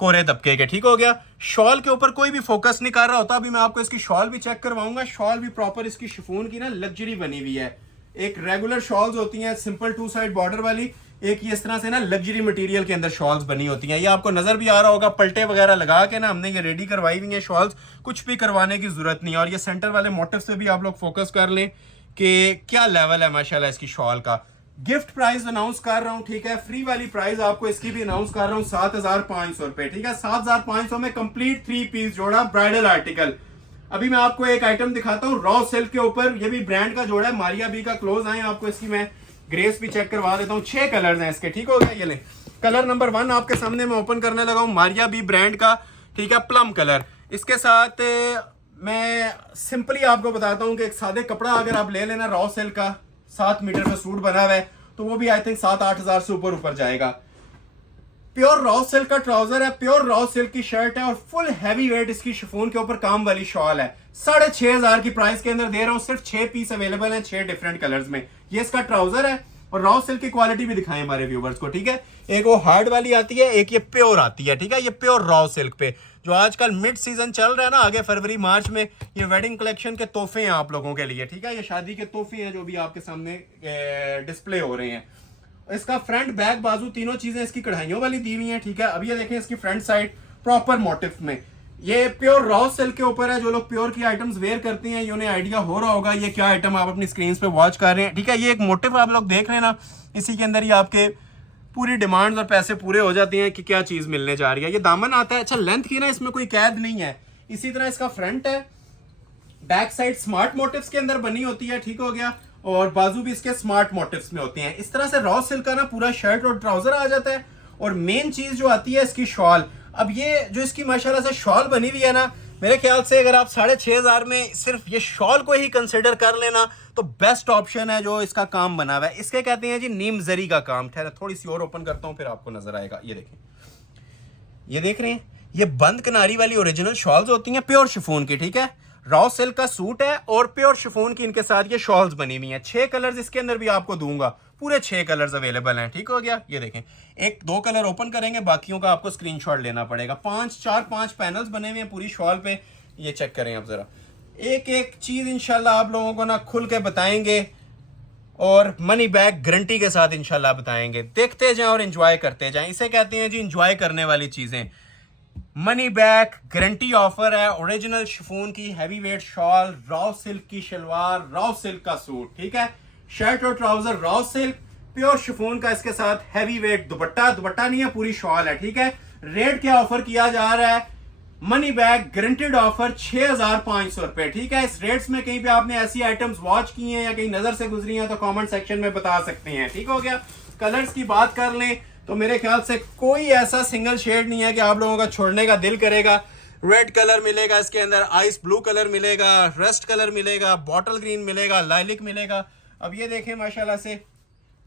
कोरे दबके के, ठीक हो गया। शॉल के ऊपर कोई भी फोकस नहीं कर रहा होता, अभी मैं आपको इसकी शॉल भी चेक करवाऊंगा। शॉल भी प्रॉपर इसकी शिफॉन की ना लग्जरी बनी हुई है। एक रेगुलर शॉल्स होती हैं सिंपल 2 साइड बॉर्डर वाली, एक ये इस तरह से ना लग्जरी मटेरियल के अंदर शॉल्स बनी होती हैं। ये आपको नजर भी आ रहा होगा, पलटे वगैरह लगा के ना हमने ये रेडी करवाई हुई है शॉल्स, कुछ भी करवाने की जरूरत नहीं है। और ये सेंटर वाले मोटिव से भी आप लोग फोकस कर लें कि क्या लेवल है माशाल्लाह इसकी शॉल का। गिफ्ट प्राइस अनाउंस कर रहा हूँ, ठीक है। फ्री वाली प्राइस आपको इसकी भी अनाउंस कर रहा हूँ 7,500 रुपए, ठीक है। 7,500 में कंप्लीट 3 पीस जोड़ा ब्राइडल आर्टिकल। अभी मैं आपको एक आइटम दिखाता हूँ रॉ सिल्क के ऊपर, ये भी ब्रांड का जोड़ा है, मारिया बी का। क्लोज आए आपको इसकी मैं ग्रेस भी चेक करवा देता हूँ। 6 कलर्स हैं इसके, ठीक हो गया। ये ले, कलर नंबर 1 आपके सामने मैं ओपन करने लगा हूँ, मारिया बी ब्रांड का, ठीक है, प्लम कलर। इसके साथ मैं सिंपली आपको बताता हूँ कि एक सादे कपड़ा अगर आप ले लेना रॉ सिल्क का, 7 मीटर में सूट बना हुआ है, तो वो भी आई थिंक 7-8 हजार से ऊपर जाएगा। प्योर रॉ सिल्क का ट्राउजर है, प्योर रॉ सिल्क की शर्ट है और फुल हैवी वेट इसकी शिफॉन के ऊपर काम वाली शॉल है। 6,500 की प्राइस के अंदर दे रहा हूं। सिर्फ 6 पीस अवेलेबल हैं 6 डिफरेंट कलर्स में। ये इसका ट्राउजर है, और रॉ सिल्क की क्वालिटी भी दिखाएं हमारे व्यूवर्स को, ठीक है। एक वो हार्ड वाली आती है, एक ये प्योर आती है, ठीक है। ये प्योर रॉ सिल्क पे जो आजकल मिड सीजन चल रहा है ना, आगे फरवरी मार्च में, ये वेडिंग कलेक्शन के तोहफे हैं आप लोगों के लिए, ठीक है। ये शादी के तोहफे हैं जो भी आपके सामने डिस्प्ले हो रहे हैं। इसका फ्रंट बैक बाजू तीनों चीजें इसकी कढ़ाइयों वाली दी हुई हैं, ठीक है। अब ये देखें इसकी फ्रंट साइड प्रॉपर मोटिव में, ये प्योर रॉ सिल्क के ऊपर है। जो लोग प्योर की आइटम्स वेयर करते हैं, ये उन्हें आइडिया हो रहा होगा ये क्या आइटम आप अपनी स्क्रीन पे वॉच कर रहे हैं, ठीक है। ये एक मोटिव आप लोग देख रहे हैं ना, इसी के अंदर ही आपके पूरी डिमांड्स और पैसे पूरे हो जाते हैं कि क्या चीज मिलने जा रही है। ये दामन आता है, अच्छा लेंथ की ना इसमें कोई कैद नहीं है। इसी तरह इसका फ्रंट है, बैक साइड स्मार्ट मोटिव्स के अंदर बनी होती है, ठीक हो गया। और बाजू भी इसके स्मार्ट मोटिव्स में होते हैं। इस तरह से रॉ सिल्क का ना पूरा शर्ट और ट्राउजर आ जाता है। और मेन चीज जो आती है इसकी शॉल। अब ये जो इसकी माशाल्लाह से शॉल बनी हुई है ना, मेरे ख्याल से अगर आप 6,500 में सिर्फ ये शॉल को ही कंसिडर कर लेना तो बेस्ट ऑप्शन है जो इसका काम बना हुआ है। इसके कहते हैं जी नीम जरी का काम। ठहरा थोड़ी सी और ओपन करता हूँ फिर आपको नजर आएगा। ये देखें, ये देख रहे हैं, ये बंद किनारी वाली ओरिजिनल शॉल्स होती हैं प्योर शिफॉन की, ठीक है। रॉ सिल्क का सूट है और प्योर शिफॉन की इनके साथ ये शॉल्स बनी हुई हैं। 6 कलर्स इसके अंदर भी आपको दूंगा, पूरे 6 कलर्स अवेलेबल हैं, ठीक हो गया। ये देखें, एक 2 कलर ओपन करेंगे, बाकियों का आपको स्क्रीनशॉट लेना पड़ेगा। 5 पैनल्स बने हुए हैं पूरी शॉल पे, ये चेक करें आप जरा। एक एक चीज इंशाल्लाह आप लोगों को ना खुल के बताएंगे और मनी बैक गारंटी के साथ इंशाल्लाह बताएंगे। देखते जाएं और एंजॉय करते जाएं। इसे कहते हैं जी एंजॉय करने वाली चीजें। मनी बैक गारंटी ऑफर है। ओरिजिनल शिफॉन की heavy weight shawl, raw silk की शलवार, रॉ सिल्क का सूट, ठीक है। शर्ट और trouser raw silk, pure chiffon का इसके साथ हैवी वेट दुपट्टा, दुपट्टा नहीं है पूरी शॉल है, ठीक है। रेट क्या ऑफर किया जा रहा है? मनी बैक गारंटेड ऑफर 6,500 रुपए, ठीक है। इस रेट्स में कहीं पे आपने ऐसी आइटम्स वॉच की हैं या कहीं नजर से गुजरी हैं तो कमेंट सेक्शन में बता सकते हैं, ठीक हो गया। कलर्स की बात कर लें तो मेरे ख्याल से कोई ऐसा सिंगल शेड नहीं है कि आप लोगों का छोड़ने का दिल करेगा। रेड कलर मिलेगा इसके अंदर, आइस ब्लू कलर मिलेगा, रस्ट कलर मिलेगा, बॉटल ग्रीन मिलेगा, लाइलिक मिलेगा। अब ये देखें माशाल्लाह से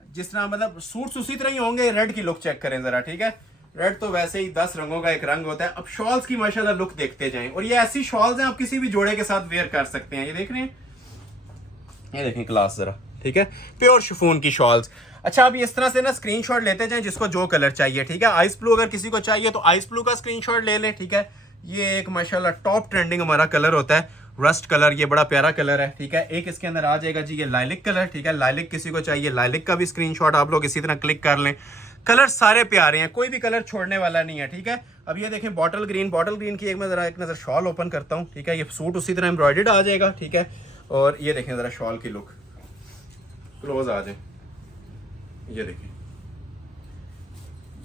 जिस तरह मतलब सूट्स उसी तरह ही होंगे। रेड की लुक चेक करें जरा, ठीक है। रेड तो वैसे ही 10 रंगों का एक रंग होता है। अब शॉल्स की माशाल्लाह लुक देखते जाएं। और ये ऐसी शॉल्स हैं आप किसी भी जोड़े के साथ वेयर कर सकते हैं। ये देख रहे हैं, ये देखें क्लास जरा, ठीक है। प्योर शिफॉन की शॉल्स। अच्छा, अब इस तरह से ना स्क्रीनशॉट लेते जाएं जिसको जो कलर चाहिए, ठीक है। आइस ब्लू अगर किसी को चाहिए तो आइस ब्लू का स्क्रीनशॉट ले लें, ठीक है। ये एक माशाल्लाह टॉप ट्रेंडिंग हमारा कलर होता है, रस्ट कलर। ये बड़ा प्यारा कलर है, ठीक है। एक इसके अंदर आ जाएगा जी ये लाइलिक कलर, ठीक है। लाइलिक किसी को चाहिए, लाइलिक का भी स्क्रीनशॉट आप लोग इसी तरह क्लिक कर लें। कलर सारे प्यारे हैं, कोई भी कलर छोड़ने वाला नहीं है, ठीक है। अब ये देखें बॉटल ग्रीन, बॉटल ग्रीन की एक नजर शॉल ओपन करता हूँ, ठीक है। ये सूट उसी तरह एम्ब्रॉयडर्ड आ जाएगा, ठीक है। और ये देखें जरा शॉल की लुक, क्लोज आ जाए, ये देखें।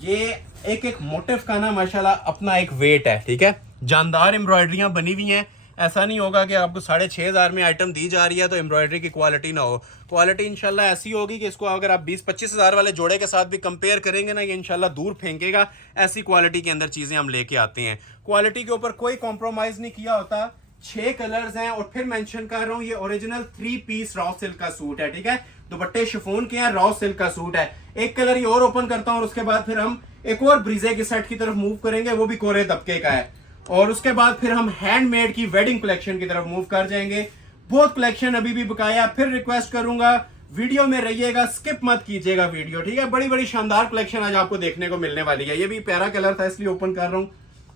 ये एक एक मोटिव का ना माशाल्लाह अपना एक वेट है, ठीक है। जानदार एम्ब्रॉयडरियां बनी हुई हैं। ऐसा नहीं होगा कि आपको 6,500 में आइटम दी जा रही है तो एम्ब्रॉयडरी की क्वालिटी ना हो। क्वालिटी इंशाल्लाह ऐसी होगी कि इसको अगर आप 20-25 हज़ार वाले जोड़े के साथ भी कंपेयर करेंगे ना, ये इंशाल्लाह दूर फेंकेगा। ऐसी क्वालिटी के अंदर चीज़ें हम लेके आते हैं। क्वालिटी के ऊपर कोई कॉम्प्रोमाइज़ नहीं किया होता। 6 कलर्स हैं और फिर मेंशन कर रहा हूँ ये ओरिजिनल 3 पीस रॉ सिल्क का सूट है, ठीक है। दुपट्टे शिफॉन के हैं, रॉ सिल्क का सूट है। एक कलर ही और ओपन करता हूँ और उसके बाद फिर हम एक और ब्रीजे के सेट की तरफ मूव करेंगे, वो भी कोरे तबके का है। और उसके बाद फिर हम हैंडमेड की वेडिंग कलेक्शन की तरफ मूव कर जाएंगे। बहुत कलेक्शन अभी भी बकाया। फिर रिक्वेस्ट करूंगा वीडियो में रहिएगा, स्किप मत कीजिएगा वीडियो, ठीक है। बड़ी बड़ी शानदार कलेक्शन आज आपको देखने को मिलने वाली है। ये भी प्यारा कलर था इसलिए ओपन कर रहा हूँ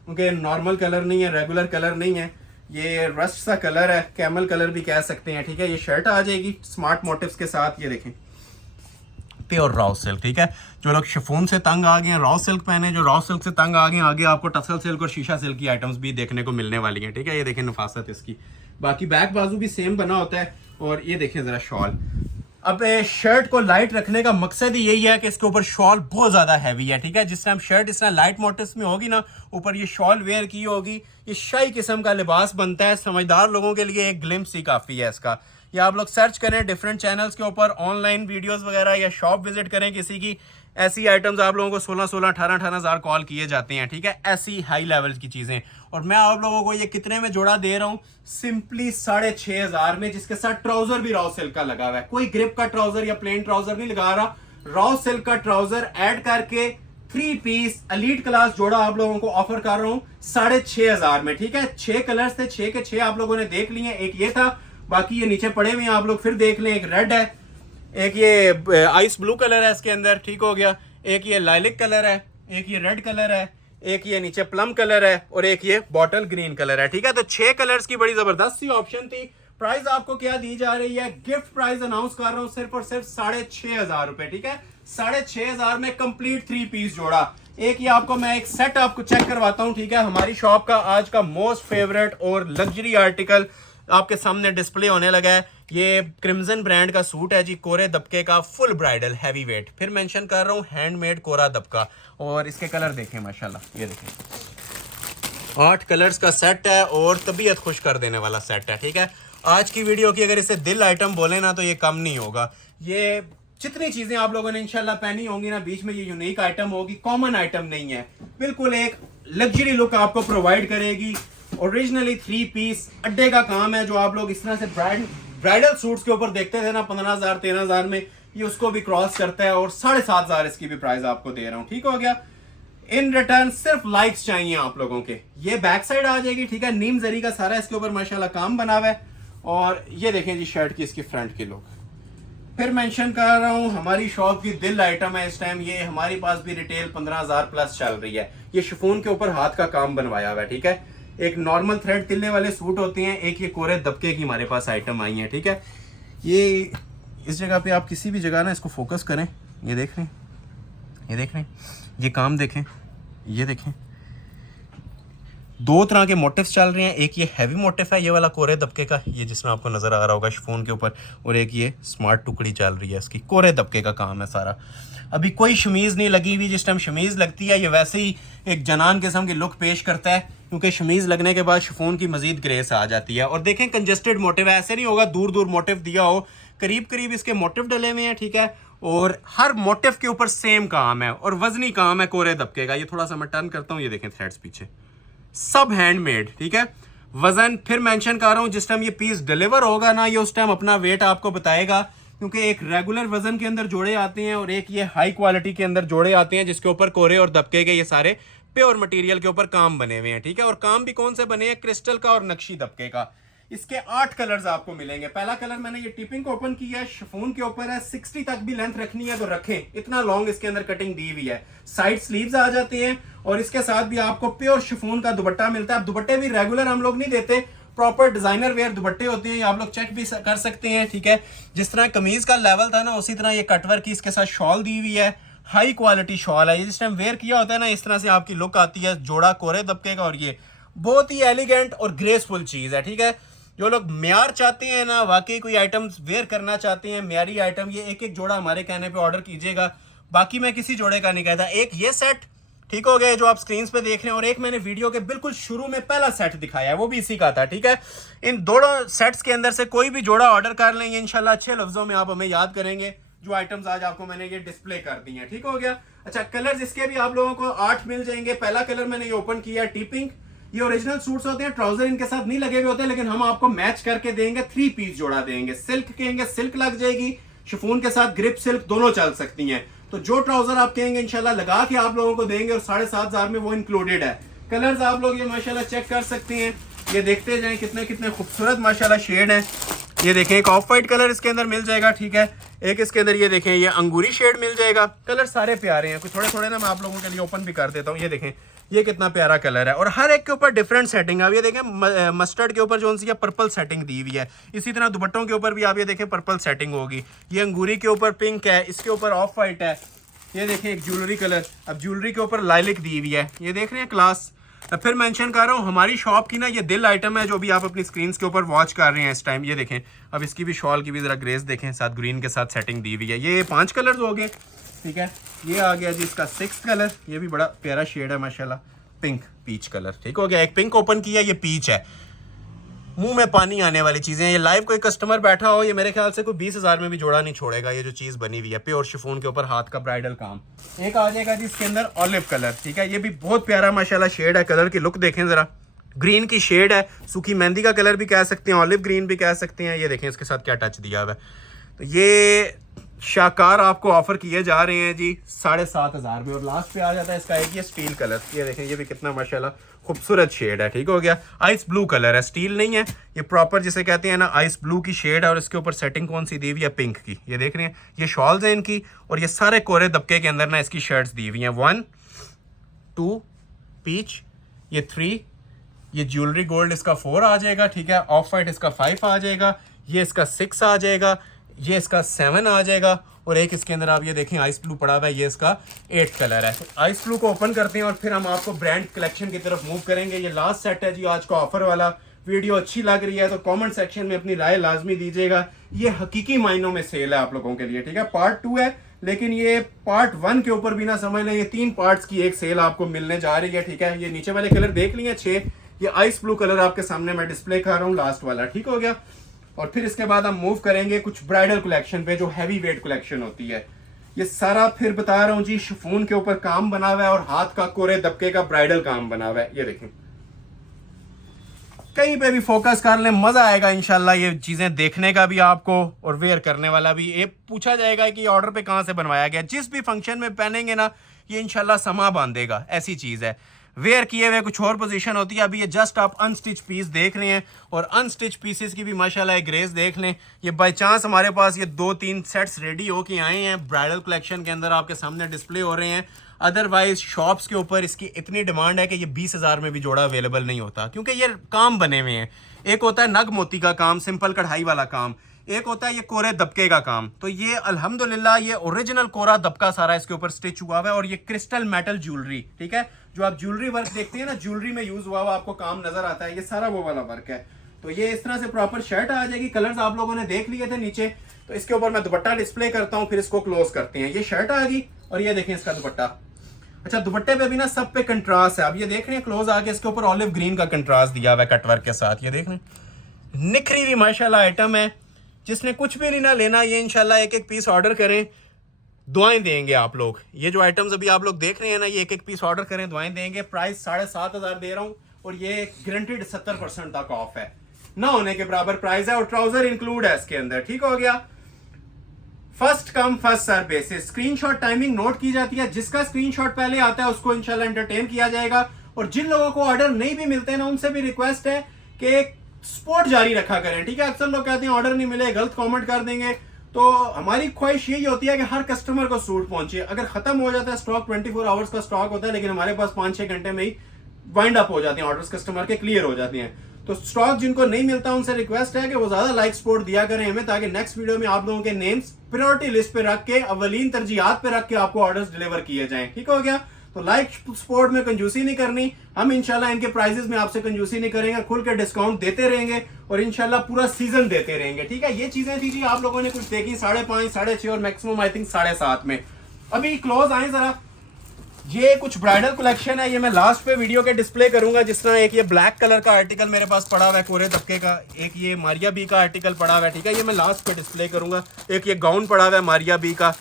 क्योंकि नॉर्मल कलर नहीं है, रेगुलर कलर नहीं है, ये रस्ट सा कलर है, कैमल कलर भी कह सकते हैं, ठीक है। ये शर्ट आ जाएगी स्मार्ट मोटिव्स के साथ। ये देखें प्योर रॉ सिल्क, ठीक है। जो लोग शिफॉन से तंग आ गए हैं रॉ सिल्क पहने, जो रॉ सिल्क से तंग आ गए हैं, आगे आपको टसल सिल्क और शीशा सिल्क की आइटम्स भी देखने को मिलने वाली हैं, ठीक है। ये देखें नफासत इसकी, बाकी बैक बाजू भी सेम बना होता है। और ये देखें जरा शॉल। अब शर्ट को लाइट रखने का मकसद ही यही है कि इसके ऊपर शॉल बहुत ज्यादा हैवी है, ठीक है। जिस तरह हम शर्ट इस तरह लाइट मोटिव्स में होगी ना, ऊपर ये शॉल वेयर की होगी, ये शाही किस्म का लिबास बनता है। समझदार लोगों के लिए एक ग्लिम्स ही काफी है इसका। या आप लोग सर्च करें डिफरेंट चैनल्स के ऊपर, ऑनलाइन वीडियोस वगैरह, या शॉप विजिट करें किसी की, ऐसी आइटम्स आप लोगों को 16-16, 18-18 हज़ार कॉल किए जाते हैं, ठीक है। ऐसी हाई लेवल की चीज़ें। और मैं आप लोगों को ये कितने में जोड़ा दे रहा हूँ? सिंपली 6,500 में, जिसके साथ ट्राउजर भी रॉ सिल्क का लगा हुआ है। कोई ग्रिप का ट्राउजर या प्लेन ट्राउजर नहीं लगा रहा, रॉ सिल्क का ट्राउजर ऐड करके 3 पीस एलीट क्लास जोड़ा आप लोगों को ऑफर कर रहा हूँ 6,500 में, ठीक है। 6 कलर्स थे, 6 के 6 आप लोगों ने देख लिए। एक ये था, बाकी ये नीचे पड़े हुए हैं, आप लोग फिर देख लें। एक रेड है, एक ये आइस ब्लू कलर है इसके अंदर, ठीक हो गया। एक ये लाइलिक कलर है, एक ये रेड कलर है, एक ये नीचे प्लम कलर है और एक ये बॉटल ग्रीन कलर है, ठीक है। तो 6 कलर्स की बड़ी जबरदस्त सी ऑप्शन थी। प्राइस आपको क्या दी जा रही है, गिफ्ट प्राइस अनाउंस कर रहा हूं सिर्फ और सिर्फ 6,500 रुपए, ठीक है। 6,500 में कंप्लीट 3 पीस जोड़ा। एक ये आपको मैं एक सेट आपको चेक करवाता हूं, ठीक है। हमारी शॉप का आज का मोस्ट फेवरेट और लग्जरी आर्टिकल आपके सामने डिस्प्ले होने लगा है। ये क्रिम्जन ब्रांड का सूट है जी, कोरे दबके का, फुल ब्राइडल हैवी वेट। फिर मेंशन कर रहा हूँ हैंडमेड कोरा दबका। और इसके कलर देखें माशाल्लाह, ये देखें 8 कलर्स का सेट है और तबीयत खुश कर देने वाला सेट है, ठीक है। आज की वीडियो की अगर इसे दिल आइटम बोले ना तो ये कम नहीं होगा। ये जितनी चीजें आप लोगों ने इंशाल्लाह पहनी होंगी ना, बीच में ये यूनिक आइटम होगी, कॉमन आइटम नहीं है। बिल्कुल एक लग्जरी लुक आपको प्रोवाइड करेगी। ओरिजिनली 3 पीस अड्डे का काम है, जो आप लोग इस तरह से ब्राइडल सूट्स के ऊपर देखते थे ना 15,000 13,000 में, ये उसको भी क्रॉस करता है। और 7,500 इसकी भी प्राइस आपको दे रहा हूँ, ठीक हो गया। इन रिटर्न सिर्फ लाइक्स चाहिए आप लोगों के। ये बैक साइड आ जाएगी, ठीक है। नीम जरी का सारा इसके ऊपर माशाल्लाह काम बना हुआ है। और ये देखें जी शर्ट की इसकी फ्रंट की लुक। फिर मेंशन कर रहा हूँ हमारी शॉप की दिल आइटम है इस टाइम। ये हमारे पास भी रिटेल 15,000 प्लस चल रही है। ये शिफॉन के ऊपर हाथ का काम बनवाया हुआ है, ठीक है। एक नॉर्मल थ्रेड तिल्ले वाले सूट होते हैं, एक ये कोरे दबके की हमारे पास आइटम आई है, ठीक है। ये इस जगह पे आप किसी भी जगह ना इसको फोकस करें, ये देख रहे हैं, ये देख रहे हैं, ये काम देखें, ये देखें। 2 तरह के मोटिव्स चल रहे हैं। एक ये हैवी मोटिव है, ये वाला कोरे दबके का, ये जिसमें आपको नजर आ रहा होगा शिफॉन के ऊपर। और एक ये स्मार्ट टुकड़ी चल रही है, इसकी कोरे दबके का काम है सारा। अभी कोई शमीज नहीं लगी हुई। जिस टाइम शमीज लगती है ये वैसे ही एक जनान किस्म की लुक पेश करता है, क्योंकि शमीज लगने के बाद शिफॉन की मजीद ग्रेस आ जाती है। और देखें कंजस्टेड मोटिव है, ऐसे नहीं होगा दूर दूर मोटिव दिया हो, करीब करीब इसके मोटिव डले हुए हैं, ठीक है। और हर मोटिव के ऊपर सेम काम है और वजनी काम है कोरे दबके का। ये थोड़ा सा मैं टर्न करता हूँ, ये देखें थ्रेड्स पीछे, सब हैंडमेड, ठीक है। वजन फिर मेंशन कर रहा हूँ, जिस टाइम ये पीस डिलीवर होगा ना, ये उस टाइम अपना वेट आपको बताएगा, क्योंकि एक रेगुलर वजन के अंदर जोड़े आते हैं और एक ये हाई क्वालिटी के अंदर जोड़े आते हैं, जिसके ऊपर कोरे और दबके के ये सारे प्योर मटेरियल के ऊपर काम बने हुए हैं, ठीक है। और काम भी कौन से बने हैं, क्रिस्टल का और नक्शी दबके का। इसके 8 कलर्स आपको मिलेंगे। पहला कलर मैंने ये टिपिंग ओपन किया है, शिफॉन के ऊपर है। 60 तक भी लेंथ रखनी है तो रखें, इतना लॉन्ग इसके अंदर कटिंग दी हुई है। साइड स्लीव्स आ जाते हैं और इसके साथ भी आपको प्योर शिफॉन का दुपट्टा मिलता है। अब दुपट्टे भी रेगुलर हम लोग नहीं देते, प्रॉपर डिजाइनर वेयर दुपट्टे होते हैं, आप लोग चेक भी कर सकते हैं, ठीक है। जिस तरह कमीज का लेवल था ना, उसी तरह ये कटवर्क की इसके साथ शॉल दी हुई है, हाई क्वालिटी शॉल है। ये जिस टाइम वेयर किया होता है ना, इस तरह से आपकी लुक आती है। जोड़ा कोरे दबके का और ये बहुत ही एलिगेंट और ग्रेसफुल चीज है, ठीक है। जो लोग म्यार चाहते हैं ना, वाकई कोई आइटम वेयर करना चाहते हैं, म्यारी आइटम, ये एक एक जोड़ा हमारे कहने पे ऑर्डर कीजिएगा। बाकी मैं किसी जोड़े का नहीं कहता। एक ये सेट ठीक हो गया जो आप स्क्रीन पे देख रहे हैं, और एक मैंने वीडियो के बिल्कुल शुरू में पहला सेट दिखाया है, वो भी इसी का था, ठीक है। इन दोनों सेट्स के अंदर से कोई भी जोड़ा ऑर्डर कर लेंगे, इंशाल्लाह अच्छे लफ्जों में आप हमें याद करेंगे। जो आइटम्स आज आपको मैंने ये डिस्प्ले कर दी हैं, ठीक हो गया। अच्छा, कलर्स इसके भी आप लोगों को 8 मिल जाएंगे। पहला कलर मैंने ये ओपन किया टी पिंक। ये ओरिजिनल सूट्स होते हैं, ट्राउजर इनके साथ नहीं लगे हुए होते, लेकिन हम आपको मैच करके देंगे। 3 पीस जोड़ा देंगे। सिल्क कहेंगे सिल्क लग जाएगी, शिफॉन के साथ ग्रिप सिल्क दोनों चल सकती हैं। तो जो ट्राउजर आप कहेंगे इंशाल्लाह लगा के आप लोगों को देंगे, और 7,500 में वो इंक्लूडेड है। कलर्स आप लोग ये माशाल्लाह चेक कर सकते हैं। ये देखते जाएं कितने कितने खूबसूरत माशाल्लाह शेड है। ये देखें एक ऑफ वाइट कलर इसके अंदर मिल जाएगा, ठीक है। एक इसके अंदर ये देखें ये अंगूरी शेड मिल जाएगा। कलर सारे प्यारे हैं, कुछ थोड़े थोड़े ना मैं आप लोगों के लिए ओपन भी कर देता हूँ। ये देखें ये कितना प्यारा कलर है, और हर एक के ऊपर डिफरेंट सेटिंग है। अब ये देखें मस्टर्ड के ऊपर जो सी पर्पल सेटिंग दी हुई है, इसी तरह दुपट्टों के ऊपर भी आप ये देखें पर्पल सेटिंग होगी। ये अंगूरी के ऊपर पिंक है, इसके ऊपर ऑफ वाइट है। ये देखें एक ज्वेलरी कलर, अब ज्वेलरी के ऊपर लाइलिक दी हुई है। ये देख रहे हैं क्लास। अब फिर मेंशन कर रहा हूँ हमारी शॉप की ना ये दिल आइटम है, जो भी आप अपनी स्क्रीन के ऊपर वॉच कर रहे हैं इस टाइम। ये देखें अब इसकी भी शॉल की भी जरा ग्रेस देखें, साथ ग्रीन के साथ सेटिंग दी हुई है। ये 5 कलर्स हो गए, ठीक है। ये आ गया जी इसका 6th कलर, ये भी बड़ा प्यारा शेड है माशाल्लाह, पिंक पीच कलर, ठीक हो गया। एक पिंक ओपन किया, ये पीच है, मुंह में पानी आने वाली चीजें। ये लाइव कोई कस्टमर बैठा हो, ये मेरे ख्याल से कोई 20,000 में भी जोड़ा नहीं छोड़ेगा। ये जो चीज बनी हुई है प्योर शिफॉन के ऊपर हाथ का ब्राइडल काम। एक आ जाएगा जी इसके अंदर ऑलिव कलर, ठीक है। ये भी बहुत प्यारा माशाल्लाह शेड है। कलर की लुक देखें जरा, ग्रीन की शेड है, सूखी मेहंदी का कलर भी कह सकते हैं, ऑलिव ग्रीन भी कह सकते हैं। ये देखें इसके साथ क्या टच दिया हुआ है। तो ये शाकार आपको ऑफर किए जा रहे हैं जी 7,500 में। और लास्ट पे आ जाता है इसका एक ये स्टील कलर, ये देखें ये भी कितना माशाल्लाह खूबसूरत शेड है। ठीक हो गया, आइस ब्लू कलर है, स्टील नहीं है ये, प्रॉपर जिसे कहते हैं ना आइस ब्लू की शेड है। और इसके ऊपर सेटिंग कौन सी दी हुई है, पिंक की। ये देख रहे हैं ये शॉल्स हैं इनकी, और ये सारे कोरे दबके के अंदर ना इसकी शर्ट्स दी हुई हैं। 1 2 पीच, ये 3, ये ज्वेलरी गोल्ड इसका 4 आ जाएगा। ठीक है, ऑफ वाइट इसका 5 आ जाएगा, ये इसका 6 आ जाएगा, ये इसका 7 आ जाएगा, और एक इसके अंदर आप ये देखें आइस ब्लू पड़ा हुआ है, ये इसका 8 कलर है। तो आइस ब्लू को ओपन करते हैं और फिर हम आपको ब्रांड कलेक्शन की तरफ मूव करेंगे। ये लास्ट सेट है जी आज का ऑफर वाला। वीडियो अच्छी लग रही है तो कमेंट सेक्शन में अपनी राय लाजमी दीजिएगा। ये हकीकी मायनों में सेल है आप लोगों के लिए। ठीक है, पार्ट 2 है, लेकिन ये पार्ट 1 के ऊपर भी ना समझ लें, ये 3 पार्ट्स की एक सेल आपको मिलने जा रही है। ठीक है, ये नीचे वाले कलर देख लिए 6, ये आइस ब्लू कलर आपके सामने मैं डिस्प्ले कर रहा हूँ, लास्ट वाला। ठीक हो गया, और फिर इसके बाद हम मूव करेंगे कुछ ब्राइडल कलेक्शन पे जो हैवी वेट कलेक्शन होती है। ये सारा फिर बता रहा हूँ जी, शिफॉन के ऊपर काम बना हुआ है और हाथ का कोरे दबके का ब्राइडल काम बना हुआ है। ये देखें, कहीं पे भी फोकस कर लें, मजा आएगा इंशाल्लाह ये चीजें देखने का भी आपको और वेयर करने वाला भी। ये पूछा जाएगा कि ऑर्डर पे कहाँ से बनवाया गया, जिस भी फंक्शन में पहनेंगे ना ये इंशाल्लाह समा बांधेगा, ऐसी चीज है। वेयर किए हुए कुछ और पोजीशन होती है। अभी ये जस्ट आप अनस्टिच पीस देख रहे हैं, और अनस्टिच पीसेस की भी माशाल्लाह ग्रेस देख लें। ये बाय चांस हमारे पास ये 2-3 सेट्स रेडी होके आए हैं, ब्राइडल कलेक्शन के अंदर आपके सामने डिस्प्ले हो रहे हैं। अदरवाइज शॉप्स के ऊपर इसकी इतनी डिमांड है कि ये 20,000 में भी जोड़ा अवेलेबल नहीं होता, क्योंकि ये काम बने हुए हैं। एक होता है नग मोती का काम, सिंपल कढ़ाई वाला काम, एक होता है ये कोरे दबके का काम। तो ये अल्हम्दुलिल्लाह ये ओरिजिनल कोरा दबका सारा इसके ऊपर स्टिच हुआ हुआ है, और ये क्रिस्टल मेटल ज्वेलरी। ठीक है, जो आप ज्वेलरी वर्क देखते हैं ना, ज्वेलरी में यूज हुआ आपको काम नजर आता है, ये सारा वो वाला वर्क है। तो ये इस तरह से प्रॉपर शर्ट आ जाएगी। कलर्स आप लोगों ने देख लिए थे नीचे, तो इसके ऊपर मैं दुपट्टा डिस्प्ले करता हूँ, फिर इसको क्लोज करते हैं। ये शर्ट आ गई, और ये देखें इसका दुपट्टा। अच्छा, दुपट्टे पे भी ना सब पे कंट्रास्ट है। अब ये देख रहे हैं क्लोज आके, इसके ऊपर ऑलिव ग्रीन का कंट्रास्ट दिया हुआ है कटवर्क के साथ। ये देख रहे हैं, निखरी हुई माशाल्लाह आइटम है। जिसने कुछ भी नहीं ना लेना, ये इंशाल्लाह एक एक पीस ऑर्डर करें, दुआएं देंगे आप लोग। ये जो आइटम्स अभी आप लोग देख रहे हैं ना, ये एक एक पीस ऑर्डर करें, दुआएं देंगे। प्राइस 7,500 दे रहा हूँ, और ये गारंटीड 70% तक ऑफ है, ना होने के बराबर प्राइस है, और ट्राउजर इंक्लूड है इसके अंदर। ठीक हो गया, first come first serve basis. Screenshot timing note की जाती है, जिसका स्क्रीनशॉट पहले आता है उसको इंशाल्लाह एंटरटेन किया जाएगा। और जिन लोगों को ऑर्डर नहीं भी मिलते ना, उनसे भी रिक्वेस्ट है कि सपोर्ट जारी रखा करें। ठीक है, अक्सर लोग कहते हैं ऑर्डर नहीं मिले, गलत कमेंट कर देंगे। तो हमारी ख्वाहिश यही होती है कि हर कस्टमर को सूट पहुंचे। अगर खत्म हो जाता है स्टॉक, 24 आवर्स का स्टॉक होता है, लेकिन हमारे पास 5-6 घंटे में ही वाइंड अप हो जाते हैं ऑर्डर्स, कस्टमर के क्लियर हो जाते हैं। तो स्टॉक जिनको नहीं मिलता उनसे रिक्वेस्ट है कि वो ज्यादा लाइक सपोर्ट दिया करें हमें, ताकि नेक्स्ट वीडियो में आप लोगों के नेम्स प्रायोरिटी लिस्ट पे रख के, अव्वलीन तरजीहात पे रख के आपको ऑर्डर्स डिलीवर किए जाएं। ठीक हो गया, तो लाइक सपोर्ट में कंजूसी नहीं करनी। हम इंशाल्लाह इनके प्राइसेस में आपसे कंजूसी नहीं करेंगे, खुल के डिस्काउंट देते रहेंगे, और इंशाल्लाह पूरा सीजन देते रहेंगे। ठीक है, ये चीजें थी जी आप लोगों ने कुछ देखी 5.5, 6.5 और मैक्सिमम आई थिंक 7.5 में। अभी क्लोज आए जरा, ये कुछ ब्राइडल कलेक्शन है, ये मैं लास्ट पे वीडियो के डिस्प्ले करूंगा। जिस तरह एक ये ब्लैक कलर का आर्टिकल मेरे पास पड़ा हुआ है कोरे दबके का, एक ये मारिया बी का आर्टिकल पड़ा हुआ है। ठीक है, ये मैं लास्ट पे डिस्प्ले करूंगा। एक ये गाउन पड़ा हुआ है मारिया बी का,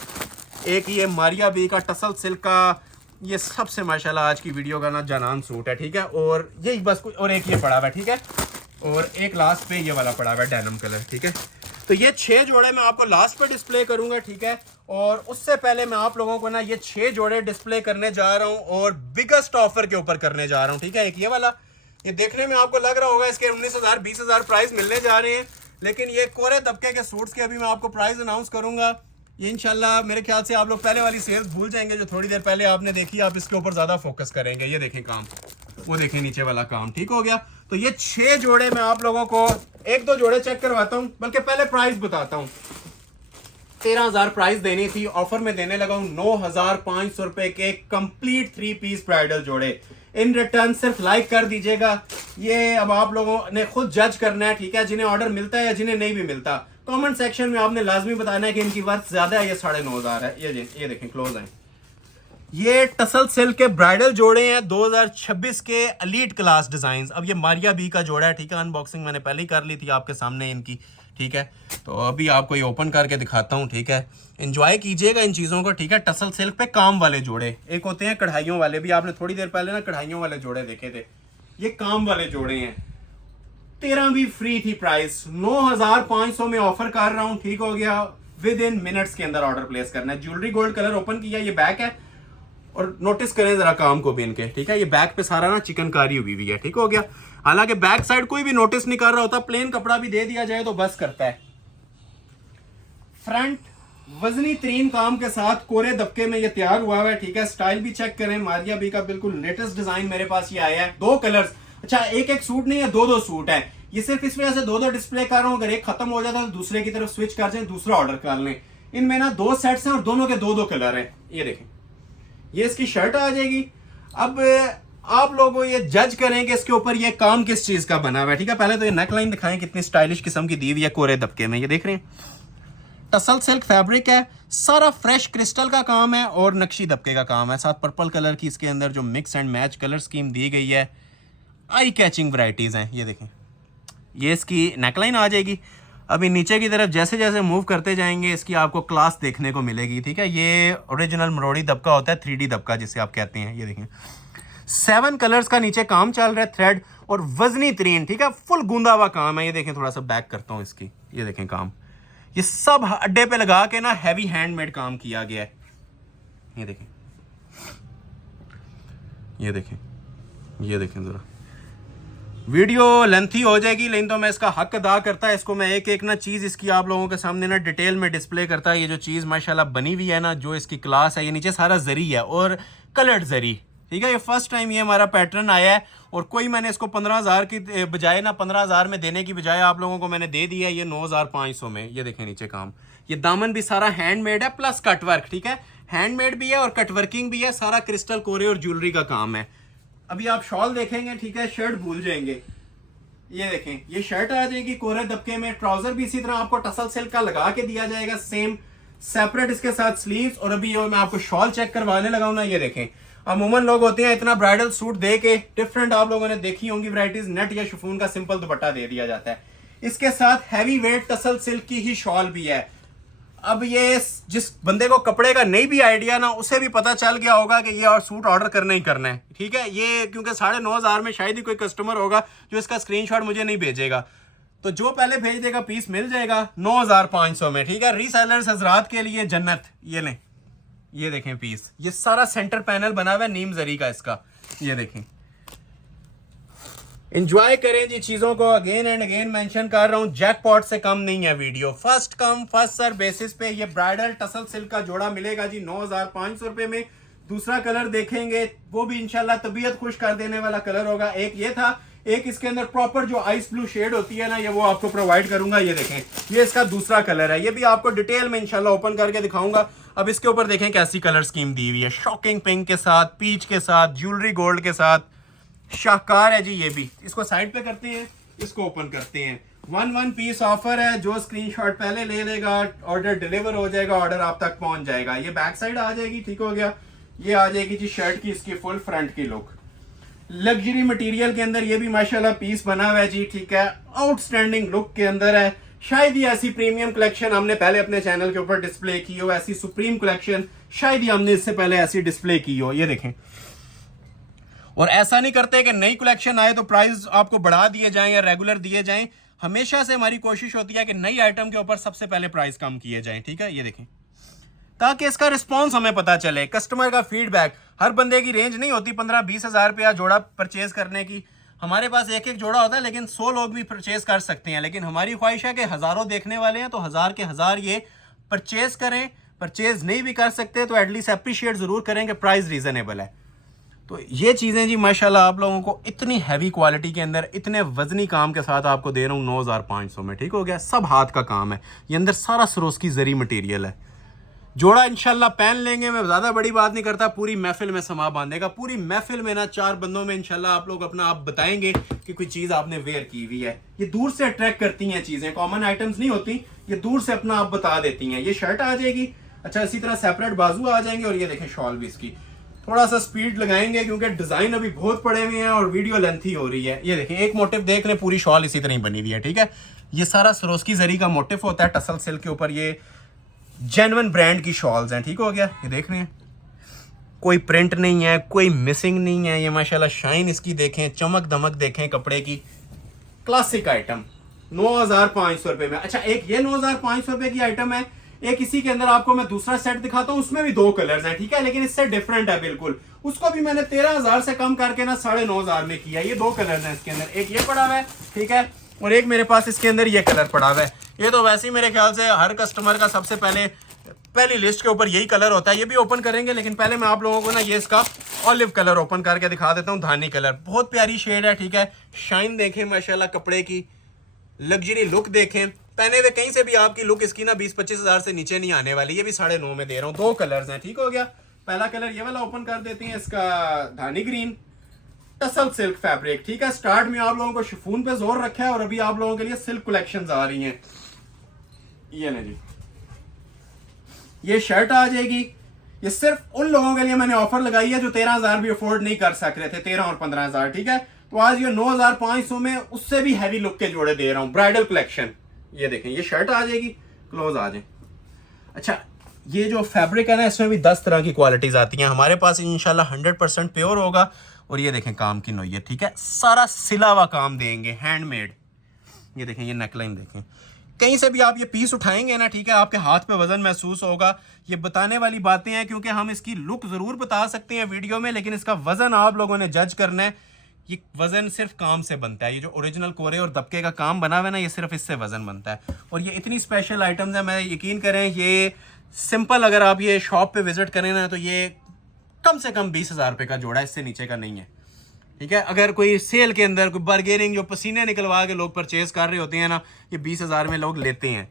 एक ये मारिया बी का टसल सिल्क का, ये सबसे माशाल्लाह आज की वीडियो का ना जानान सूट है। ठीक है, और यही बस कुछ, और एक ये पड़ा हुआ है। ठीक है, और एक लास्ट पे ये वाला पड़ा हुआ है डेनिम कलर। ठीक है, तो ये 6 जोड़े मैं आपको लास्ट पे डिस्प्ले करूंगा। ठीक है, और उससे पहले मैं आप लोगों को ना ये 6 जोड़े डिस्प्ले करने जा रहा हूं, और बिगेस्ट ऑफर के ऊपर करने जा रहा हूं। ठीक है, एक ये वाला, ये देखने में आपको लग रहा होगा इसके 19,000 20,000 प्राइस मिलने जा रहे हैं, लेकिन ये कोरे तबके के सूट्स के अभी मैं आपको प्राइस अनाउंस करूंगा। ये इंशाल्लाह मेरे ख्याल से आप लोग पहले वाली सेल्स भूल जाएंगे जो थोड़ी देर पहले आपने देखी, आप इसके ऊपर ज्यादा फोकस करेंगे। ये देखें काम, वो देखें नीचे वाला काम। ठीक हो गया, तो ये 6 जोड़े मैं आप लोगों को 1-2 जोड़े चेक करवाता हूं, बल्कि पहले प्राइस बताता हूं। 13,000 प्राइस देनी थी, ऑफर में देने लगा हूं 9,500 रुपए के कंप्लीट 3 पीस ब्राइडल जोड़े। इन रिटर्न सिर्फ लाइक कर दीजिएगा। ये अब आप लोगों ने खुद जज करना है। ठीक है, जिन्हें ऑर्डर मिलता है या जिन्हें नहीं भी मिलता, कमेंट सेक्शन में आपने लाजमी बताना है कि इनकी वर्थ ज्यादा है या 9,500 है। ये देखें क्लोज है, ये टसल सिल्क के ब्राइडल जोड़े हैं 2026 के एलीट क्लास डिजाइन। अब ये मारिया बी का जोड़ा है। ठीक है, अनबॉक्सिंग मैंने पहले ही कर ली थी आपके सामने इनकी। ठीक है, तो अभी आपको ये ओपन करके दिखाता हूँ। ठीक है, एंजॉय कीजिएगा इन चीज़ों को। ठीक है, टसल सिल्क पे काम वाले जोड़े, एक होते हैं कढ़ाइयों वाले भी, आपने थोड़ी देर पहले ना कढ़ाइयों वाले जोड़े देखे थे, ये काम वाले जोड़े हैं। 13 भी फ्री थी प्राइस, 9,500 में ऑफर कर रहा हूँ। ठीक हो गया, विद इन मिनट्स के अंदर ऑर्डर प्लेस करना है। ज्वेलरी गोल्ड कलर ओपन किया, ये बैक है और नोटिस करें जरा काम को भी इनके, ठीक है। ये बैक पे सारा ना चिकनकारी हुई हुई है, ठीक हो गया। हालांकि बैक साइड कोई भी नोटिस नहीं कर रहा होता, प्लेन कपड़ा भी दे दिया जाए तो बस करता है। फ्रंट वजनी तरीन काम के साथ कोरे दबके में ये तैयार हुआ है, ठीक है। स्टाइल भी चेक करें, मारिया बी का बिल्कुल लेटेस्ट डिजाइन मेरे पास ये आया है। 2 कलर्स, अच्छा एक एक सूट नहीं है, 2 सूट है। ये सिर्फ इस वजह से 2 डिस्प्ले कर रहा हूं, अगर एक खत्म हो जाता है तो दूसरे की तरफ स्विच कर जाए, दूसरा ऑर्डर कर लें। इनमें ना 2 सेट्स हैं और दोनों के 2 कलर हैं। ये देखें, ये इसकी शर्ट आ जाएगी। अब आप लोगों ये जज करें कि इसके ऊपर ये काम किस चीज का बना हुआ है, ठीक है। पहले तो ये नेकलाइन दिखाएं, कितनी स्टाइलिश किस्म की दी हुई है कोरे दबके में, ये देख रहे हैं। टसल सिल्क फैब्रिक है, सारा फ्रेश क्रिस्टल का काम है और नक्शी दबके का काम है। साथ पर्पल कलर की इसके अंदर जो mix and match colour scheme दी गई है, आई कैचिंग वैरायटीज हैं। ये देखें, ये इसकी नेकलाइन आ जाएगी। अभी नीचे की तरफ जैसे जैसे मूव करते जाएंगे इसकी आपको क्लास देखने को मिलेगी, ठीक है। ये ओरिजिनल मरोड़ी दबका होता है, 3D दबका जिसे आप कहते हैं। ये देखें 7 कलर्स का नीचे काम चल रहा है, थ्रेड और वजनी तरीन, ठीक है। फुल गूंदा हुआ काम है। ये देखें, थोड़ा सा बैक करता हूँ इसकी, ये देखें काम, ये सब अड्डे पे लगा के ना हैवी हैंडमेड काम किया गया है। ये देखें, ये देखें, ये देखें जरा। वीडियो लेंथी हो जाएगी लेकिन तो मैं इसका हक अदा करता है। इसको मैं एक एक ना चीज़ इसकी आप लोगों के सामने ना डिटेल में डिस्प्ले करता है। ये जो चीज़ माशाल्लाह बनी हुई है ना, जो इसकी क्लास है, ये नीचे सारा जरी है और कलर्ड जरी, ठीक है। ये फर्स्ट टाइम ये हमारा पैटर्न आया है और कोई मैंने इसको 15,000 की बजाय ना 15,000 में देने की बजाय आप लोगों को मैंने दे दिया ये 9,500 में। ये देखें नीचे काम, ये दामन भी सारा हैंडमेड है प्लस कटवर्क, ठीक है। हैंडमेड भी है और कटवर्किंग भी है, सारा क्रिस्टल कोरे और ज्वेलरी का काम है। अभी आप शॉल देखेंगे, ठीक है, शर्ट भूल जाएंगे। ये देखें, ये शर्ट आ जाएगी कोरे दबके में। ट्राउजर भी इसी तरह आपको टसल सिल्क का लगा के दिया जाएगा, सेम सेपरेट इसके साथ स्लीव्स। और अभी मैं आपको शॉल चेक करवाने लगा हूं ना, ये देखें। अमूमन लोग होते हैं इतना ब्राइडल सूट दे के डिफरेंट, आप लोगों ने देखी होंगी वैरायटीज, नेट या शिफॉन का सिंपल दुपट्टा दे दिया जाता है। इसके साथ हैवी वेट टसल सिल्क की ही शॉल भी है। अब ये जिस बंदे को कपड़े का नहीं भी आइडिया ना, उसे भी पता चल गया होगा कि ये और सूट ऑर्डर करना ही करना है, ठीक है। ये क्योंकि 9,500 में शायद ही कोई कस्टमर होगा जो इसका स्क्रीनशॉट मुझे नहीं भेजेगा, तो जो पहले भेज देगा पीस मिल जाएगा 9,500 में, ठीक है। रीसेलर्स हजरात के लिए जन्नत। ये लें, ये देखें पीस, ये सारा सेंटर पैनल बना हुआ है नीम जरी का इसका। ये देखें, एंजॉय करें जी चीजों को। अगेन एंड अगेन मेंशन कर रहा हूं, जैकपॉट से कम नहीं है video. First come first serve basis पे ये ब्राइडल टसल सिल्क का जोड़ा मिलेगा जी 9,500 रुपए में। दूसरा कलर देखेंगे वो भी इंशाल्लाह तबीयत खुश कर देने वाला कलर होगा। एक ये था, एक इसके अंदर प्रॉपर जो आइस ब्लू शेड होती है ना, ये वो आपको प्रोवाइड करूंगा। ये देखें, ये इसका दूसरा कलर है, ये भी आपको डिटेल में इंशाल्लाह ओपन करके दिखाऊंगा। अब इसके ऊपर देखें कैसी कलर स्कीम दी हुई है, शॉकिंग पिंक के साथ, पीच के साथ, ज्वेलरी गोल्ड के साथ, शाहकार है जी। ये भी इसको साइड पे करते हैं, इसको ओपन करते हैं। 1 पीस ऑफर है, जो स्क्रीनशॉट पहले ले लेगा ऑर्डर डिलीवर हो जाएगा, ऑर्डर आप तक पहुंच जाएगा। ये बैक साइड आ जाएगी, ठीक हो गया। ये आ जाएगी जी शर्ट की इसकी फुल फ्रंट की लुक, लग्जरी मटेरियल के अंदर। ये भी माशाल्लाह पीस बना हुआ है जी, ठीक है। आउटस्टैंडिंग लुक के अंदर है। शायद ही ऐसी प्रीमियम कलेक्शन हमने पहले अपने चैनल के ऊपर डिस्प्ले की हो, ऐसी सुप्रीम कलेक्शन शायद ही हमने इससे पहले ऐसी डिस्प्ले की हो। ये देखें, और ऐसा नहीं करते कि नई कलेक्शन आए तो प्राइस आपको बढ़ा दिए जाएं या रेगुलर दिए जाएं। हमेशा से हमारी कोशिश होती है कि नई आइटम के ऊपर सबसे पहले प्राइस कम किए जाएं, ठीक है। ये देखें, ताकि इसका रिस्पांस हमें पता चले, कस्टमर का फीडबैक। हर बंदे की रेंज नहीं होती 15-20 हज़ार रुपया जोड़ा परचेज करने की। हमारे पास एक एक जोड़ा होता है, लेकिन 100 लोग भी परचेज कर सकते हैं। लेकिन हमारी ख्वाहिश है कि हज़ारों देखने वाले हैं तो 1000 के 1000 ये परचेज करें। परचेज नहीं भी कर सकते तो एटलीस्ट अप्रिशिएट ज़रूर करें कि प्राइस रीज़नेबल है। तो ये चीज़ें जी माशाल्लाह आप लोगों को इतनी हैवी क्वालिटी के अंदर इतने वजनी काम के साथ आपको दे रहा हूँ 9,500 में, ठीक हो गया। सब हाथ का काम है, ये अंदर सारा सरोस्की जरी मटेरियल है। जोड़ा इंशाल्लाह पहन लेंगे, मैं ज़्यादा बड़ी बात नहीं करता, पूरी महफिल में समा बांधेगा। पूरी महफिल में ना 4 बंदों में इंशाल्लाह आप लोग अपना आप बताएंगे कि कोई चीज़ आपने वेयर की हुई है। ये दूर से अट्रैक्ट करती हैं चीज़ें, कॉमन आइटम्स नहीं होती, ये दूर से अपना आप बता देती हैं। ये शर्ट आ जाएगी, अच्छा इसी तरह सेपरेट बाजू आ जाएंगे। और ये देखें शॉल भी इसकी, थोड़ा सा स्पीड लगाएंगे क्योंकि डिजाइन अभी बहुत पड़े हुए हैं और वीडियो लेंथी हो रही है। ये देखें, एक मोटिव देख लें, पूरी शॉल इसी तरह ही बनी हुई है, ठीक है। ये सारा सरोस्की जरी का मोटिव होता है टसल सिल्क के ऊपर। ये जेन्युइन ब्रांड की शॉल्स हैं, ठीक हो गया। ये देख रहे हैं, कोई प्रिंट नहीं है, कोई मिसिंग नहीं है। ये माशाल्लाह शाइन इसकी देखें, चमक दमक देखें कपड़े की, क्लासिक आइटम 9,500 रुपए में। अच्छा एक ये 9,500 रुपए की आइटम है, एक इसी के अंदर आपको मैं दूसरा सेट दिखाता हूं, उसमें भी 2 कलर्स हैं, ठीक है, लेकिन इससे डिफरेंट है बिल्कुल। उसको भी मैंने 13,000 से कम करके ना 9,500 में किया। ये 2 कलर्स हैं इसके अंदर, एक ये पड़ा हुआ है, ठीक है, और एक मेरे पास इसके अंदर ये कलर पड़ा हुआ है। ये तो वैसे ही मेरे ख्याल से हर कस्टमर का सबसे पहली लिस्ट के ऊपर यही कलर होता है। ये भी ओपन करेंगे, लेकिन पहले मैं आप लोगों को ना ये इसका ऑलिव कलर ओपन करके दिखा देता हूँ। धानी कलर, बहुत प्यारी शेड है, ठीक है। शाइन देखें माशाल्लाह, कपड़े की लग्जरी लुक देखें, पहने हुए कहीं से भी आपकी लुक इसकी ना 20-25 हजार से नीचे नहीं आने वाली। ये भी 9.5 में दे रहा हूँ। 2 कलर्स हैं, ठीक हो गया। पहला कलर ये वाला ओपन कर देते हैं, इसका धानी ग्रीन टसल सिल्क फैब्रिक, ठीक है। स्टार्ट में आप लोगों को शिफॉन पे जोर रखा है और अभी आप लोगों के लिए सिल्क कलेक्शंस आ रही हैं। ये नहीं जी, ये शर्ट आ जाएगी। ये सिर्फ उन लोगों के लिए मैंने ऑफर लगाई है जो 13,000 भी अफोर्ड नहीं कर सक रहे थे, 13 और 15,000, ठीक है। तो आज ये 9,500 में उससे भी हैवी लुक के जोड़े दे रहा हूं, ब्राइडल कलेक्शन। ये देखें, ये शर्ट आ जाएगी, क्लोज आ जाए। अच्छा, ये जो फैब्रिक है ना, इसमें भी 10 तरह की क्वालिटीज आती हैं हमारे पास। इंशाल्लाह 100% प्योर होगा। और ये देखें काम की नोई है, ठीक है, सारा सिला हुआ काम देंगे, हैंडमेड। ये देखें, ये नेकलाइन देखें, कहीं से भी आप ये पीस उठाएंगे ना, ठीक है, आपके हाथ पे वजन महसूस होगा। ये बताने वाली बातें हैं, क्योंकि हम इसकी लुक जरूर बता सकते हैं वीडियो में, लेकिन इसका वजन आप लोगों ने जज करना है। ये वजन सिर्फ काम से बनता है। ये जो ओरिजिनल कोरे और दबके का काम बना हुआ है ना, ये सिर्फ इससे वजन बनता है। और ये इतनी स्पेशल आइटम्स है, मैं यकीन करें, ये सिंपल अगर आप ये शॉप पे विजिट करें ना, तो ये कम से कम 20,000 रुपये का जोड़ा है, इससे नीचे का नहीं है, ठीक है। अगर कोई सेल के अंदर कोई बार्गेनिंग, जो पसीने निकलवा के लोग परचेज कर रहे होते हैं ना, ये 20,000 में लोग लेते हैं,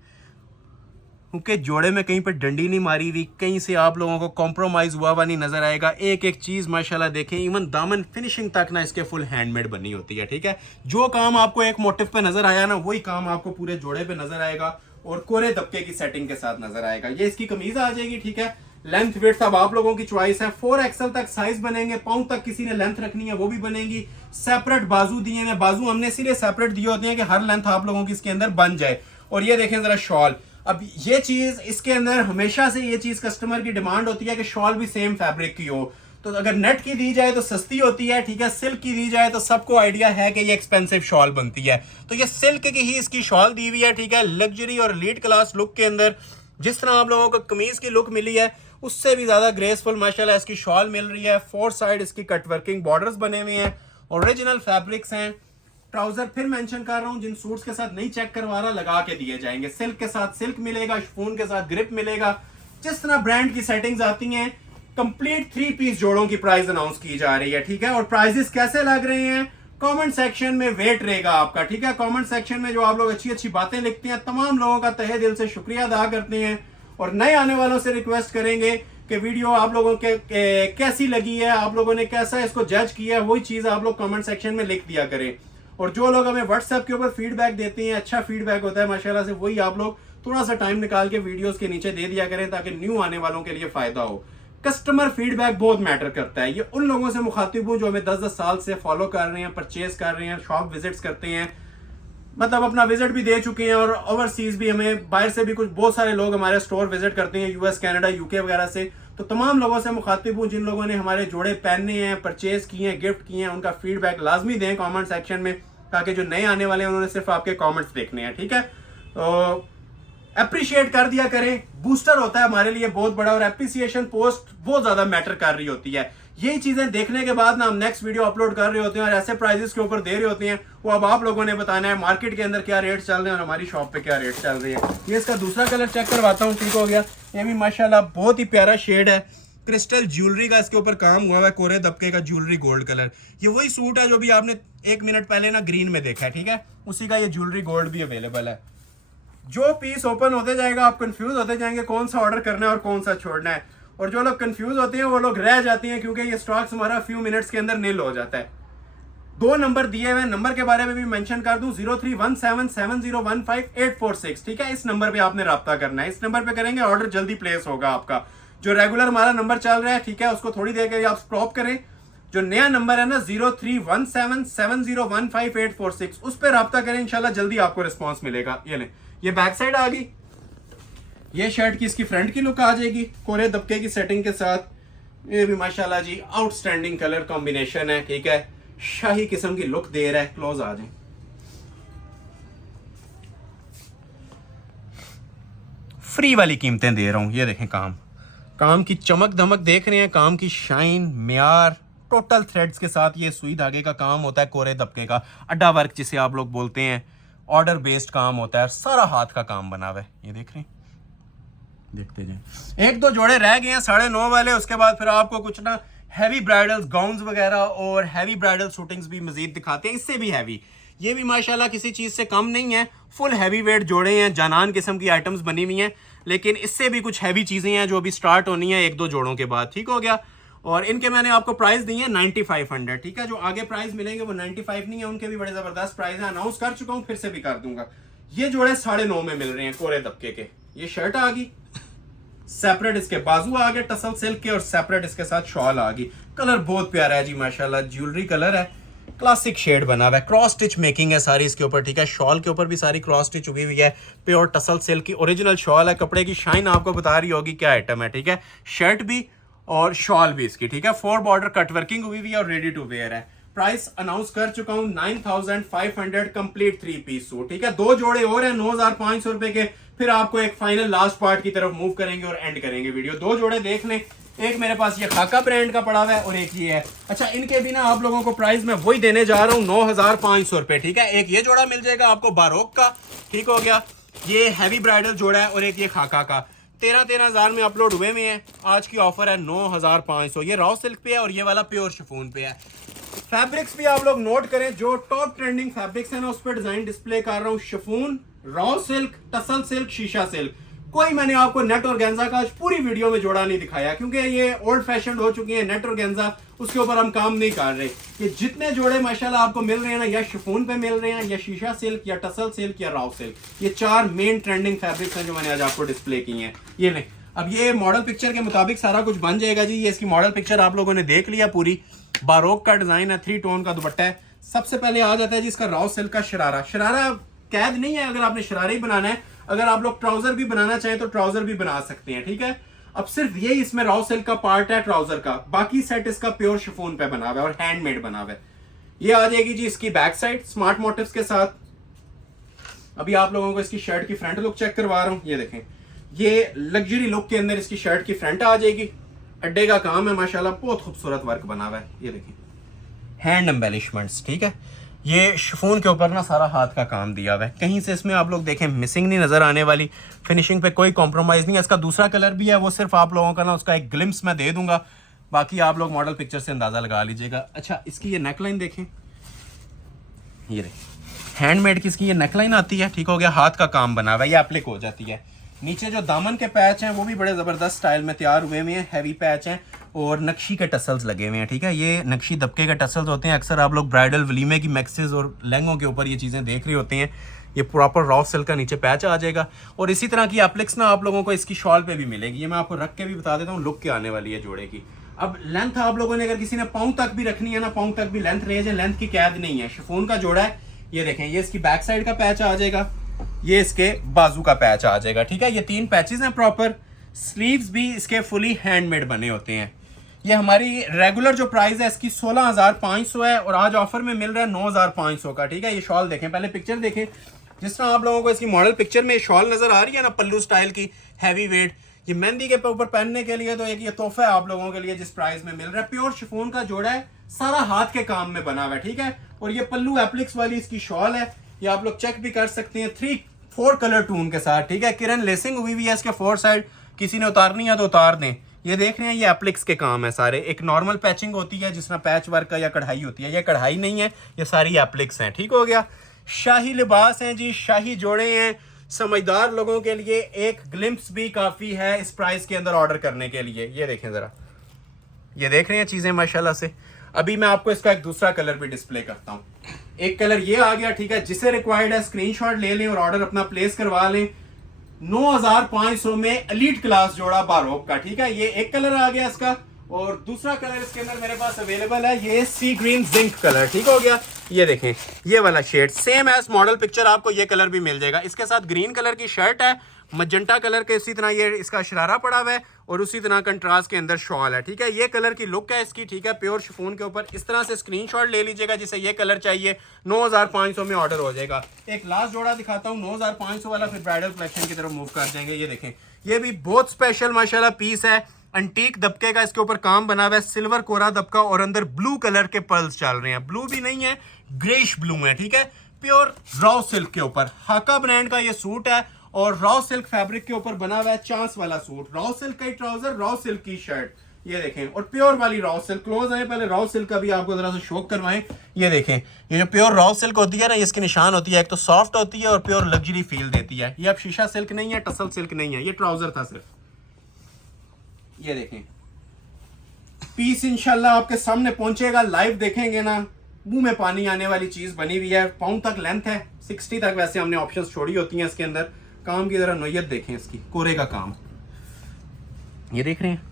क्योंकि जोड़े में कहीं पर डंडी नहीं मारी हुई, कहीं से आप लोगों को कॉम्प्रोमाइज हुआ नहीं नजर आएगा। एक एक चीज माशाल्लाह देखें, इवन दामन फिनिशिंग तक ना इसके फुल हैंडमेड बनी होती है, ठीक है। जो काम आपको एक मोटिव पे नजर आया ना, वही काम आपको पूरे जोड़े पे नजर आएगा और कोरे दबके की सेटिंग के साथ नजर आएगा। ये इसकी कमीज आ जाएगी, ठीक है। लेंथ वेट अब आप लोगों की चॉइस है। 4XL तक साइज बनेंगे, पाउं तक किसी ने लेंथ रखनी है वो भी बनेगी। सेपरेट बाजू दिए हैं, बाजू हमने इसीलिए सेपरेट दिए होते हैं कि हर लेंथ आप लोगों की इसके अंदर बन जाए। और ये देखें जरा शॉल, अब ये चीज इसके अंदर हमेशा से ये चीज कस्टमर की डिमांड होती है कि शॉल भी सेम फैब्रिक की हो। तो अगर नेट की दी जाए तो सस्ती होती है, ठीक है। सिल्क की दी जाए तो सबको आइडिया है कि ये एक्सपेंसिव शॉल बनती है। तो ये सिल्क की ही इसकी शॉल दी हुई है, ठीक है। लग्जरी और लीड क्लास लुक के अंदर जिस तरह आप लोगों को कमीज की लुक मिली है, उससे भी ज्यादा ग्रेसफुल माशाल्लाह इसकी शॉल मिल रही है। 4 साइड इसकी कट वर्किंग बॉर्डर्स बने हुए हैं, ओरिजिनल फैब्रिक्स हैं। ट्राउजर फिर मेंशन कर रहा हूं, जिन सूट्स के साथ नहीं चेक करवा रहा लगा के दिए जाएंगे। सिल्क के साथ सिल्क मिलेगा, शिफॉन के साथ ग्रिप मिलेगा। जिस तरह ब्रांड की सेटिंग्स आती हैं, कंप्लीट 3 पीस जोड़ों की प्राइस अनाउंस की जा रही है, ठीक है। और प्राइजेस कैसे लग रहे हैं, कमेंट सेक्शन में वेट रहेगा आपका, ठीक है। कमेंट सेक्शन में जो आप लोग अच्छी अच्छी बातें लिखते हैं, तमाम लोगों का तहे दिल से शुक्रिया अदा करते हैं। और नए आने वालों से रिक्वेस्ट करेंगे कि वीडियो आप लोगों के कैसी लगी है, आप लोगों ने कैसा इसको जज किया है, वही चीज आप लोग कमेंट सेक्शन में लिख दिया करें। और जो लोग हमें व्हाट्सएप के ऊपर फीडबैक देते हैं, अच्छा फीडबैक होता है माशाल्लाह से, वही आप लोग थोड़ा सा टाइम निकाल के वीडियोस के नीचे दे दिया करें, ताकि न्यू आने वालों के लिए फायदा हो। कस्टमर फीडबैक बहुत मैटर करता है। ये उन लोगों से मुखातिब हूं जो हमें 10-10 साल से फॉलो कर रहे हैं, परचेज कर रहे हैं, शॉप विजिट्स करते हैं, मतलब अपना विजिट भी दे चुके हैं। और ओवरसीज भी, हमें बाहर से भी कुछ बहुत सारे लोग हमारे स्टोर विजिट करते हैं, यूएस, कनाडा, यूके वगैरह से। तो तमाम लोगों से मुखातिब हूँ जिन लोगों ने हमारे जोड़े पहने हैं, परचेज किए हैं, गिफ्ट किए हैं, उनका फीडबैक लाजमी दें कमेंट सेक्शन में, ताकि जो नए आने वाले हैं उन्होंने सिर्फ आपके कमेंट्स देखने हैं, ठीक है। तो अप्रिशिएट कर दिया करें, बूस्टर होता है हमारे लिए बहुत बड़ा। और एप्रिसिएशन पोस्ट बहुत ज्यादा मैटर कर रही होती है। यही चीजें देखने के बाद ना हम नेक्स्ट वीडियो अपलोड कर रहे होते हैं और ऐसे प्राइजेस के ऊपर दे रहे होते हैं। वो अब आप लोगों ने बताना है मार्केट के अंदर क्या रेट चल रहे हैं और हमारी शॉप पे क्या रेट चल रही है। ये इसका दूसरा कलर चेक करवाता हूँ, ठीक हो गया। ये भी माशाल्लाह बहुत ही प्यारा शेड है, क्रिस्टल ज्वेलरी का इसके ऊपर काम हुआ है, कोरे दबके का ज्वेलरी गोल्ड कलर। ये वही सूट है जो भी आपने 1 मिनट पहले ना ग्रीन में देखा है, ठीक है। उसी का ये ज्वेलरी गोल्ड भी अवेलेबल है। जो पीस ओपन होते जाएगा आप कंफ्यूज होते जाएंगे कौन सा ऑर्डर करना है और कौन सा छोड़ना है। और जो लोग कंफ्यूज होते हैं वो लोग रह जाते हैं, क्योंकि ये स्टॉक्स हमारा फ्यू मिनट्स के अंदर नील हो जाता है। 2 नंबर दिए हुए, नंबर के बारे में भी मेंशन कर दूं, 03177015 846, ठीक है। इस नंबर पे आपने राब्ता करना है, इस नंबर पे करेंगे ऑर्डर जल्दी प्लेस होगा आपका। जो रेगुलर हमारा नंबर चल रहा है, ठीक है, उसको थोड़ी देर के लिए आप स्टॉप करें। जो नया नंबर है ना 03177015 846, उस पर राब्ता करें, इंशाल्लाह जल्दी आपको रिस्पॉन्स मिलेगा। ये ले, ये बैक साइड आ गई। ये शर्ट की इसकी फ्रंट की लुक आ जाएगी कोरे दबके की सेटिंग के साथ। ये भी माशाल्लाह जी आउटस्टैंडिंग कलर कॉम्बिनेशन है, ठीक है, शाही किस्म की लुक दे रहा है। क्लोज आ जाए। फ्री वाली कीमतें दे रहा हूँ। ये देखें काम की चमक धमक देख रहे हैं, काम की शाइन, म्यार, टोटल थ्रेड्स के साथ ये सुई धागे का काम होता है, कोरे दबके का, अड्डा वर्क जिसे आप लोग बोलते हैं, ऑर्डर बेस्ड काम होता है, सारा हाथ का काम बना हुआ है। ये देख रहे हैं, देखते जाए। एक दो जोड़े रह गए हैं 9.5 वाले, उसके बाद फिर आपको कुछ ना हैवी ब्राइडल गाउन्स वगैरह और हैवी ब्राइडल शूटिंग्स भी मजीद दिखाते हैं, इससे भी हैवी। ये भी माशाल्लाह किसी चीज़ से कम नहीं है, फुल हैवी वेट जोड़े हैं, जानन किस्म की आइटम्स बनी हुई हैं, लेकिन इससे भी कुछ हैवी चीज़ें हैं जो अभी स्टार्ट होनी है एक दो जोड़ों के बाद। ठीक हो गया। और इनके मैंने आपको प्राइस दी है 9500। ठीक है, जो आगे प्राइस मिलेंगे वो 95 नहीं है, उनके भी बड़े ज़बरदस्त प्राइस है, अनाउंस कर चुका हूँ, फिर से भी कर दूंगा। ये जोड़े 9.5 में मिल रहे हैं कोरे दबके के। ये शर्ट आ गई, सेपरेट इसके बाजू आ गए टसल सिल्क के, और सेपरेट इसके साथ शॉल आ गई। कलर बहुत प्यारा है जी माशाल्लाह, ज्वेलरी कलर है, क्लासिक शेड बना हुआ है, क्रॉस स्टिच मेकिंग है सारी इसके ऊपर। ठीक है, शॉल के ऊपर भी सारी क्रॉस स्टिच हुई हुई है, प्योर टसल सिल्क की ओरिजिनल शॉल है। कपड़े की शाइन आपको बता रही होगी क्या आइटम है। ठीक है, शर्ट भी और शॉल भी इसकी। ठीक है, 4 बॉर्डर कट वर्किंग हुई हुई है और रेडी टू वेयर है। प्राइस अनाउंस कर चुका हूँ 9500 कंप्लीट 3 पीस सूट। ठीक है, 2 जोड़े और हैं 9500 रुपए के, फिर आपको एक फाइनल लास्ट पार्ट की तरफ मूव करेंगे और एंड करेंगे वीडियो। 2 जोड़े देख लें, एक मेरे पास ये खाका ब्रांड का पड़ा हुआ है और एक ये है। अच्छा, इनके भी ना आप लोगों को प्राइस मैं वही देने जा रहा हूँ 9500 रुपए। ठीक है, एक ये जोड़ा मिल जाएगा आपको बारोक का, ठीक हो गया, ये हैवी ब्राइडल जोड़ा है, और एक ये खाका का 13,000 में अपलोड हुए में है। आज की ऑफर है 9500। ये रॉ सिल्क पे है और ये वाला प्योर शिफॉन पे है। फैब्रिक्स भी आप लोग नोट करें, जो टॉप ट्रेंडिंग फैब्रिक्स है ना उस पर डिजाइन डिस्प्ले कर रहा हूँ। Chiffon, raw silk, tussle silk, शीशा सिल्क। कोई मैंने आपको नेट और गेंजा का आज पूरी वीडियो में जोड़ा नहीं दिखाया, क्योंकि ये ओल्ड फैशन हो चुकी है। नेट और गेंजा उसके ऊपर हम काम नहीं कर रहे। ये जितने जोड़े माशाल्लाह आपको मिल रहे हैं ना, या शिफॉन पे मिल रहे हैं, या शीशा सिल्क, या टसल सिल्क, या रॉ सिल्क, ये 4 मेन ट्रेंडिंग फैब्रिक्स हैं जो मैंने आज आपको डिस्प्ले की हैं। ये नहीं, अब ये मॉडल पिक्चर के मुताबिक सारा कुछ बन जाएगा जी। ये इसकी मॉडल पिक्चर आप लोगों ने देख लिया पूरी। बारोक का डिजाइन है, 3 टोन का दुपट्टा है। सबसे पहले आ जाता है जी इसका रॉ सिल्क का शरारा। शरारा कैद नहीं है, अगर आपने शरारा ही बनाना है, अगर आप लोग ट्राउजर भी बनाना चाहें तो ट्राउजर भी बना सकते हैं। ठीक है, अब सिर्फ ये इसमें रॉ सिल्क का पार्ट है ट्राउजर का, बाकी सेट इसका प्योर शिफॉन पे बना हुआ है और हैंडमेड बना हुआ है। ये आ जाएगी जी इसकी बैक साइड स्मार्ट मोटिव्स के साथ। अभी आप लोगों को इसकी शर्ट की फ्रंट लुक चेक करवा रहा हूँ। ये देखें, ये लग्जरी लुक के अंदर इसकी शर्ट की फ्रंट आ जाएगी। अड्डे का काम है माशाल्लाह, बहुत खूबसूरत वर्क बना हुआ है। ये देखें, हैंड एम्बेलिशमेंट्स। ठीक है, ये शिफॉन के ऊपर ना सारा हाथ का काम दिया हुआ है, कहीं से इसमें आप लोग देखें मिसिंग नहीं नजर आने वाली। फिनिशिंग पे कोई कॉम्प्रोमाइज नहीं है। इसका दूसरा कलर भी है, वो सिर्फ आप लोगों का ना उसका एक ग्लिम्स मैं दे दूंगा, बाकी आप लोग मॉडल पिक्चर से अंदाजा लगा लीजिएगा। अच्छा, इसकी ये नेकलाइन देखें, ये रही हैंडमेड की इसकी ये नेकलाइन आती है। ठीक हो गया, हाथ का काम बना हुआ है, ये एप्लिक हो जाती है। नीचे जो दामन के पैच हैं वो भी बड़े ज़बरदस्त स्टाइल में तैयार हुए हुए हैं, हैवी पैच हैं और नक्शी के टसल्स लगे हुए हैं। ठीक है, ये नक्शी दबके के टसल्स होते हैं। अक्सर आप लोग ब्राइडल वलीमे की मैक्सेस और लहंगों के ऊपर ये चीज़ें देख रहे होते हैं। ये प्रॉपर रॉ सिल्क का नीचे पैच आ जाएगा, और इसी तरह की एप्लिक्स ना आप लोगों को इसकी शॉल पे भी मिलेगी। ये मैं आपको रख के भी बता देता हूँ लुक क्या आने वाली है जोड़े की। अब लेंथ आप लोगों ने अगर किसी ने पाँव तक भी रखनी है ना, पाँव तक भी लेंथ रेंज है, लेंथ की कैद नहीं है। शिफॉन का जोड़ा है। ये देखें, ये इसकी बैक साइड का पैच आ जाएगा, ये इसके बाजू का पैच आ जाएगा। ठीक है, ये 3 पैचेस हैं प्रॉपर। स्लीव्स भी इसके फुली हैंडमेड बने होते हैं। ये हमारी रेगुलर जो प्राइस है इसकी 16,500 है, और आज ऑफर में मिल रहा है 9,500 का। ठीक है, ये शॉल देखें, पहले पिक्चर देखें। जिस तरह आप लोगों को इसकी मॉडल पिक्चर में शॉल नजर आ रही है ना, पल्लू स्टाइल की, हैवी वेट, ये मेहंदी के ऊपर पहनने के लिए तो एक ये तोहफा है आप लोगों के लिए जिस प्राइस में मिल रहा है। प्योर शिफॉन का जोड़ा है, सारा हाथ के काम में बना हुआ है। ठीक है, और ये पल्लू एप्लिक्स वाली इसकी शॉल है, ये आप लोग चेक भी कर सकते हैं 3-4 कलर टून के साथ। ठीक है, किरण लेसिंग हुई हुई है इसके 4 साइड, किसी ने उतारनी है तो उतार दें। ये देख रहे हैं, ये एप्लिक्स के काम है सारे। एक नॉर्मल पैचिंग होती है जिसमें पैच वर्क का या कढ़ाई होती है, ये कढ़ाई नहीं है, ये सारी एप्लिक्स हैं। ठीक हो गया, शाही लिबास हैं जी, शाही जोड़े हैं। समझदार लोगों के लिए एक ग्लिम्प्स भी काफी है इस प्राइस के अंदर ऑर्डर करने के लिए। ये देखें जरा, ये देख रहे हैं चीजें माशाल्लाह से। अभी मैं आपको इसका एक दूसरा कलर भी डिस्प्ले करता हूँ। एक कलर ये आ गया। ठीक है, जिसे रिक्वायर्ड है स्क्रीनशॉट ले लें और ऑर्डर अपना प्लेस करवा लें। 9,500 में एलीट क्लास जोड़ा बारोक का। ठीक है, ये एक कलर आ गया इसका, और दूसरा कलर इसके अंदर मेरे पास अवेलेबल है, ये सी ग्रीन जिंक कलर। ठीक हो गया, ये देखें, ये वाला shade same as model picture, आपको ये कलर भी मिल जाएगा। इसके साथ ग्रीन कलर की शर्ट है, मजेंटा कलर के इसी तरह ये इसका शरारा पड़ा हुआ है, और उसी तरह कंट्रास्ट के अंदर शॉल है। ठीक है, ये कलर की लुक है इसकी। ठीक है, प्योर शिफॉन के ऊपर इस तरह से स्क्रीनशॉट ले लीजिएगा जिसे ये कलर चाहिए। 9,500 में ऑर्डर हो जाएगा। एक लास्ट जोड़ा दिखाता हूँ 9,500 वाला, फिर ब्राइडल कलेक्शन की तरफ मूव कर जाएंगे। ये देखें, ये भी बहुत स्पेशल माशाल्लाह पीस है, एंटीक दबके का इसके ऊपर काम बना हुआ है, सिल्वर कोरा दबका और अंदर ब्लू कलर के पर्ल्स चल रहे हैं, ब्लू भी नहीं है ग्रेश ब्लू है, ठीक है। प्योर रॉ सिल्क के ऊपर हाका ब्रांड का ये सूट है और रॉ सिल्क फैब्रिक के ऊपर बना हुआ है चांस वाला सूट, रॉ सिल्क का ट्राउजर, रॉ सिल्क की शर्ट, ये देखें। और प्योर वाली रॉ सिल्क, क्लोज आए पहले रॉ सिल्क का भी आपको जरा सा शौक करवाएं। ये देखें, ये जो प्योर रॉ सिल्क होती है ना, इसके निशान होती है, एक तो सॉफ्ट होती है और प्योर लग्जरी फील देती है। ये अब शीशा सिल्क नहीं है, टसल सिल्क नहीं है, ये ट्राउजर था सिर्फ। ये देखें पीस इंशाल्लाह आपके सामने पहुंचेगा, लाइव देखेंगे ना मुंह में पानी आने वाली चीज बनी हुई है। पाउंड तक लेंथ है, 60 तक वैसे हमने ऑप्शंस छोड़ी होती हैं इसके अंदर। काम की जरा नोयत देखें इसकी, कोरे का काम, ये देख रहे हैं।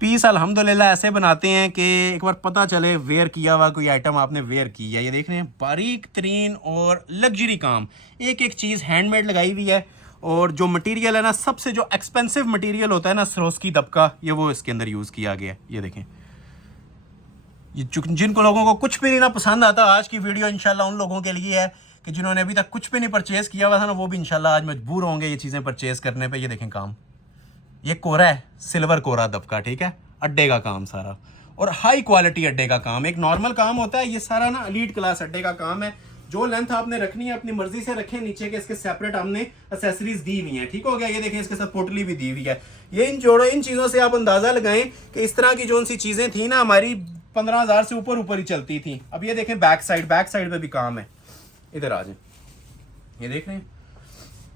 पीस अल्हम्दुलिल्लाह ऐसे बनाते हैं कि एक बार पता चले वेयर किया हुआ कोई आइटम आपने वेयर की है। ये देख रहे हैं बारीक तरीन और लग्जरी काम, एक एक चीज़ हैंडमेड लगाई हुई है। और जो मटेरियल है ना, सबसे जो एक्सपेंसिव मटेरियल होता है ना, सरोस्की दबका, ये वो इसके अंदर यूज़ किया गया है। ये देखें, ये जिनको लोगों को कुछ भी नहीं ना पसंद आता, आज की वीडियो इंशाल्लाह उन लोगों के लिए है कि जिन्होंने अभी तक कुछ भी नहीं परचेज़ किया हुआ था ना, वो भी इंशाल्लाह आज मजबूर होंगे ये चीज़ें परचेज़ करने पे। ये देखें काम, ये कोरा है, सिल्वर कोरा दबका, ठीक है, अड्डे का काम सारा और हाई क्वालिटी अड्डे का काम। एक नॉर्मल काम होता है, ये सारा ना एलीट क्लास अड्डे का काम है। जो लेंथ आपने रखनी है अपनी मर्जी से रखें, नीचे के इसके सेपरेट हमने एक्सेसरीज दी हुई हैं, ठीक हो गया। ये देखें इसके साथ पोटली भी दी हुई है। ये इन चीज़ों से आप अंदाज़ा लगाएं कि इस तरह की जो सी चीज़ें थी ना, हमारी 15,000 से ऊपर ही चलती थी। अब ये देखें बैक साइड पे भी काम है, इधर आ जाए, ये देख रहे हैं,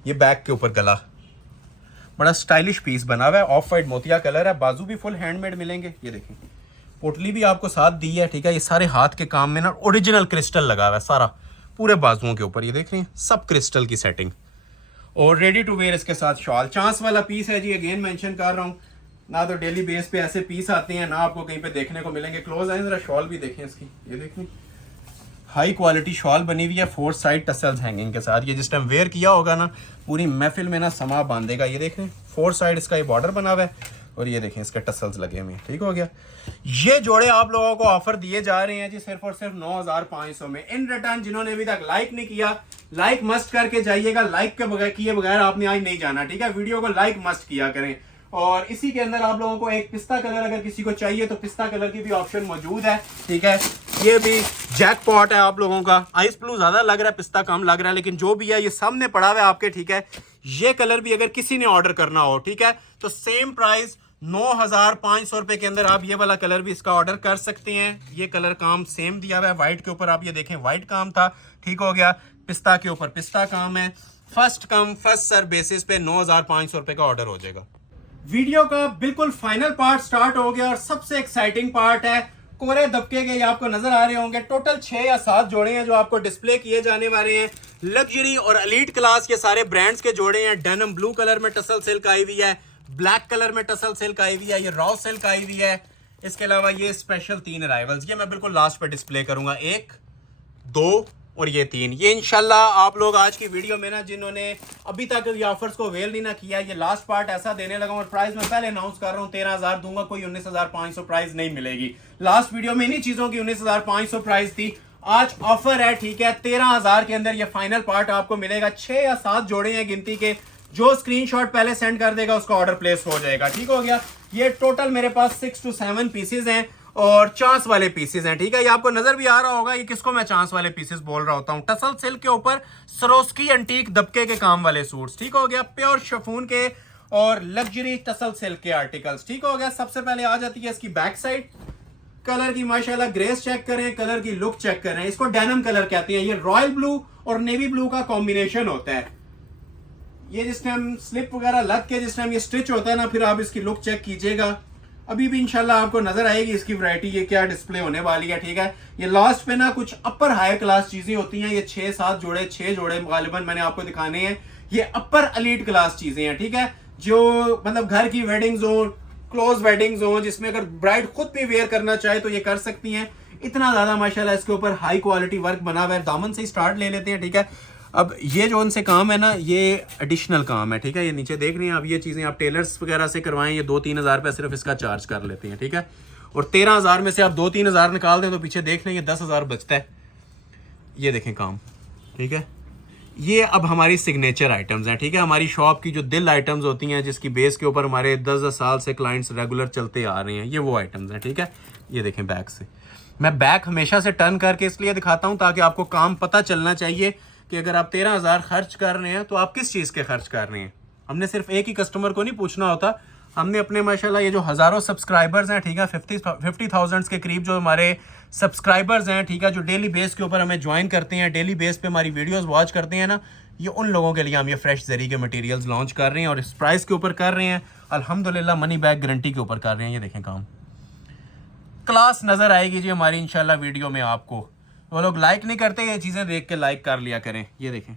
ये बैक के ऊपर गला, बड़ा स्टाइलिश पीस बना हुआ है, ऑफ वाइट मोतिया कलर है, बाजू भी फुल हैंडमेड मिलेंगे। ये देखें पोटली भी आपको साथ दी है, ठीक है। ये सारे हाथ के काम में ना ओरिजिनल क्रिस्टल लगा हुआ है सारा पूरे बाजुओं के ऊपर, ये देख रहे हैं सब क्रिस्टल की सेटिंग। और रेडी टू वेयर इसके साथ शॉल, चांस वाला पीस है जी, अगेन मेंशन कर रहा हूँ ना, तो डेली बेस पे ऐसे पीस आते हैं ना आपको कहीं पे देखने को मिलेंगे। क्लोज आए जरा, शॉल भी देखें इसकी, ये देखें हाई क्वालिटी शॉल बनी हुई है 4 साइड टसल्स हैंगिंग के साथ। ये जिस टाइम वेयर किया होगा ना, पूरी महफिल में ना समा बांधेगा। ये देखें 4 साइड इसका ये बॉर्डर बना हुआ है और ये देखें इसके टसल्स लगे हुए हैं, ठीक हो गया। ये जोड़े आप लोगों को ऑफर दिए जा रहे हैं जी सिर्फ और सिर्फ 9,500 में। इन रिटर्न जिन्होंने अभी तक लाइक नहीं किया, लाइक मस्ट करके जाइएगा, लाइक के बगैर किए बगैर आपने आज नहीं जाना, ठीक है। वीडियो को लाइक मस्ट किया करें। और इसी के अंदर आप लोगों को एक पिस्ता कलर अगर किसी को चाहिए तो पिस्ता कलर की भी ऑप्शन मौजूद है, ठीक है। ये भी जैकपॉट है आप लोगों का, आइस ब्लू ज्यादा लग रहा है, पिस्ता कम लग रहा है, लेकिन जो भी है ये सामने पड़ा हुआ है आपके, ठीक है। ये कलर भी अगर किसी ने ऑर्डर करना हो, ठीक है, तो सेम प्राइस 9,500 रुपए के अंदर आप ये वाला कलर भी इसका ऑर्डर कर सकते हैं। ये कलर काम सेम दिया हुआ है, व्हाइट के ऊपर आप ये देखें व्हाइट काम था, ठीक हो गया। पिस्ता के ऊपर पिस्ता काम है। First come first serve basis पे 9,500 रुपए का ऑर्डर हो जाएगा। वीडियो का बिल्कुल फाइनल पार्ट स्टार्ट हो गया और सबसे एक्साइटिंग पार्ट है कोरे दबके के। ये आपको नजर आ रहे होंगे, टोटल 6 या 7 जोड़े हैं जो आपको डिस्प्ले किए जाने वाले हैं। लग्जरी और एलीट क्लास के सारे ब्रांड्स के जोड़े हैं। डेनिम ब्लू कलर में टसल सिल्क आई हुई है, ब्लैक कलर में टसल सिल्क आई हुई है, ये रॉ सिल्क आई हुई है। इसके अलावा ये स्पेशल 3 अराइवल्स, ये मैं बिल्कुल लास्ट पे डिस्प्ले करूंगा, 1, 2 और ये 3। ये इंशाल्लाह आप लोग आज की वीडियो में ना, जिन्होंने अभी तक ये ऑफर्स को अवेल नहीं ना किया, ये लास्ट पार्ट ऐसा देने लगा। और प्राइस मैं पहले अनाउंस कर रहा हूँ 13,000 दूंगा, कोई 19,500 प्राइस नहीं मिलेगी। लास्ट वीडियो में इन्हीं चीजों की 19,500 प्राइस थी, आज ऑफर है, ठीक है। 13,000 के अंदर ये फाइनल पार्ट आपको मिलेगा। 6 या 7 जोड़े हैं गिनती के, जो स्क्रीनशॉट पहले सेंड कर देगा उसका ऑर्डर प्लेस हो जाएगा, ठीक हो गया। ये टोटल मेरे पास 6 to 7 पीसेज हैं और चांस वाले पीसेज हैं, ठीक है। ये आपको नजर भी आ रहा होगा, ये किसको मैं चांस वाले पीसेस बोल रहा होता हूँ। टसल सिल्क के ऊपर सरोस्की एंटीक दबके के काम वाले सूट्स, ठीक हो गया। प्योर शिफॉन के और लग्जरी टसल सिल्क के आर्टिकल्स, ठीक हो गया। सबसे पहले आ जाती है इसकी बैक साइड। कलर की माशाल्लाह ग्रेस चेक करें, कलर की लुक चेक करें। इसको डेनिम कलर कहते हैं। ये रॉयल ब्लू और नेवी ब्लू का कॉम्बिनेशन होता है। ये जिस टाइम स्लिप वगैरह लग के जिस टाइम ये स्टिच होता है ना, फिर आप इसकी लुक चेक कीजिएगा। अभी भी इंशाल्लाह आपको नजर आएगी इसकी वैरायटी, ये क्या डिस्प्ले होने वाली है, ठीक है। ये लास्ट पे ना कुछ अपर हायर क्लास चीजें होती हैं। ये 6-7 जोड़े, 6 जोड़े गालिबन मैंने आपको दिखाने हैं। ये अपर एलीट क्लास चीजें हैं, ठीक है। जो मतलब घर की wedding zone, close wedding zone, जिसमें अगर ब्राइड खुद भी वेयर करना चाहे तो ये कर सकती हैं। इतना ज्यादा माशाल्लाह इसके ऊपर हाई क्वालिटी वर्क बना हुआ है। दामन से ही स्टार्ट ले लेते हैं, ठीक है। अब ये जो उनसे काम है ना, ये एडिशनल काम है, ठीक है। ये नीचे देख रहे हैं आप, ये चीज़ें आप टेलर्स वगैरह से करवाएं, ये 2-3 हज़ार रुपये सिर्फ इसका चार्ज कर लेते हैं, ठीक है। और 13,000 में से आप 2-3 हज़ार निकाल दें तो पीछे देख लें ये 10,000 बचता है। ये देखें काम, ठीक है। ये अब हमारी सिग्नेचर आइटम्स हैं, ठीक है। हमारी शॉप की जो दिल आइटम्स होती हैं, जिसकी बेस के ऊपर हमारे 10-10 साल से क्लाइंट्स रेगुलर चलते आ रहे हैं, ये वो आइटम्स हैं, ठीक है। ये देखें बैक से, मैं बैक हमेशा से टर्न करके इसलिए दिखाता हूँ ताकि आपको काम पता चलना चाहिए कि अगर आप 13,000 खर्च कर रहे हैं तो आप किस चीज़ के खर्च कर रहे हैं। हमने सिर्फ एक ही कस्टमर को नहीं पूछना होता, हमने अपने माशाल्लाह ये जो हज़ारों सब्सक्राइबर्स हैं, ठीक है, 50,000 के करीब जो हमारे सब्सक्राइबर्स हैं, ठीक है, जो डेली बेस के ऊपर हमें ज्वाइन करते हैं, डेली बेस पे हमारी वीडियोस वॉच करते हैं ना, ये उन लोगों के लिए हम ये फ्रेश जरी के मटेरियल्स लॉन्च कर रहे हैं और इस प्राइस के ऊपर कर रहे हैं। अल्हम्दुलिल्लाह मनी बैक गारंटी के ऊपर कर रहे हैं। ये देखें काम क्लास नज़र आएगी जी हमारी इंशाल्लाह वीडियो में। आपको वो लोग लाइक नहीं करते, ये चीज़ें देख के लाइक कर लिया करें। ये देखें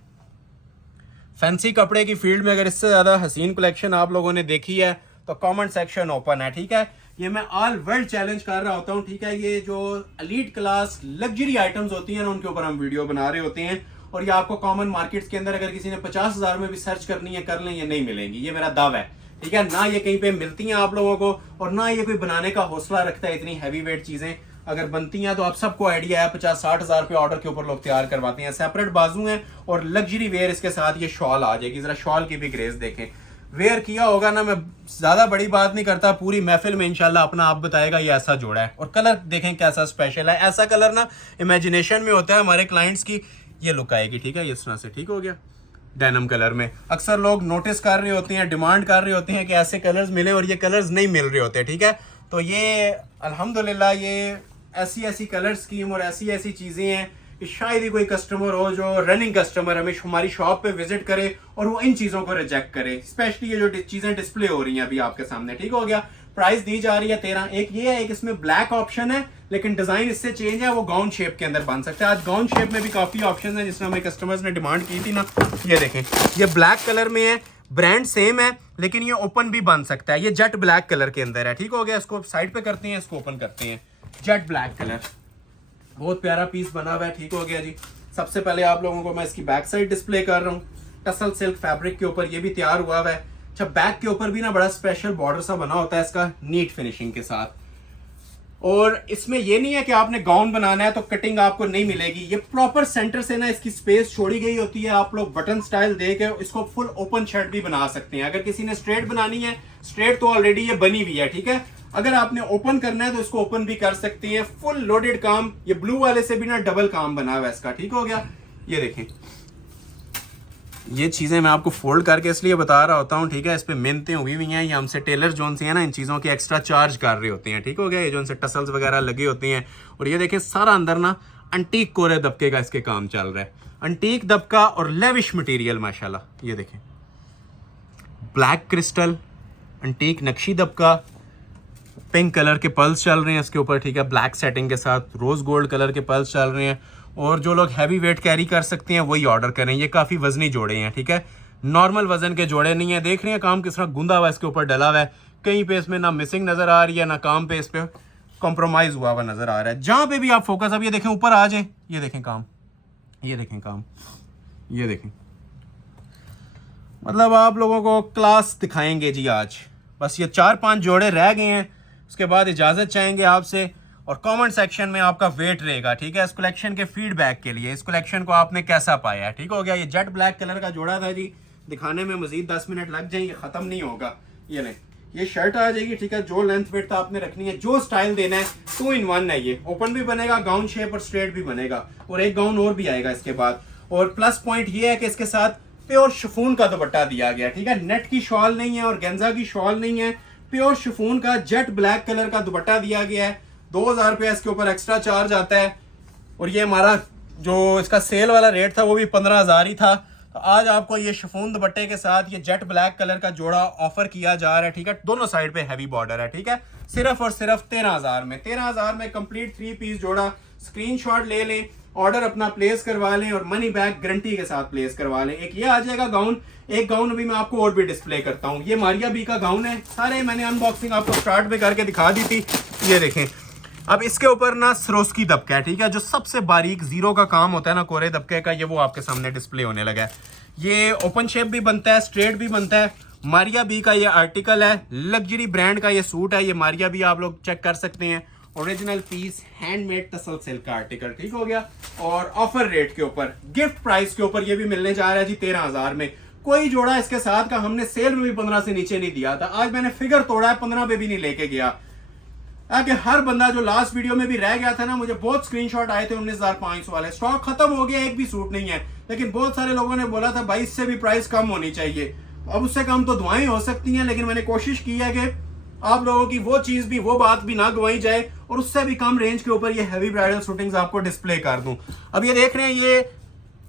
फैंसी कपड़े की फील्ड में अगर इससे ज़्यादा हसीन कलेक्शन आप लोगों ने देखी है तो कमेंट सेक्शन ओपन है, ठीक है। ये मैं ऑल वर्ल्ड चैलेंज कर रहा होता हूँ, ठीक है। ये जो एलीट क्लास लग्जरी आइटम्स होती हैं ना, उनके ऊपर हम वीडियो बना रहे होते हैं और ये आपको कॉमन मार्केट्स के अंदर अगर किसी ने 50,000 में भी सर्च करनी है कर लें, ये नहीं मिलेंगी, ये मेरा दावा है, ठीक है। ना ये कहीं पे मिलती हैं आप लोगों को और ना ये कोई बनाने का हौसला रखता है। इतनी हैवी वेट चीज़ें अगर बनती हैं तो आप सबको आइडिया है 50-60 हज़ार रुपये ऑर्डर के ऊपर लोग तैयार करवाते हैं। सेपरेट बाजू हैं और लग्जरी वेयर इसके साथ ये शॉल आ जाएगी। ज़रा शॉल की भी ग्रेस देखें, वेयर किया होगा ना, मैं ज़्यादा बड़ी बात नहीं करता, पूरी महफिल में इंशाल्लाह अपना आप बताएगा ये ऐसा जोड़ा है। और कलर देखें कैसा स्पेशल है, ऐसा कलर ना इमेजिनेशन में होता है हमारे क्लाइंट्स की, ये लुक आएगी, ठीक है। इस तरह से ठीक हो गया डेनिम कलर में। अक्सर लोग नोटिस कर रहे होते हैं, डिमांड कर रहे होते हैं कि ऐसे कलर्स मिले और ये कलर्स नहीं मिल रहे होते, ठीक है। तो ये अल्हम्दुलिल्लाह ये ऐसी कलर स्कीम और ऐसी चीज़ें हैं कि शायद ही कोई कस्टमर हो जो रनिंग कस्टमर हमें हमारी शॉप पे विजिट करे और वो इन चीज़ों को रिजेक्ट करे। स्पेशली ये जो चीज़ें डिस्प्ले हो रही हैं अभी आपके सामने, ठीक हो गया। प्राइस दी जा रही है 13। एक ये है, एक इसमें ब्लैक ऑप्शन है लेकिन डिज़ाइन इससे चेंज है, वो गाउन शेप के अंदर बन सकता है। आज गाउन शेप में भी काफ़ी ऑप्शन है जिसमें हमें कस्टमर्स ने डिमांड की थी ना। ये देखें ये ब्लैक कलर में है, ब्रांड सेम है लेकिन ये ओपन भी बन सकता है। ये जेट ब्लैक कलर के अंदर है, ठीक हो गया। इसको साइड पे करते हैं, इसको ओपन करते हैं। जेट ब्लैक कलर, बहुत प्यारा पीस बना हुआ है, ठीक हो गया जी। सबसे पहले आप लोगों को मैं इसकी बैक साइड डिस्प्ले कर रहा हूँ। टसल सिल्क फैब्रिक के ऊपर ये भी तैयार हुआ है। अच्छा, बैक के ऊपर भी ना बड़ा स्पेशल बॉर्डर सा बना होता है इसका, नीट फिनिशिंग के साथ। और इसमें ये नहीं है कि आपने गाउन बनाना है तो कटिंग आपको नहीं मिलेगी, ये प्रॉपर सेंटर से ना इसकी स्पेस छोड़ी गई होती है। आप लोग बटन स्टाइल दे के इसको फुल ओपन शर्ट भी बना सकते हैं। अगर किसी ने स्ट्रेट बनानी है, स्ट्रेट तो ऑलरेडी ये बनी हुई है, ठीक है। अगर आपने ओपन करना है तो इसको ओपन भी कर सकते हैं। फुल लोडेड काम, ये ब्लू वाले से भी ना डबल काम बना हुआ है इसका, ठीक हो गया। ये देखें ये चीज़ें मैं आपको फोल्ड करके इसलिए बता रहा होता हूँ, ठीक है। इस पर मिन्नतें हुई हुई हैं, ये हमसे टेलर जोन से है ना इन चीज़ों के एक्स्ट्रा चार्ज कर रहे होते हैं, ठीक हो गया। ये जो इनसे टसल्स वगैरह लगे होते हैं। और ये देखें सारा अंदर ना अंटीक कोरे दबके का इसके काम चल रहा है, अंटीक दबका और लेविश मटेरियल माशाल्लाह। ये देखें black crystal, antique नक्शी दबका, pink colour के पल्स चल रहे हैं इसके ऊपर, ठीक है। ब्लैक सेटिंग के साथ रोज गोल्ड कलर के पल्स चल रहे हैं। और जो लोग हैवी वेट कैरी कर सकते हैं वही ऑर्डर करें। ये काफ़ी वजनी जोड़े हैं, ठीक है, नॉर्मल वजन के जोड़े नहीं है। देख रहे हैं काम किस तरह गुंदा हुआ इसके ऊपर डला हुआ है, कहीं पे इसमें ना मिसिंग नज़र आ रही है ना काम पे इस पर कॉम्प्रोमाइज़ हुआ हुआ नज़र आ रहा है। जहाँ पे भी आप फोकस, अब ये देखें ऊपर आ जाए, ये देखें काम, ये देखें काम, ये देखें, मतलब आप लोगों को क्लास दिखाएंगे जी आज। बस ये 4-5 जोड़े रह गए हैं, उसके बाद इजाज़त चाहेंगे आपसे और कमेंट सेक्शन में आपका वेट रहेगा, ठीक है, इस कलेक्शन के फीडबैक के लिए। इस कलेक्शन को आपने कैसा पाया है, ठीक हो गया। ये जेट ब्लैक कलर का जोड़ा था जी, दिखाने में मजीद 10 मिनट लग जाएंगे, ख़त्म नहीं होगा। ये नहीं, ये शर्ट आ जाएगी, ठीक है। जो लेंथ वेट आपने रखनी है, जो स्टाइल देना है, 2 in 1 है। ये ओपन भी बनेगा, गाउन शेप और स्ट्रेट भी बनेगा और एक गाउन और भी आएगा इसके बाद। और प्लस पॉइंट ये है कि इसके साथ प्योर शिफॉन का दुपट्टा दिया गया, ठीक है। नेट की शॉल नहीं है और गेंजा की शॉल नहीं है, प्योर शिफॉन का जेट ब्लैक कलर का दुपट्टा दिया गया है। 2,000 रुपया इसके ऊपर एक्स्ट्रा चार्ज आता है। और ये हमारा जो इसका सेल वाला रेट था वो भी 15,000 ही था। तो आज आपको ये शिफॉन दुपट्टे के साथ ये जेट ब्लैक कलर का जोड़ा ऑफर किया जा रहा है, ठीक है। दोनों साइड पे हैवी बॉर्डर है, ठीक है। सिर्फ और सिर्फ 13,000 में, 13,000 में कंप्लीट 3 पीस जोड़ा। स्क्रीनशॉट ले लें, ऑर्डर अपना प्लेस करवा लें और मनी बैक गारंटी के साथ प्लेस करवा लें। एक ये आ जाएगा गाउन, एक गाउन अभी मैं आपको और भी डिस्प्ले करता हूँ। ये मारिया बी का गाउन है, सारे मैंने अनबॉक्सिंग आपको स्टार्ट पे करके दिखा दी थी। ये देखें, अब इसके ऊपर ना सरोस्की दबका है, ठीक है, जो सबसे बारीक जीरो का काम होता है ना कोरे दबके का, ये वो आपके सामने डिस्प्ले होने लगा है। ये ओपन शेप भी बनता है, स्ट्रेट भी बनता है। मारिया बी का ये आर्टिकल है, लग्जरी ब्रांड का ये सूट है। ये मारिया बी आप लोग चेक कर सकते हैं original piece handmade tussle silk का आर्टिकल, ठीक हो गया। और ऑफर रेट के ऊपर, गिफ्ट प्राइस के ऊपर ये भी मिलने जा रहा है जी 13,000 में। कोई जोड़ा इसके साथ का हमने सेल में भी 15 से नीचे नहीं दिया था। आज मैंने फिगर तोड़ा है, 15 पे भी नहीं लेके गया। आगे हर बंदा जो लास्ट वीडियो में भी रह गया था ना, मुझे बहुत स्क्रीनशॉट आए थे 19,500 वाले, स्टॉक खत्म हो गया, एक भी सूट नहीं है। लेकिन बहुत सारे लोगों ने बोला था भाई इससे भी प्राइस कम होनी चाहिए। अब उससे कम तो दुआएं हो सकती हैं, लेकिन मैंने कोशिश की है कि आप लोगों की वो चीज भी, वो बात भी ना गवाई जाए और उससे भी कम रेंज के ऊपर ये हैवी ब्राइडल शूटिंग्स आपको डिस्प्ले कर दूं। अब ये देख रहे हैं, ये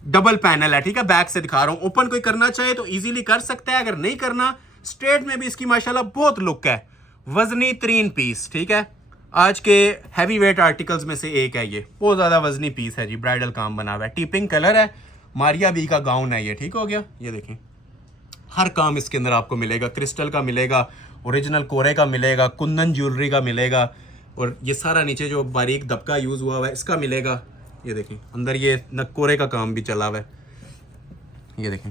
डबल पैनल है, ठीक है, बैक से दिखा रहा हूं। ओपन कोई करना चाहे तो इजीली कर सकता है, अगर नहीं करना स्ट्रेट में भी इसकी माशाल्लाह बहुत लुक है। वजनी 3 पीस, ठीक है, आज के हैवी वेट आर्टिकल्स में से एक है ये, बहुत ज्यादा वजनी पीस है जी, ब्राइडल काम बना हुआ है, टीपिंग कलर है, मारिया बी का गाउन है ये, ठीक हो गया। ये देखें हर काम इसके अंदर आपको मिलेगा, क्रिस्टल का मिलेगा, ओरिजिनल कोरे का मिलेगा, कुंदन ज्वेलरी का मिलेगा, और ये सारा नीचे जो बारीक दबका यूज हुआ हुआ है इसका मिलेगा। ये देखें अंदर ये नकोरे का काम भी चला हुआ है। ये देखें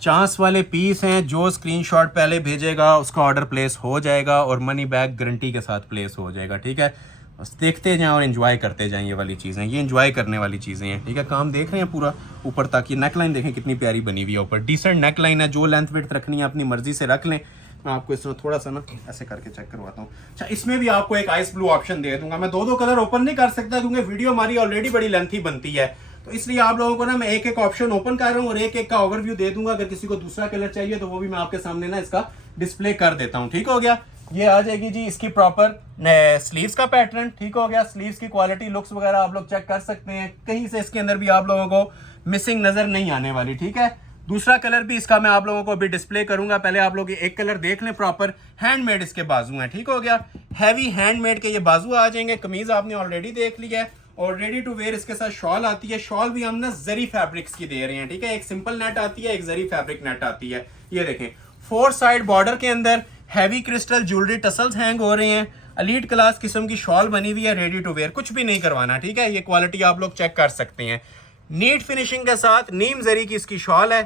चांस वाले पीस हैं, जो स्क्रीनशॉट पहले भेजेगा उसका ऑर्डर प्लेस हो जाएगा और मनी बैक गारंटी के साथ प्लेस हो जाएगा, ठीक है। बस देखते जाएं और एंजॉय करते जाएं, ये वाली चीज़ें, ये एंजॉय करने वाली चीज़ें हैं, ठीक है। काम देख रहे हैं पूरा ऊपर तक, ये नेकलाइन देखें कितनी प्यारी बनी हुई है ऊपर, डिसेंट नेकलाइन है। जो लेंथ विड्थ रखनी है अपनी मर्जी से रख लें। मैं आपको इसमें थोड़ा सा ना ऐसे करके चेक करवाता हूँ। अच्छा, इसमें भी आपको एक आइस ब्लू ऑप्शन दे दूंगा। मैं दो कलर ओपन नहीं कर सकता क्योंकि वीडियो हमारी ऑलरेडी बड़ी लेंथी बनती है, तो इसलिए आप लोगों को ना मैं एक एक ऑप्शन ओपन कर रहा हूँ और एक एक का ओवरव्यू दे दूंगा। अगर किसी को दूसरा कलर चाहिए तो वो भी मैं आपके सामने ना इसका डिस्प्ले कर देता हूँ, ठीक हो गया। ये आ जाएगी जी इसकी प्रॉपर स्लीव्स का पैटर्न, ठीक हो गया। स्लीव्स की क्वालिटी, लुक्स वगैरह आप लोग चेक कर सकते हैं, कहीं से इसके अंदर भी आप लोगों को मिसिंग नजर नहीं आने वाली, ठीक है। दूसरा कलर भी इसका मैं आप लोगों को अभी डिस्प्ले करूंगा, पहले आप लोग एक कलर देख लें। प्रॉपर हैंडमेड इसके बाजू हैं, ठीक हो गया। हैवी हैंडमेड के ये बाजू आ जाएंगे। कमीज आपने ऑलरेडी देख लिया है और रेडी टू वेयर इसके साथ शॉल आती है। शॉल भी हम ना जरी फैब्रिक्स की दे रहे हैं, ठीक है। एक सिंपल नेट आती है, एक जरी फैब्रिक नेट आती है। ये देखें 4 साइड बॉर्डर के अंदर heavy crystal jewellery tassels hang हो रहे हैं। एलीट क्लास किस्म की शॉल बनी हुई है, रेडी टू वेयर, कुछ भी नहीं करवाना, ठीक है। ये क्वालिटी आप लोग चेक कर सकते हैं। नीट फिनिशिंग के साथ नीम जरी की इसकी शॉल है,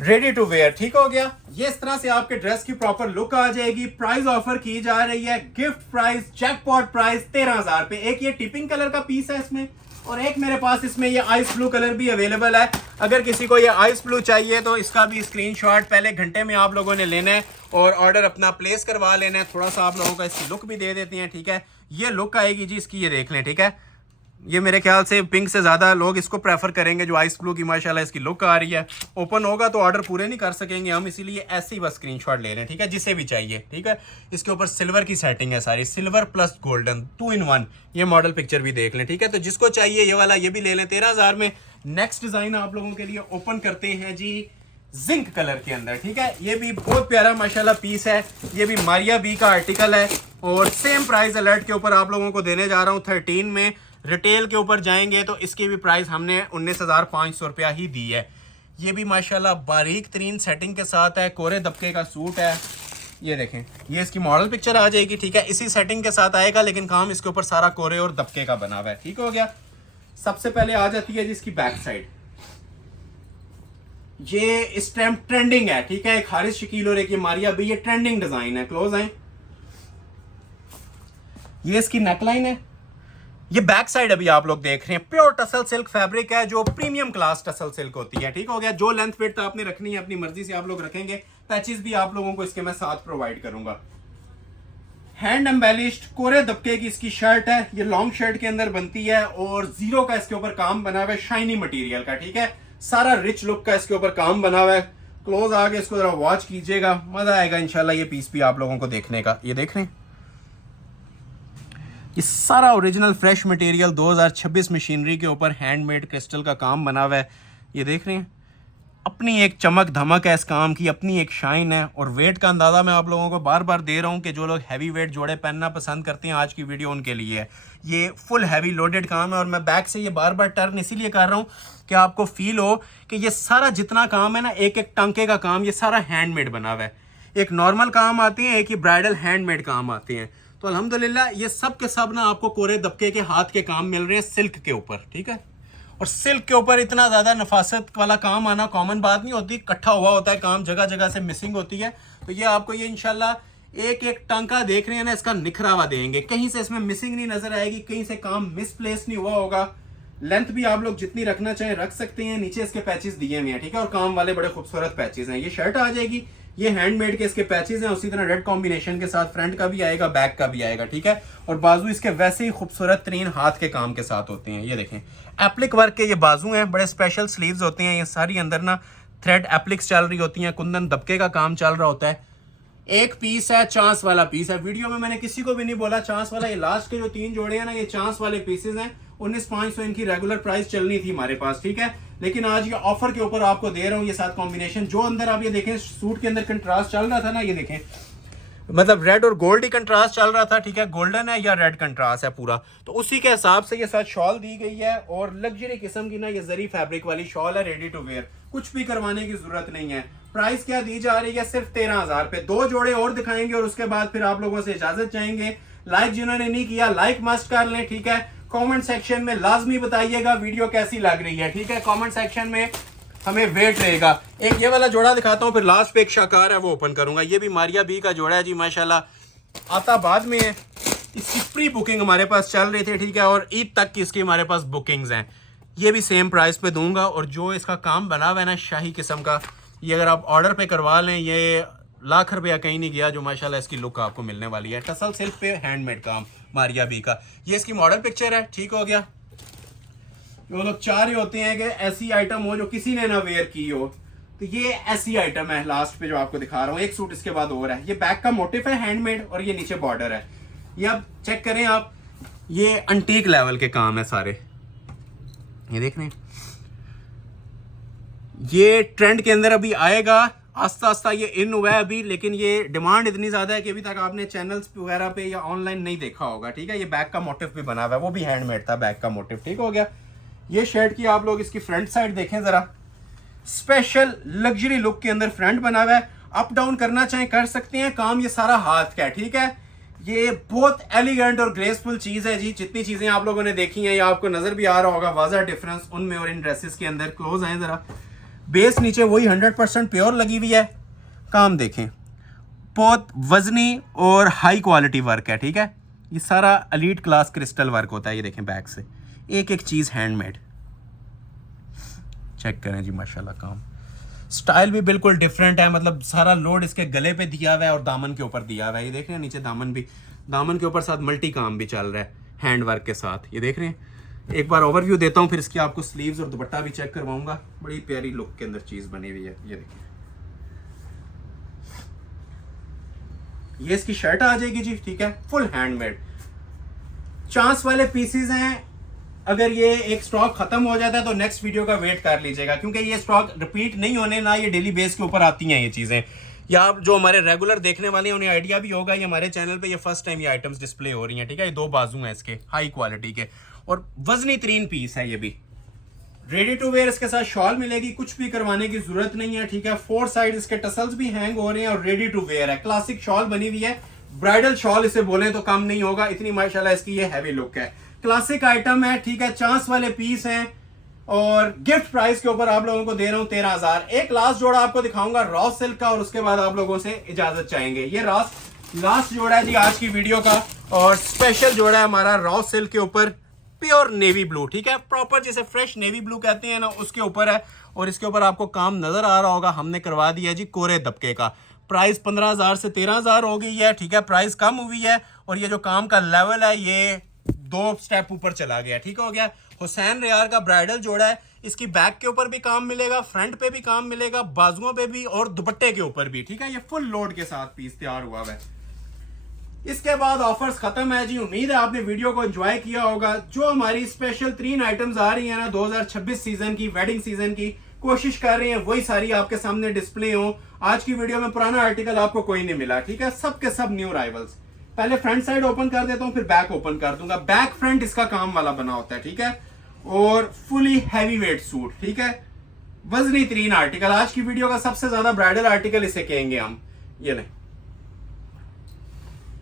रेडी टू वेयर, ठीक हो गया। ये इस तरह से आपके ड्रेस की प्रॉपर लुक आ जाएगी। प्राइस ऑफर की जा रही है, गिफ्ट प्राइस, जैकपॉट प्राइस 13,000 पे। एक ये टिपिंग कलर का पीस है इसमें, और एक मेरे पास इसमें ये आइस ब्लू कलर भी अवेलेबल है। अगर किसी को ये आइस ब्लू चाहिए तो इसका भी स्क्रीनशॉट पहले घंटे में आप लोगों ने लेना है और ऑर्डर अपना प्लेस करवा लेना है। थोड़ा सा आप लोगों को इसकी लुक भी दे देते हैं, ठीक है। ये लुक आएगी जी इसकी, ये देख लें, ठीक है। ये मेरे ख्याल से पिंक से ज़्यादा लोग इसको प्रेफर करेंगे, जो आइस ब्लू की माशाल्लाह इसकी लुक आ रही है। ओपन होगा तो ऑर्डर पूरे नहीं कर सकेंगे हम, इसीलिए ऐसे ही बस स्क्रीनशॉट ले लें, ठीक है, जिसे भी चाहिए, ठीक है। इसके ऊपर सिल्वर की सेटिंग है सारी, सिल्वर प्लस गोल्डन 2 in 1। ये मॉडल पिक्चर भी देख लें, ठीक है। तो जिसको चाहिए ये वाला, ये भी ले लें 13,000 में। नेक्स्ट डिज़ाइन आप लोगों के लिए ओपन करते हैं जी जिंक कलर के अंदर, ठीक है। ये भी बहुत प्यारा माशाल्लाह पीस है। ये भी मारिया बी का आर्टिकल है और सेम प्राइस अलर्ट के ऊपर आप लोगों को देने जा रहा हूँ 13 में। रिटेल के ऊपर जाएंगे तो इसकी भी प्राइस हमने 19,500 रुपया ही दी है। ये भी माशाल्लाह बारीक तरीन सेटिंग के साथ है, कोरे दबके का सूट है। ये देखें, ये इसकी मॉडल पिक्चर आ जाएगी, ठीक है। इसी सेटिंग के साथ आएगा, लेकिन काम इसके ऊपर सारा कोरे और दबके का बना हुआ है, ठीक हो गया। सबसे पहले आ जाती है जिसकी बैक साइड, ये इस टाइम ट्रेंडिंग है, ठीक है। एक हारिस शकील और एक ये मारिया बी, ये ट्रेंडिंग डिजाइन है। क्लोज आए, ये इसकी नेकलाइन है। ये बैक साइड अभी आप लोग देख रहे हैं, प्योर टसल सिल्क फैब्रिक है, जो प्रीमियम क्लास टसल सिल्क होती है, ठीक हो गया। जो लेंथ विड्थ आपने रखनी है अपनी मर्जी से आप लोग रखेंगे। पैचेस भी आप लोगों को इसके मैं साथ प्रोवाइड करूंगा। हैंड एम्बेलिश्ड कोरे दबके की इसकी शर्ट है, ये लॉन्ग शर्ट के अंदर बनती है और जीरो का इसके ऊपर काम बना हुआ है, शाइनी मटेरियल का, ठीक है। सारा रिच लुक का इसके ऊपर काम बना हुआ है। क्लोज आगे इसको जरा वॉच कीजिएगा, मजा आएगा इंशाल्लाह ये पीस भी आप लोगों को देखने का। ये देख रहे हैं, ये सारा ओरिजिनल फ्रेश मटेरियल 2026 मशीनरी के ऊपर हैंडमेड क्रिस्टल का काम बना हुआ है। ये देख रहे हैं, अपनी एक चमक धमक है इस काम की, अपनी एक शाइन है। और वेट का अंदाज़ा मैं आप लोगों को बार बार दे रहा हूँ कि जो लोग हैवी वेट जोड़े पहनना पसंद करते हैं, आज की वीडियो उनके लिए है। ये फुल हैवी लोडेड काम है और मैं बैक से ये बार बार टर्न इसीलिए कर रहा हूँ कि आपको फील हो कि ये सारा जितना काम है ना, एक एक टांके का काम, ये सारा हैंडमेड बना हुआ है। एक नॉर्मल काम आते हैं, एक ही ब्राइडल हैंडमेड काम आते हैं। तो अल्हम्दुलिल्लाह ये सब के सब ना आपको कोरे दबके के हाथ के काम मिल रहे हैं सिल्क के ऊपर, ठीक है। और सिल्क के ऊपर इतना ज़्यादा नफासत वाला काम आना कॉमन बात नहीं होती, इकट्ठा हुआ होता है काम, जगह जगह से मिसिंग होती है। तो ये आपको ये इंशाल्लाह एक एक टांका देख रहे हैं ना, इसका निखरावा देंगे, कहीं से इसमें मिसिंग नहीं नजर आएगी, कहीं से काम मिसप्लेस नहीं हुआ होगा। लेंथ भी आप लोग जितनी रखना चाहें रख सकते हैं। नीचे इसके पैचेस दिए हुए हैं, ठीक है, और काम वाले बड़े खूबसूरत पैचेस हैं। ये शर्ट आ जाएगी, ये हैंडमेड के इसके पैचेस हैं, उसी तरह रेड कॉम्बिनेशन के साथ फ्रंट का भी आएगा, बैक का भी आएगा, ठीक है। और बाजू इसके वैसे ही खूबसूरत तरीन हाथ के काम के साथ होते हैं। ये देखें एप्लिक वर्क के ये बाजू हैं, बड़े स्पेशल स्लीव्स होते हैं। ये सारी अंदर ना थ्रेड एप्लिक्स चल रही होती हैं, कुंदन दबके का काम चल रहा होता है। एक पीस है, चांस वाला पीस है। वीडियो में मैंने किसी को भी नहीं बोला चांस वाला। ये लास्ट के जो 3 जोड़े हैं ना, ये चांस वाले पीसेस हैं। 19,500 इनकी रेगुलर प्राइस चलनी थी हमारे पास, ठीक है, लेकिन आज ये ऑफर के ऊपर आपको दे रहा हूँ ये 7 कॉम्बिनेशन। जो अंदर आप ये देखें सूट के अंदर कंट्रास्ट चल रहा था ना, ये देखें मतलब रेड और गोल्ड ही कंट्रास्ट चल रहा था, ठीक है, गोल्डन है या रेड कंट्रास्ट है पूरा, तो उसी के हिसाब से ये साथ शॉल दी गई है। और लग्जरी किस्म की ना ये जरी फैब्रिक वाली शॉल है, रेडी टू वेयर, कुछ भी करवाने की जरूरत नहीं है। प्राइस क्या दी जा रही है, सिर्फ 13,000 पे। 2 जोड़े और दिखाएंगे और उसके बाद फिर आप लोगों से इजाजत चाहेंगे। लाइक जिन्होंने नहीं किया लाइक मस्ट कर लें, ठीक है। कमेंट सेक्शन में लाजमी बताइएगा वीडियो कैसी लग रही है, ठीक है, कमेंट सेक्शन में हमें वेट रहेगा। एक ये वाला जोड़ा दिखाता हूँ, फिर लास्ट पे एक शाकार है वो ओपन करूंगा। ये भी मारिया बी का जोड़ा है जी, माशाल्लाह आता बाद में है। इसकी प्री बुकिंग हमारे पास चल रही थी, ठीक है, और ईद तक की इसकी हमारे पास बुकिंग्स हैं। ये भी सेम प्राइस पे दूंगा। और जो इसका काम बना हुआ है ना शाही किस्म का, ये अगर आप ऑर्डर पे करवा लें, ये लाख रुपया कहीं नहीं गया, जो माशाल्लाह इसकी लुक आपको मिलने वाली है। टसल सिल्क पे हैंडमेड काम मारिया बी का। ये इसकी मॉडल पिक्चर है, ठीक हो गया। वो लोग चाह रहे होते हैं कि ऐसी आइटम हो जो किसी ने ना वेयर की हो, तो ये ऐसी आइटम है लास्ट पे जो आपको दिखा रहा हूँ। एक सूट इसके बाद और है। ये बैक का मोटिफ है हैंडमेड और ये नीचे बॉर्डर है। ये अब चेक करें आप, ये अंटीक लेवल के काम है सारे। ये देख रहे हैं, ये ट्रेंड के अंदर अभी आएगा, आस्ता आस्ता ये इन हुआ है अभी, लेकिन ये डिमांड इतनी ज्यादा है कि अभी तक आपने चैनल्स वगैरह पे या ऑनलाइन नहीं देखा होगा, ठीक है। ये बैक का मोटिफ भी बना हुआ है, वो भी हैंडमेड था बैक का मोटिफ, ठीक हो गया। ये शर्ट की आप लोग इसकी फ्रंट साइड देखें जरा, स्पेशल लग्जरी लुक के अंदर फ्रंट बना हुआ है। अप डाउन करना चाहें कर सकते हैं, काम ये सारा हाथ का है, ठीक है। ये बहुत एलिगेंट और ग्रेसफुल चीज है जी। जितनी चीजें आप लोगों ने देखी हैं या आपको नजर भी आ रहा होगा वाज़ा डिफरेंस उनमें और इन ड्रेसेस के अंदर। क्लोज आए जरा, बेस नीचे वही 100% प्योर लगी हुई है। काम देखें, बहुत वजनी और हाई क्वालिटी वर्क है, ठीक है। ये सारा एलीट क्लास क्रिस्टल वर्क होता है। ये देखें बैक से एक एक चीज हैंडमेड, चेक करें जी माशाल्लाह। काम स्टाइल भी बिल्कुल डिफरेंट है, मतलब सारा लोड इसके गले पे दिया हुआ है और दामन के ऊपर दिया हुआ है। ये देख रहे हैं नीचे दामन भी, दामन के ऊपर साथ मल्टी काम भी चल रहा है हैंड वर्क के साथ। ये देख रहे हैं, एक बार ओवरव्यू देता हूँ, फिर इसकी आपको स्लीव्स और दुपट्टा भी चेक करवाऊंगा। बड़ी प्यारी लुक के अंदर चीज बनी हुई है। ये देखिए, ये इसकी शर्ट आ जाएगी जी, ठीक है, फुल हैंडमेड। चांस वाले पीसेस हैं, अगर ये एक स्टॉक खत्म हो जाता है तो नेक्स्ट वीडियो का वेट कर लीजिएगा, क्योंकि ये स्टॉक रिपीट नहीं होने ना, ये डेली बेस के ऊपर आती हैं ये चीजें। या आप जो हमारे रेगुलर देखने वाले हैं उन्हें आइडिया भी होगा, ये हमारे चैनल पे ये फर्स्ट टाइम ये आइटम्स डिस्प्ले हो रही हैं, ठीक है। ये 2 बाजू हैं इसके हाई क्वालिटी के और वजनी तरीन पीस है। ये भी रेडी टू वेयर, इसके साथ शॉल मिलेगी, कुछ भी करवाने की जरूरत नहीं है, ठीक है। 4 साइड इसके टसल्स भी हैंग हो रहे हैं और रेडी टू वेयर है। क्लासिक शॉल बनी हुई है, ब्राइडल शॉल इसे बोले तो कम नहीं होगा, इतनी माशाल्लाह इसकी ये हैवी लुक है। क्लासिक आइटम है, ठीक है, चांस वाले पीस हैं और गिफ्ट प्राइस के ऊपर आप लोगों को दे रहा हूं 13,000। एक लास्ट जोड़ा आपको दिखाऊंगा रॉ सिल्क का और उसके बाद आप लोगों से इजाजत चाहेंगे। ये लास्ट जोड़ा है जी आज की वीडियो का और स्पेशल जोड़ा है हमारा रॉ सिल्क के ऊपर, प्योर नेवी ब्लू, ठीक है, प्रॉपर जिसे फ्रेश नेवी ब्लू कहते हैं ना, उसके ऊपर है। और इसके ऊपर आपको काम नजर आ रहा होगा, हमने करवा दिया जी कोरे दबके का। प्राइस 15,000 से 13,000 हो गई है, ठीक है, प्राइस कम हुई है। और ये जो काम का लेवल है ये 2 स्टेप ऊपर चला गया, ठीक हो गया। हुसैन रेयार का ब्राइडल जोड़ा है, इसकी बैक के ऊपर भी काम मिलेगा, फ्रंट पे भी काम मिलेगा, बाजुओं पे भी और दुपट्टे के ऊपर भी, ठीक है। ये फुल लोड के साथ पीस तैयार हुआ है। इसके बाद ऑफर्स खत्म है जी। उम्मीद है आपने वीडियो को एंजॉय किया होगा। जो हमारी स्पेशल 3 आइटम्स आ रही है ना 2026 सीजन की, वेडिंग सीजन की, कोशिश कर रहे हैं वही सारी आपके सामने डिस्प्ले हो। आज की वीडियो में पुराना आर्टिकल आपको कोई नहीं मिला, ठीक है, सब के सब न्यू अराइवल्स। पहले फ्रंट साइड ओपन कर देता हूं, फिर बैक ओपन कर दूंगा। बैक फ्रंट इसका काम वाला बना होता है, ठीक है, और फुली हैवी वेट सूट, ठीक है, वजनी तरीन आर्टिकल। आज की वीडियो का सबसे ज्यादा ब्राइडल आर्टिकल इसे कहेंगे हम। ये ले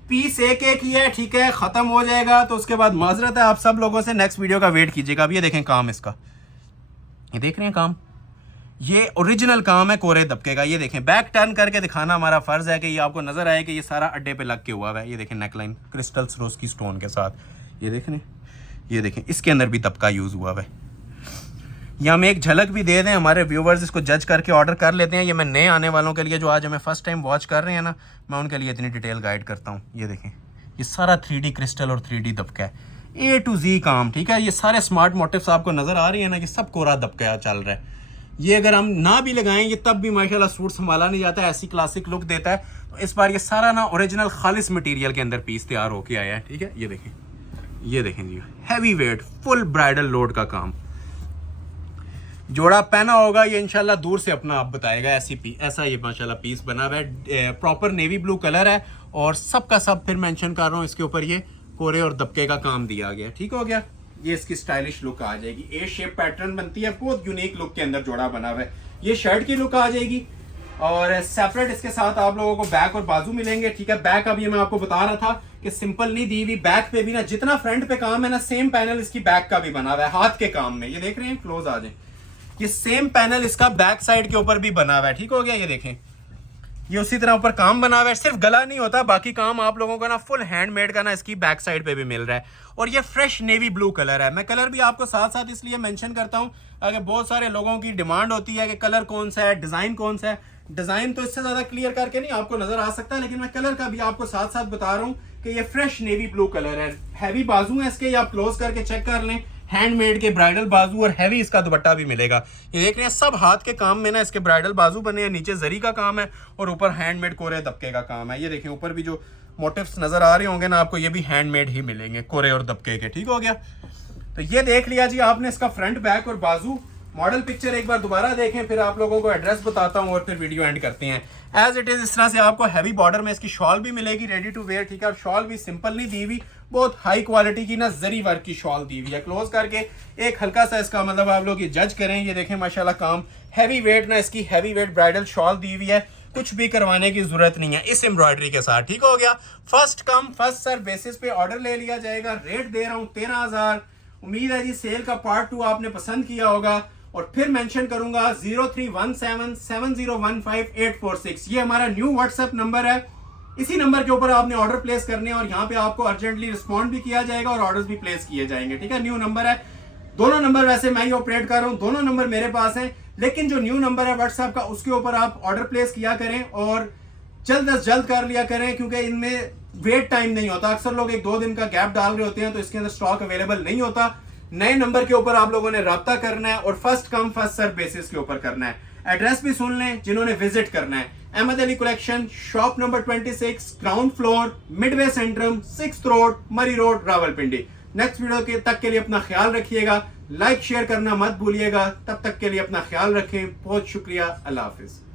पीस एक ही है, ठीक है, खत्म हो जाएगा तो उसके बाद माजरत है आप सब लोगों से, नेक्स्ट वीडियो का वेट कीजिएगा। अब ये देखें काम इसका, ये देख रहे हैं काम, ये ओरिजिनल काम है कोरे दबके का। ये देखें, बैक टर्न करके दिखाना हमारा फर्ज है कि ये आपको नजर आए कि ये सारा अड्डे पे लग के हुआ है। ये देखें नेकलाइन क्रिस्टल सरोस्की स्टोन के साथ। ये देखें, ये देखें इसके अंदर भी दबका यूज हुआ है। या हम एक झलक भी दे दें, हमारे व्यूवर्स इसको जज करके ऑर्डर कर लेते हैं। ये मैं नए आने वालों के लिए जो आज हमें फर्स्ट टाइम वॉच कर रहे हैं ना, मैं उनके लिए इतनी डिटेल गाइड करता हूँ। ये देखें, ये सारा 3D क्रिस्टल और 3D दबका है, A to Z काम, ठीक है। ये सारे स्मार्ट मोटिव्स आपको नज़र आ रही है ना, ये सब कोरा दबका चल रहा है। ये अगर हम ना भी लगाएं ये तब भी माशाल्लाह सूट संभाला नहीं जाता है, ऐसी क्लासिक लुक देता है। तो इस बार ये सारा ना ओरिजिनल खालिस मटेरियल के अंदर पीस तैयार होके आया है, ठीक है। ये देखें, ये देखें जी, heavy weight full bridal load का काम। जोड़ा पहना होगा ये इंशाल्लाह दूर से अपना आप बताएगा। ऐसा ये माशाल्लाह पीस बना हुआ है, प्रॉपर नेवी ब्लू कलर है और सबका सब फिर मेंशन कर रहा हूँ, इसके ऊपर ये कोरे और दबके का काम दिया गया, ठीक हो गया। ये इसकी स्टाइलिश लुक आ जाएगी, ए शेप पैटर्न बनती है, बहुत यूनिक लुक के अंदर जोड़ा बना हुआ है। ये शर्ट की लुक आ जाएगी और सेपरेट इसके साथ आप लोगों को बैक और बाजू मिलेंगे, ठीक है। बैक अभी मैं आपको बता रहा था कि सिंपल नहीं दी हुई, बैक पे भी ना जितना फ्रंट पे काम है ना सेम पैनल इसकी बैक का भी बना हुआ है हाथ के काम में। ये देख रहे हैं, क्लोज आ जाए, ये सेम पैनल इसका बैक साइड के ऊपर भी बना हुआ है, ठीक हो गया। ये देखें, ये उसी तरह ऊपर काम बना हुआ है, सिर्फ गला नहीं होता, बाकी काम आप लोगों का ना फुल हैंडमेड का ना इसकी बैक साइड पे भी मिल रहा है। और ये फ्रेश नेवी ब्लू कलर है। मैं कलर भी आपको साथ साथ इसलिए मेंशन करता हूँ, अगर बहुत सारे लोगों की डिमांड होती है कि कलर कौन सा है, डिजाइन कौन सा है। डिजाइन तो इससे ज्यादा क्लियर करके नहीं आपको नजर आ सकता, लेकिन मैं कलर का भी आपको साथ साथ बता रहा हूँ कि ये फ्रेश नेवी ब्लू कलर है। हैवी बाजू है इसके, ये आप क्लोज करके चेक कर लें, हैंडमेड के ब्राइडल बाजू और हैवी इसका दुपट्टा भी मिलेगा। ये देख रहे हैं सब हाथ के काम में ना इसके ब्राइडल बाजू बने हैं, नीचे जरी का काम है और ऊपर हैंडमेड कोरे दबके का काम है। ये देखें ऊपर भी जो मोटिव्स नजर आ रहे होंगे ना आपको, ये भी हैंडमेड ही मिलेंगे कोरे और दबके के, ठीक हो गया। तो ये देख लिया जी आपने इसका फ्रंट बैक और बाजू। मॉडल पिक्चर एक बार दोबारा देखें, फिर आप लोगों को एड्रेस बताता हूँ और फिर वीडियो एंड करते हैं। एज इट इज इस तरह से आपको हैवी बॉर्डर में इसकी शॉल भी मिलेगी रेडी टू वेयर, ठीक है। और शॉल भी सिंपल नहीं दी हुई, बहुत हाई क्वालिटी की ना जरी वर्क की शॉल दी हुई है। क्लोज करके एक हल्का सा इसका मतलब आप लोग ये जज करें। ये देखें माशाल्लाह काम हैवी वेट ना इसकी हैवी वेट ब्राइडल शॉल दी हुई है, कुछ भी करवाने की जरूरत नहीं है इस एम्ब्रॉयडरी के साथ, ठीक हो गया। First come first serve basis पे ऑर्डर ले लिया जाएगा। रेट दे रहा हूँ 13,000। उम्मीद है जी सेल का पार्ट 2 आपने पसंद किया होगा। और फिर मेंशन करूंगा 03177015 ये हमारा न्यू व्हाट्सएप नंबर है। इसी नंबर के ऊपर आपने ऑर्डर प्लेस करने हैं और यहाँ पे आपको अर्जेंटली रिस्पॉन्ड भी किया जाएगा और ऑर्डर्स भी प्लेस किए जाएंगे, ठीक है। न्यू नंबर है, दोनों नंबर वैसे मैं ही ऑपरेट कर रहा हूँ, दोनों नंबर मेरे पास हैं, लेकिन जो न्यू नंबर है व्हाट्सएप का उसके ऊपर आप ऑर्डर प्लेस किया करें और जल्द अज जल्द कर लिया करें, क्योंकि इनमें वेट टाइम नहीं होता। अक्सर लोग 1-2 दिन का गैप डाल रहे होते हैं तो इसके अंदर स्टॉक अवेलेबल नहीं होता। नए नंबर के ऊपर आप लोगों ने राब्ता करना है और first come first serve basis के ऊपर करना है। एड्रेस भी सुन लें जिन्होंने विजिट करना है, Ahmad Ali collection, shop number 26, ground floor, Midway Centrum, 6th road, Murree road, Rawalpindi. Next video तक के लिए अपना ख्याल रखिएगा, लाइक शेयर करना मत भूलिएगा। तब तक के लिए अपना ख्याल रखें, बहुत शुक्रिया, अल्लाह हाफिज।